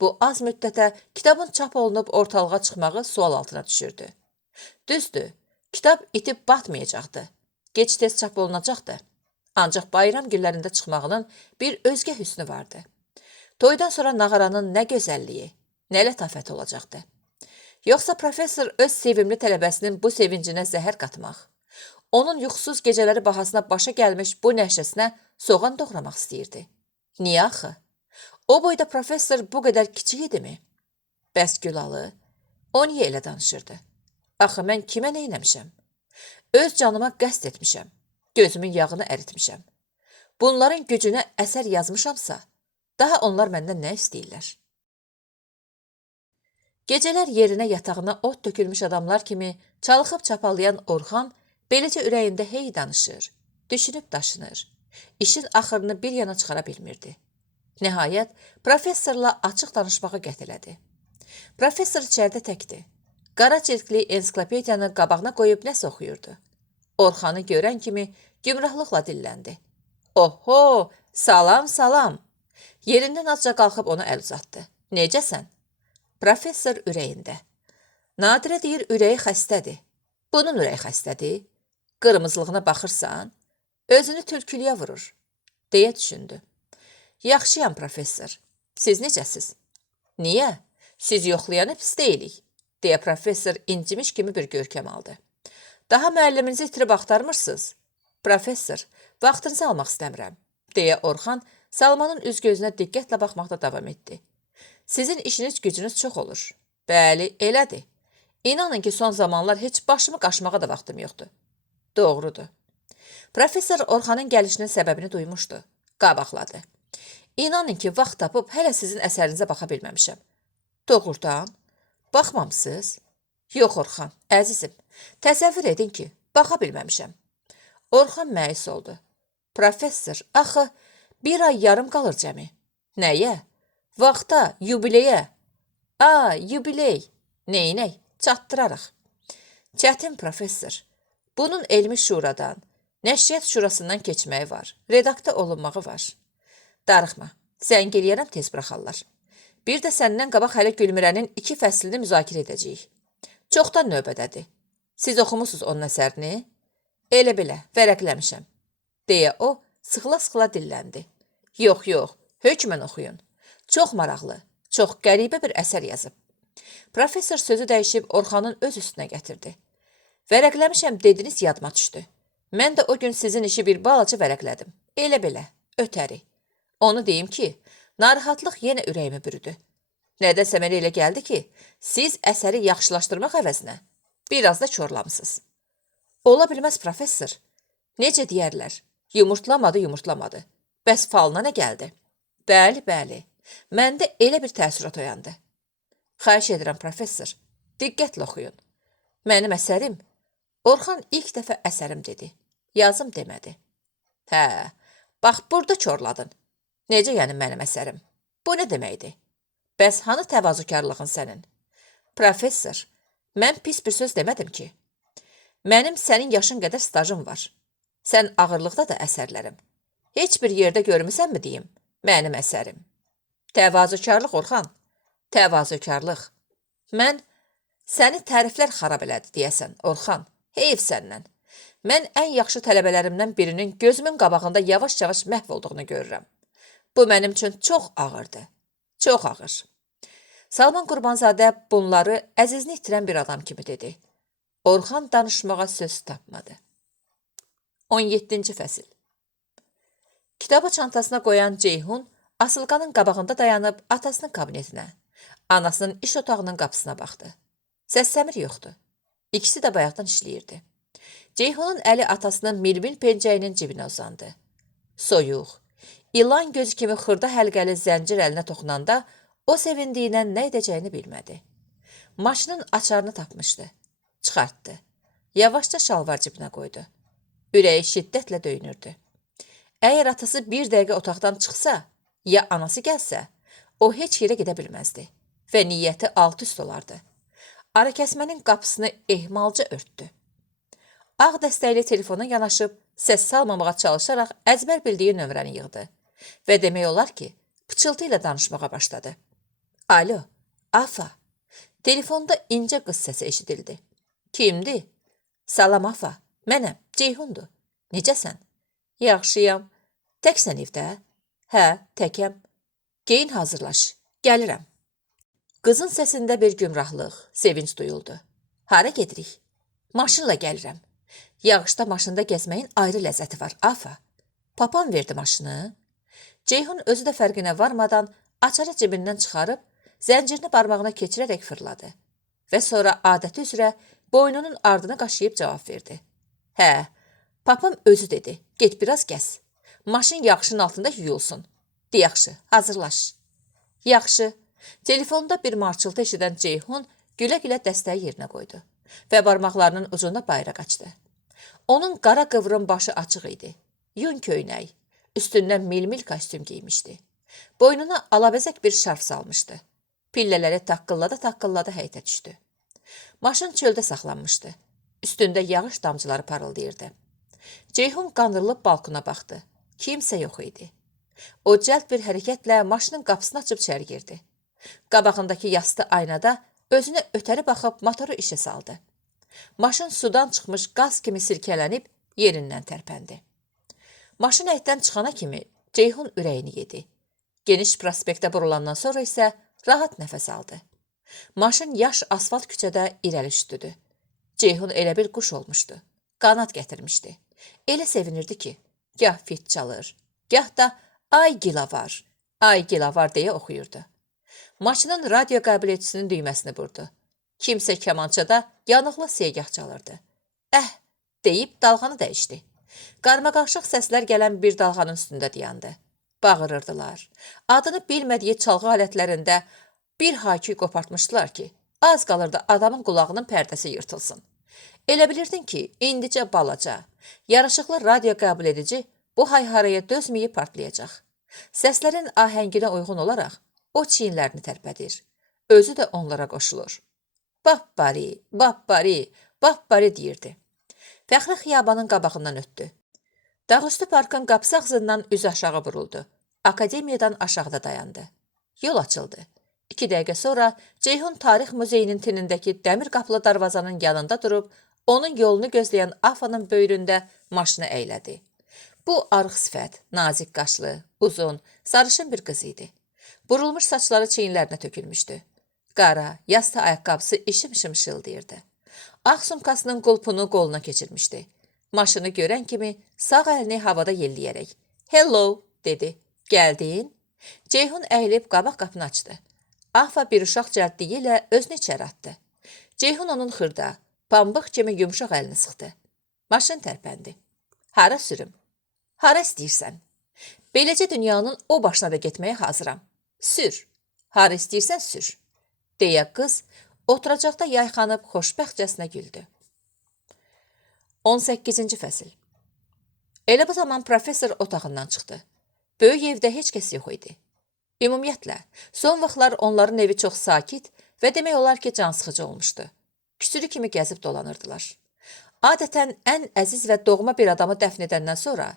Bu az müddətə kitabın çap olunub ortalığa çıxmağı sual altına düşürdü. Düzdür, kitab itib batmayacaqdı, geç tez çap olunacaqdı. Ancaq bayram günlərində çıxmağının bir özgə hüsnü vardı. Toydan sonra nağaranın nə gözəlliyi, nə lətafəti olacaqdı. Yoxsa professor öz sevimli tələbəsinin bu sevincinə zəhər qatmaq, onun yuxusuz gecələri bahasına başa gəlmiş bu nəşəsinə soğan doğramaq istəyirdi. Niyə axı? O boyda professor bu qədər kiçik idimi? Bəs Gülalı, o niyə elə danışırdı? Axı mən kimə neynəmişəm? Öz canıma qəsd etmişəm, gözümün yağını əritmişəm. Bunların gücünə əsər yazmışamsa, daha onlar məndən nə istəyirlər? Gecələr yerinə yatağına ot tökülmüş adamlar kimi çalıxıb çapallayan Orxan beləcə ürəyində hey danışır, düşünüb daşınır. İşin axırını bir yana çıxara bilmirdi. Nəhayət, professorla açıq danışmağa qət elədi. Professor içəridə təkdi. Qara çirkli ensiklopediyanı qabağına qoyub nəsə oxuyurdu. Orxanı görən kimi gümrahlıqla dilləndi. Oho, salam, salam. Yerindən azca qalxıb ona əl uzatdı. Necəsən? Professor ürəyində. Nadirə deyir, ürəyi xəstədir. Bunun ürəyi xəstədir. Qırmızılığına baxırsan, özünü tülkülüyə vurur, deyə düşündü. Yaxşıyam, professor. Siz necəsiz? Niyə? Siz yoxlayanı pis deyilik, deyə professor incimiş kimi bir görkəm aldı. Daha müəlliminizi itirib axtarmırsınız? Professor, vaxtınızı almaq istəmirəm, deyə Orxan Salmanın üz gözünə diqqətlə baxmaqda davam etdi. Sizin işiniz gücünüz çox olur. Bəli, elədir. İnanın ki, son zamanlar heç başımı qaşmağa da vaxtım yoxdur. Doğrudur. Professor Orxanın gəlişinin səbəbini duymuşdu. Qabaqladı. İnanın ki, vaxt tapıb hələ sizin əsərinizə baxa bilməmişəm. Doğrudan? Baxmamısınız? Yox, Orxan, əzizim. Təsəvvür edin ki, baxa bilməmişəm. Orxan məyus oldu. Professor, axı, bir ay yarım qalır cəmi. Nəyə? Vaxta, yubileyə. Yubiley. Neynək? Çatdırarıq. Çətin professor. Bunun elmi şuradan, nəşriyyat şurasından keçməyi var. Redaktə olunmağı var. Darıxma. Zəng eləyərəm, tez buraxarlar. Bir də səndən qabaq hələ Gülmirənin 2 fəslini müzakirə edəcəyik. Çoxdan növbədədir. Siz oxumusunuz onun əsərini? Elə belə, vərəqləmişəm. Deyə o, sıxıla-sıxıla dilləndi. Yox, hökmən oxuyun. Çox maraqlı, çox qəribə bir əsər yazıb. Professor sözü dəyişib Orxanın öz üstünə gətirdi. Vərəqləmişəm dediniz, yadıma düşdü. Mən də o gün sizin işi bir balaca vərəqlədim. Elə belə, ötəri. Onu deyim ki, narahatlıq yenə ürəyimi bürüdü. Nədəsə mənə elə gəldi ki, siz əsəri yaxşılaşdırmaq əvəzinə biraz da korlamısınız. Ola bilməz, professor. Necə deyərlər? Yumurtlamadı. Bəs falına nə gəldi? Bəli. Məndə elə bir təəssürat oyandı. Xahiş edirəm, professor. Diqqətlə oxuyun. Mənim əsərim? Orxan ilk dəfə əsərim dedi. Yazım demədi. Hə, bax burada korladın. Necə yəni mənim əsərim? Bu nə deməkdir? Bəs hanı təvazökarlığın sənin? Professor, mən pis bir söz demədim ki. Mənim sənin yaşın qədər stajım var. Sən ağırlıqda da əsərlərim. Heç bir yerdə görmüsənmi deyim? Mənim əsərim. Təvazökarlıq, Orxan. Təvazökarlıq. Mən səni təriflər xarab elədi deyəsən, Orxan. Heyf səndən. Mən ən yaxşı tələbələrimdən birinin gözümün qabağında yavaş-yavaş məhv olduğunu görürəm. Bu mənim üçün çox ağırdır. Çox ağır. Salman Qurbanzadə bunları əzizini itirən bir adam kimi dedi. Orxan danışmağa söz tapmadı. 17-ci fəsil. Kitabı çantasına qoyan Ceyhun Asılqanın qabağında dayanıb atasının kabinetinə, anasının iş otağının qapısına baxdı. Səssəmir yoxdur. İkisi də bayaqdan işləyirdi. Ceyhunun əli atasının milbil pencəyinin cibinə uzandı. Soyuq, ilan gözü kimi xırda həlqəli zəncir əlinə toxunanda o sevindiyindən nə edəcəyini bilmədi. Maşının açarını tapmışdı. Çıxartdı. Yavaşca şalvar cibinə qoydu. Ürəyi şiddətlə döyünürdü. Əgər atası bir dəqiqə otaqdan çıxsa, ya anası gəlsə, o heç yerə gedə bilməzdi və niyyəti alt-üst olardı. Arakəsmənin qapısını ehmalca örtdü. Ağ dəstəkli telefona yanaşıb, səs salmamağa çalışaraq əzbər bildiyi nömrəni yığdı və demək olar ki, pıçıltı ilə danışmağa başladı. Alo, Afa. Telefonda incə qız səsi eşidildi. Kimdir? Salam, Afa. Mənəm, Ceyhundur. Necəsən? Yaxşıyam. Təksən evdə? Hə, təkəm. Geyin hazırlaş. Gəlirəm. Qızın səsində bir gümrahlıq, sevinç duyuldu. Hara gedirik? Maşınla gəlirəm. Yağışda maşında gəzməyin ayrı ləzzəti var, Afa. Papam verdi maşını. Ceyhun özü də fərqinə varmadan açarı cibindən çıxarıb, zəncirini barmağına keçirərək fırladı və sonra adəti üzrə boynunun ardına qaşıyıb cavab verdi. Hə, papam özü dedi, get biraz gəz. Maşın yağışın altında yuyulsun. De yaxşı, hazırlaş. Yaxşı. Telefonda bir marçıltı eşidən Ceyhun gülə-gülə dəstəyi yerinə qoydu və barmaqlarının ucunda bayra qaçdı. Onun qara qıvrım başı açıq idi. Yun köynək, üstündən milmil kostyum giymişdi. Boynuna alabəzək bir şarf salmışdı. Pillələri taqqıllada həyətə düşdü. Maşın çöldə saxlanmışdı. Üstündə yağış damcıları parıldayırdı. Ceyhun qandırılıb balkona baxdı. Kimsə yox idi. O cəld bir hərəkətlə maşının qapısını açıb içəri girdi. Qabağındakı yastı aynada özünə ötəri baxıb motoru işə saldı. Maşın sudan çıxmış qaz kimi sirkələnib yerindən tərpəndi. Maşın həyətdən çıxana kimi Ceyhun ürəyini yedi. Geniş prospektə burulandan sonra isə rahat nəfəs aldı. Maşın yaş asfalt küçədə irəli üstüdü. Ceyhun elə bir quş olmuşdu. Qanat gətirmişdi. Elə sevinirdi ki, gah fit çalır, gah da ay gilavar deyə oxuyurdu. Maşının radio qəbul edicisinin düyməsini vurdu. Kimsə kamançada yanıqlı seygah çalırdı. Deyib dalğanı dəyişdi. Qarmaqarışıq səslər gələn bir dalğanın üstündə dayandı. Bağırırdılar. Adını bilmədiyi çalğı alətlərində bir hayküy qopartmışdılar ki, az qalırdı adamın qulağının pərdəsi yırtılsın. Elə bilirdin ki, indicə balaca, yaraşıqlı radio qəbul edici bu hayharaya dözməyib partlayacaq. Səslərin ahənginə uyğun olaraq o çiyinlərini tərpədir. Özü də onlara qoşulur. Bappari, bappari, bappari deyirdi. Fəxri xiyabanın qabağından ötdü. Dağüstü parkın qapısı ağzından üzü aşağı vuruldu. Akademiyadan aşağıda dayandı. Yol açıldı. 2 dəqiqə sonra Ceyhun Tarix Muzeyinin tinindəki dəmir qapılı darvazanın yanında durub, onun yolunu gözləyən Afanın böyründə maşını əylədi. Bu arıq sifət, nazik qaşlı, uzun, sarışın bir qız idi. Burulmuş saçları çiyinlərinə tökülmüşdü. Qara, yastı ayaqqabısı işim-işim şıldayırdı. Ağ sumkasının qulpunu qoluna keçirmişdi. Maşını görən kimi sağ əlini havada yelləyərək "Hello" dedi. "Gəldin?" Ceyhun əyilib qabaq qapını açdı. Afa bir uşaq cəldliyi ilə özünü içəri atdı. Ceyhun onun xırda, pambıq kimi yumuşaq əlini sıxdı. Maşın tərpəndi. "Hara sürüm?" "Hara istəyirsən. Beləcə dünyanın o başına da getməyə hazıram. Sür. Hara istəyirsən sür." deyə qız oturacaqda yayxanıb xoşbəxtcəsinə güldü. 18-ci fəsil. Elə bu zaman professor otağından çıxdı. Böyük evdə heç kəs yox idi. Ümumiyyətlə, son vaxtlar onların evi çox sakit və demək olar ki, cansıxıcı olmuşdu. Küsürü kimi gəzib dolanırdılar. Adətən ən əziz və doğma bir adamı dəfn edəndən sonra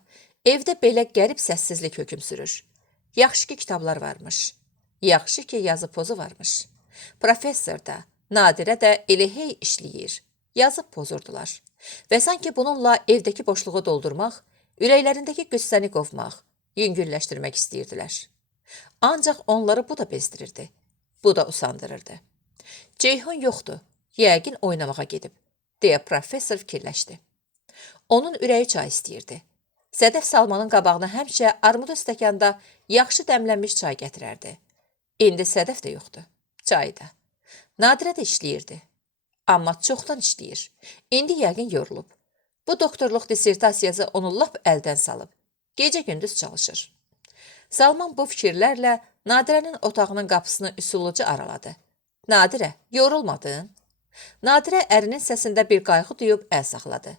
evdə belə qərib səssizlik hökm sürür. Yaxşı ki, kitablar varmış. Yaxşı ki, yazı pozu varmış. Professor da, Nadirə də elə hey işləyir. Yazıb pozurdular. Və sanki bununla evdəki boşluğu doldurmaq, ürəklərindəki qüssəni qovmaq, yüngülləşdirmək istəyirdilər. Ancaq onları bu da bezdirirdi. Bu da usandırırdı. Ceyhun yoxdur, yəqin oynamağa gedib, deyə professor fikirləşdi. Onun ürəyi çay istəyirdi. Sədəf Salmanın qabağına həmişə armudu stəkanda yaxşı dəmlənmiş çay gətirərdi. İndi Sədəf də yoxdur, çay da. Nadirə də işləyirdi. Amma çoxdan işləyir. İndi yəqin yorulub. Bu doktorluq dissertasiyası onu lap əldən salıb. Gecə-gündüz çalışır. Salman bu fikirlərlə Nadirənin otağının qapısını üsulluca araladı. "Nadirə, yorulmadın?" Nadirə ərinin səsində bir qayğı duyub əl saxladı.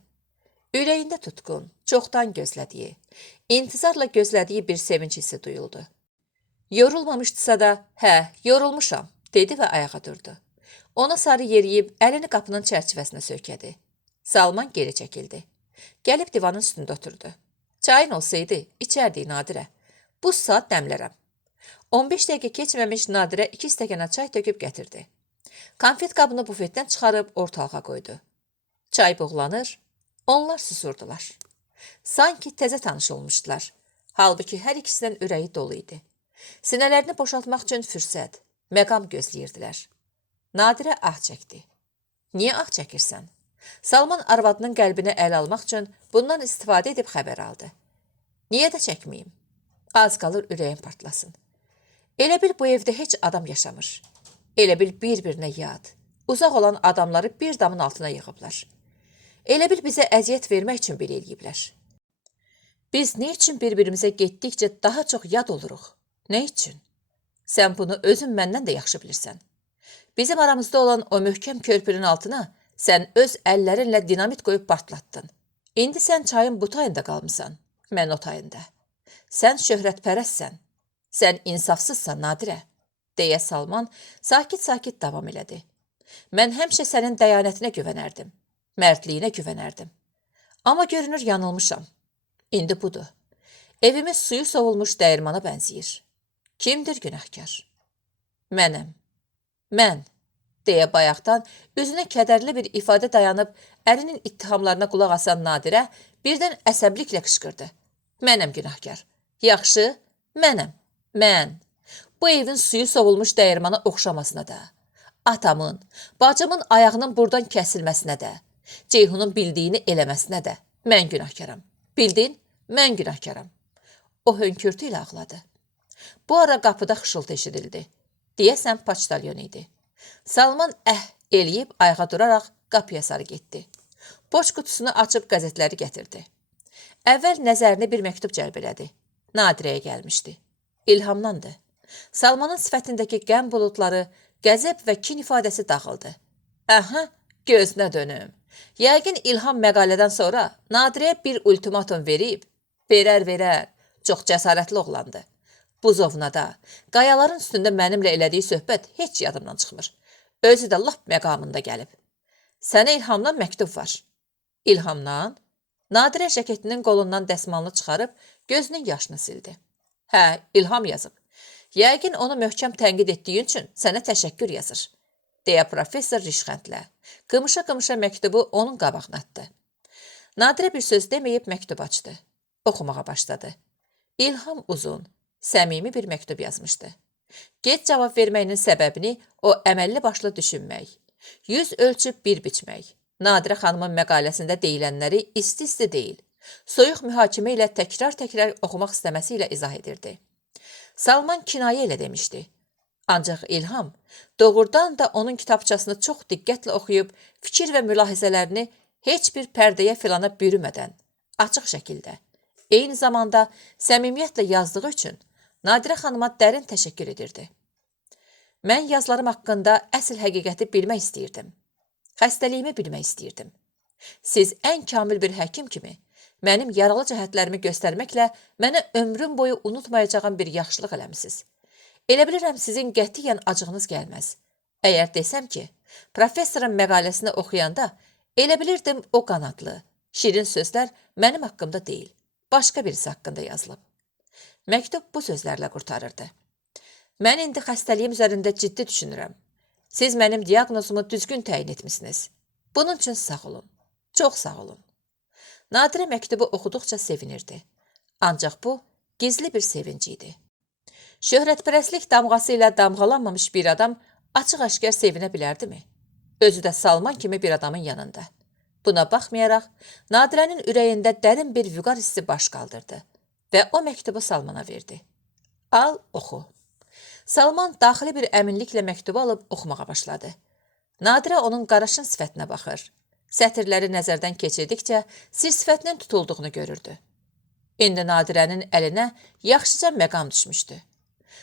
Ürəyində tutqun, çoxdan gözlədiyi, intizarla gözlədiyi bir sevinç hissi duyuldu. Yorulmamışdısa da, yorulmuşam, dedi və ayağa durdu. Ona sarı yeriyib əlini qapının çərçivəsinə söykədi. Salman geri çəkildi. Gəlib divanın üstündə oturdu. "Çayın olsaydı, içərdik Nadirə. Bu saat dəmlərəm." 15 dəqiqə keçməmiş Nadirə 2 stəkana çay töküb gətirdi. Konfet qabını bufetdən çıxarıb ortalığa qoydu. Çay buğlanır, onlar susurdular. Sanki təzə tanış olmuşdular. Halbuki hər ikisindən ürəyi dolu idi. Sinələrini boşaltmaq üçün fürsət, məqam gözləyirdilər. Nadirə ah çəkdi. "Niyə ah çəkirsən?" Salman arvadının qəlbini əl almaq üçün bundan istifadə edib xəbər aldı. "Niyə də çəkməyim? Az qalır ürəyim partlasın. Elə bil bu evdə heç adam yaşamır. Elə bil bir-birinə yad, uzaq olan adamları bir damın altına yığıblar. Elə bil bizə əziyyət vermək üçün belə eləyiblər. Biz nə üçün bir-birimizə getdikcə daha çox yad oluruq? Nə üçün? Sən bunu özün məndən də yaxşı bilirsən. Bizim aramızda olan o möhkəm körpünün altına sən öz əllərinlə dinamit qoyub partlatdın. İndi sən çayın bu tayında qalmısan, mən o tayında. Sən şöhrətpərəstsən, sən insafsızsan Nadirə, deyə Salman sakit-sakit davam elədi. Mən həmişə sənin dəyanətinə güvənərdim, mərdliyinə güvənərdim. Amma görünür yanılmışam. İndi budur. Evimiz suyu sovulmuş dəyirmana bənzəyir. Kimdir günahkar? Mənəm. Mən, deyə bayaqdan üzünə kədərli bir ifadə dayanıb ərinin ittihamlarına qulaq asan Nadirə birdən əsəbliklə qışqırdı. Mənəm günahkar. Yaxşı, mənəm. Mən. Bu evin suyu sovulmuş dəyirmana oxşamasına da, atamın, bacımın ayağının buradan kəsilməsinə də, Ceyhunun bildiyini eləməsinə də mən günahkaram. Bildin? Mən günahkaram. O hönkürtü ilə ağladı. Bu ara qapıda xışıltı eşidildi. Deyəsən paçtalyon idi. Salman eləyib ayağa duraraq qapıya sarı getdi. Poçt qutusunu açıb qəzetləri gətirdi. Əvvəl nəzərini bir məktub cəlb elədi. Nadirəyə gəlmişdi. İlhamdandı. Salmanın sifətindəki qəm buludları, qəzəb və kin ifadəsi dağıldı. Aha, gözünə dönüm. Yəqin İlham məqalədən sonra Nadirəyə bir ultimatum verib, verər. Çox cəsarətli oğlandı. Buzovnada, qayaların üstündə mənimlə elədiyi söhbət heç yadımdan çıxmır. Özü də lap məqamında gəlib. Sənə İlhamdan məktub var. İlhamdan? Nadirə jaketinin qolundan dəsmalını çıxarıb gözünün yaşını sildi. Hə, İlham yazıb. Yəqin onu möhkəm tənqid etdiyin üçün sənə təşəkkür yazır, deyə professor rişxəndlə, qımışa-qımışa məktubu onun qabağına atdı. Nadirə bir söz deməyib məktub açdı. Oxumağa başladı. İlham uzun, səmimi bir məktub yazmışdı. Gec cavab verməyinin səbəbini o əməlli başlı düşünmək, yüz ölçüb bir biçmək, Nadirə xanımın məqaləsində deyilənləri isti-isti deyil, soyuq mühakimə ilə təkrar-təkrar oxumaq istəməsi ilə izah edirdi. Salman kinayə ilə demişdi. Ancaq İlham doğrudan da onun kitabçasını çox diqqətlə oxuyub, fikir və mülahizələrini heç bir pərdəyə filana bürümədən, açıq şəkildə, eyni zamanda səmimiyyətlə yazdığı üçün Nadirə xanıma dərin təşəkkür edirdi. Mən yazılarım haqqında əsl həqiqəti bilmək istəyirdim. Xəstəliyimi bilmək istəyirdim. Siz ən kamil bir həkim kimi mənim yaralı cəhətlərimi göstərməklə mənə ömrüm boyu unutmayacağım bir yaxşılıq eləmisiniz. Elə bilirəm sizin qətiyyən acığınız gəlməz. Əgər desəm ki, professorun məqaləsini oxuyanda elə bilirdim o qanadlı, şirin sözlər mənim haqqımda deyil, başqa birisi haqqında yazılıb. Məktub bu sözlərlə qurtarırdı. Mən indi xəstəliyim üzərində ciddi düşünürəm. Siz mənim diaqnozumu düzgün təyin etmisiniz. Bunun üçün sağ olun, çox sağ olun. Nadirə məktubu oxuduqca sevinirdi. Ancaq bu, gizli bir sevinci idi. Şöhrətpərəstlik damğası ilə damğalanmamış bir adam açıq-aşkar sevinə bilərdimi? Özü də Salman kimi bir adamın yanında. Buna baxmayaraq, Nadirənin ürəyində dərin bir vüqar hissi baş qaldırdı və o məktubu Salmana verdi. Al, oxu. Salman daxili bir əminliklə məktubu alıb oxumağa başladı. Nadirə onun qaraşın sifətinə baxır. Sətirləri nəzərdən keçirdikcə sir sifətinin tutulduğunu görürdü. İndi Nadirənin əlinə yaxşıca məqam düşmüşdü.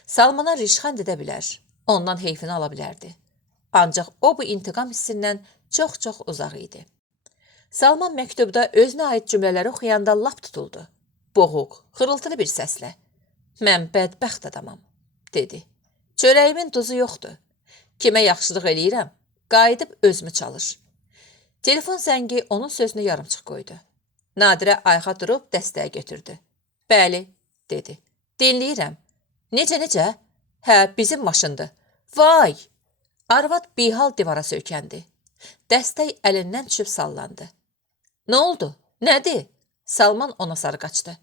Salmana rişxənd edə bilər, ondan heyfini ala bilərdi. Ancaq o bu intiqam hissindən çox-çox uzaq idi. Salman məktubda özünə aid cümlələri oxuyanda lap tutuldu. Boğuq, xırıltılı bir səslə. Mən bədbəxt adamam, dedi. Çörəyimin duzu yoxdur. Kimə yaxşılıq eləyirəm, qayıdıb özümü çalır. Telefon zəngi onun sözünü yarımçıq qoydu. Nadirə ayağa durub dəstəyə götürdü. Bəli, dedi. Dinləyirəm. Necə? Hə, bizim maşındır. Vay! Arvad bihal divara söykəndi. Dəstək əlindən düşüb sallandı. Nə oldu? Nədir? Salman ona sarı qaçdı.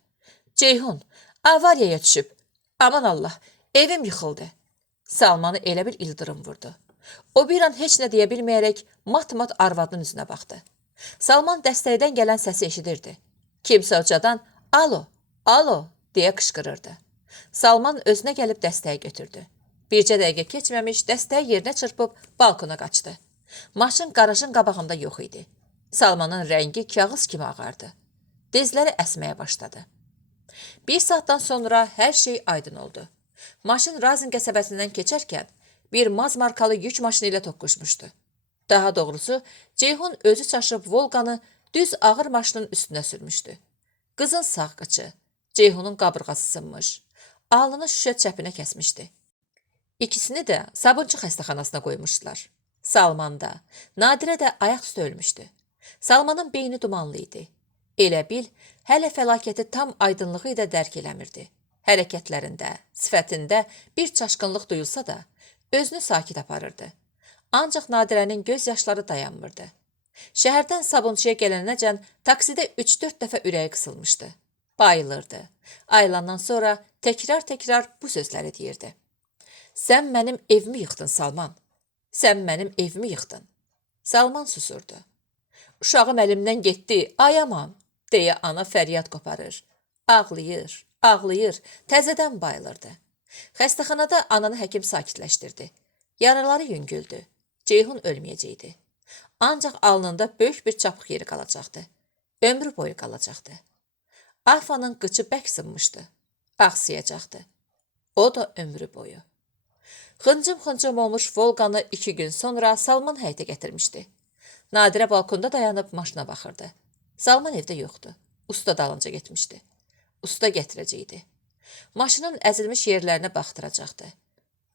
Ceyhun, avariyaya düşüb. Aman Allah, evim yıxıldı. Salmanı elə bir ildırım vurdu. O bir an heç nə deyə bilməyərək mat-mat arvadının üzünə baxdı. Salman dəstəkdən gələn səsi eşidirdi. Kimsə ucadan alo, deyə qışqırırdı. Salman özünə gəlib dəstəyi götürdü. Bircə dəqiqə keçməmiş dəstəyi yerinə çırpıb balkona qaçdı. Maşın qarajın qabağında yox idi. Salmanın rəngi kağız kimi ağardı. Dizləri əsməyə başladı. Bir saatdan sonra hər şey aydın oldu. Maşın Razin qəsəbəsindən keçərkən bir maz markalı yük maşını ilə toqquşmuşdu. Daha doğrusu, Ceyhun özü çaşıb Volqanı düz ağır maşının üstünə sürmüşdü. Qızın sağ qıçı, Ceyhunun qabırğası sınmış, alnını şüşə çəpinə kəsmişdi. İkisini də sabunçu xəstəxanasına qoymuşdular. Salman da, Nadirə də ayaq üstə ölmüşdü. Salmanın beyni dumanlı idi. Elə bil, hələ fəlakəti tam aydınlığı ilə dərk eləmirdi. Hərəkətlərində, sifətində bir çaşqınlıq duyulsa da, özünü sakit aparırdı. Ancaq Nadirənin göz yaşları dayanmırdı. Şəhərdən sabunçuya gələnəcən taksidə 3-4 dəfə ürəyi qısılmışdı. Bayılırdı. Ayılandan sonra təkrar bu sözləri deyirdi. Sən mənim evimi yıxdın, Salman. Sən mənim evimi yıxdın. Salman susurdu. Uşağım əlimdən getdi, ay aman, deyə ana fəryad qoparır. Ağlayır, təzədən bayılırdı. Xəstəxanada ananı həkim sakitləşdirdi. Yaraları yüngüldü. Ceyhun ölməyəcəkdi. Ancaq alnında böyük bir çapıq yeri qalacaqdı. Ömrü boyu qalacaqdı. Afanın qıçı bərk sınmışdı. Ağsıyacaqdı. O da ömrü boyu. Xıncım-xıncım olmuş Volqanı 2 gün sonra Salman həyətə gətirmişdi. Nadirə balkonda dayanıb maşına baxırdı. Salman evdə yoxdu. Usta dalınca getmişdi. Usta gətirəcəkdi. Maşının əzilmiş yerlərinə baxdıracaqdı.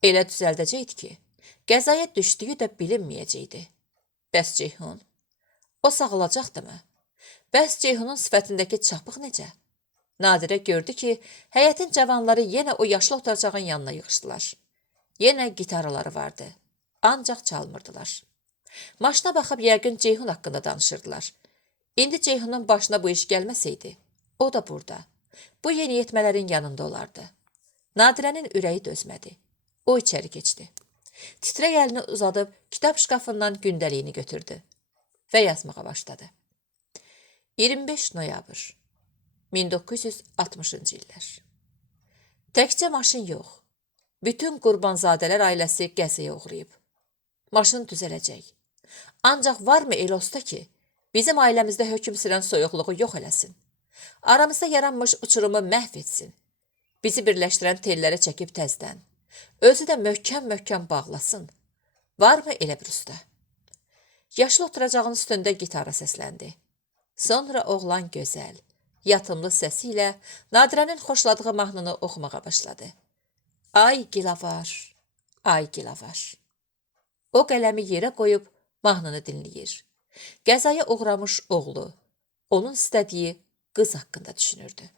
Elə düzəldəcəkdi ki, qəzaya düşdüyü də bilinməyəcəkdi. Bəs Ceyhun? O sağalacaqdımı? Bəs Ceyhunun sifətindəki çapıq necə? Nadirə gördü ki, həyətin cavanları yenə o yaşlı oturacağın yanına yığışdılar. Yenə gitarları vardı. Ancaq çalmırdılar. Maşına baxıb yəqin Ceyhun haqqında danışırdılar. İndi Ceyhunun başına bu iş gəlməsəydi, o da burada. Bu yeniyetmələrin yanında olardı. Nadirənin ürəyi dözmədi. O içəri keçdi. Titrək əlini uzadıb kitab şkafından gündəliyini götürdü və yazmağa başladı. 25 noyabr 1960-cı illər. Təkcə maşın yox, bütün Qurbanzadələr ailəsi qəzaya uğrayıb. Maşın düzələcək. Ancaq varmı elə olsa ki, bizim ailəmizdə hökm sürən soyuqluğu yox eləsin. Aramızda yaranmış uçurumu məhv etsin. Bizi birləşdirən tellərə çəkib təzdən. Özü də möhkəm-möhkəm bağlasın. Varmı elə bir usta? Yaşlı oturacağın üstündə gitara səsləndi. Sonra oğlan gözəl, yatımlı səsi ilə Nadirənin xoşladığı mahnını oxumağa başladı. Ay gilavar, ay gilavar. O qələmi yerə qoyub mahnını dinləyir. Qəzaya uğramış oğlu, onun istədiyi qız haqqında düşünürdü.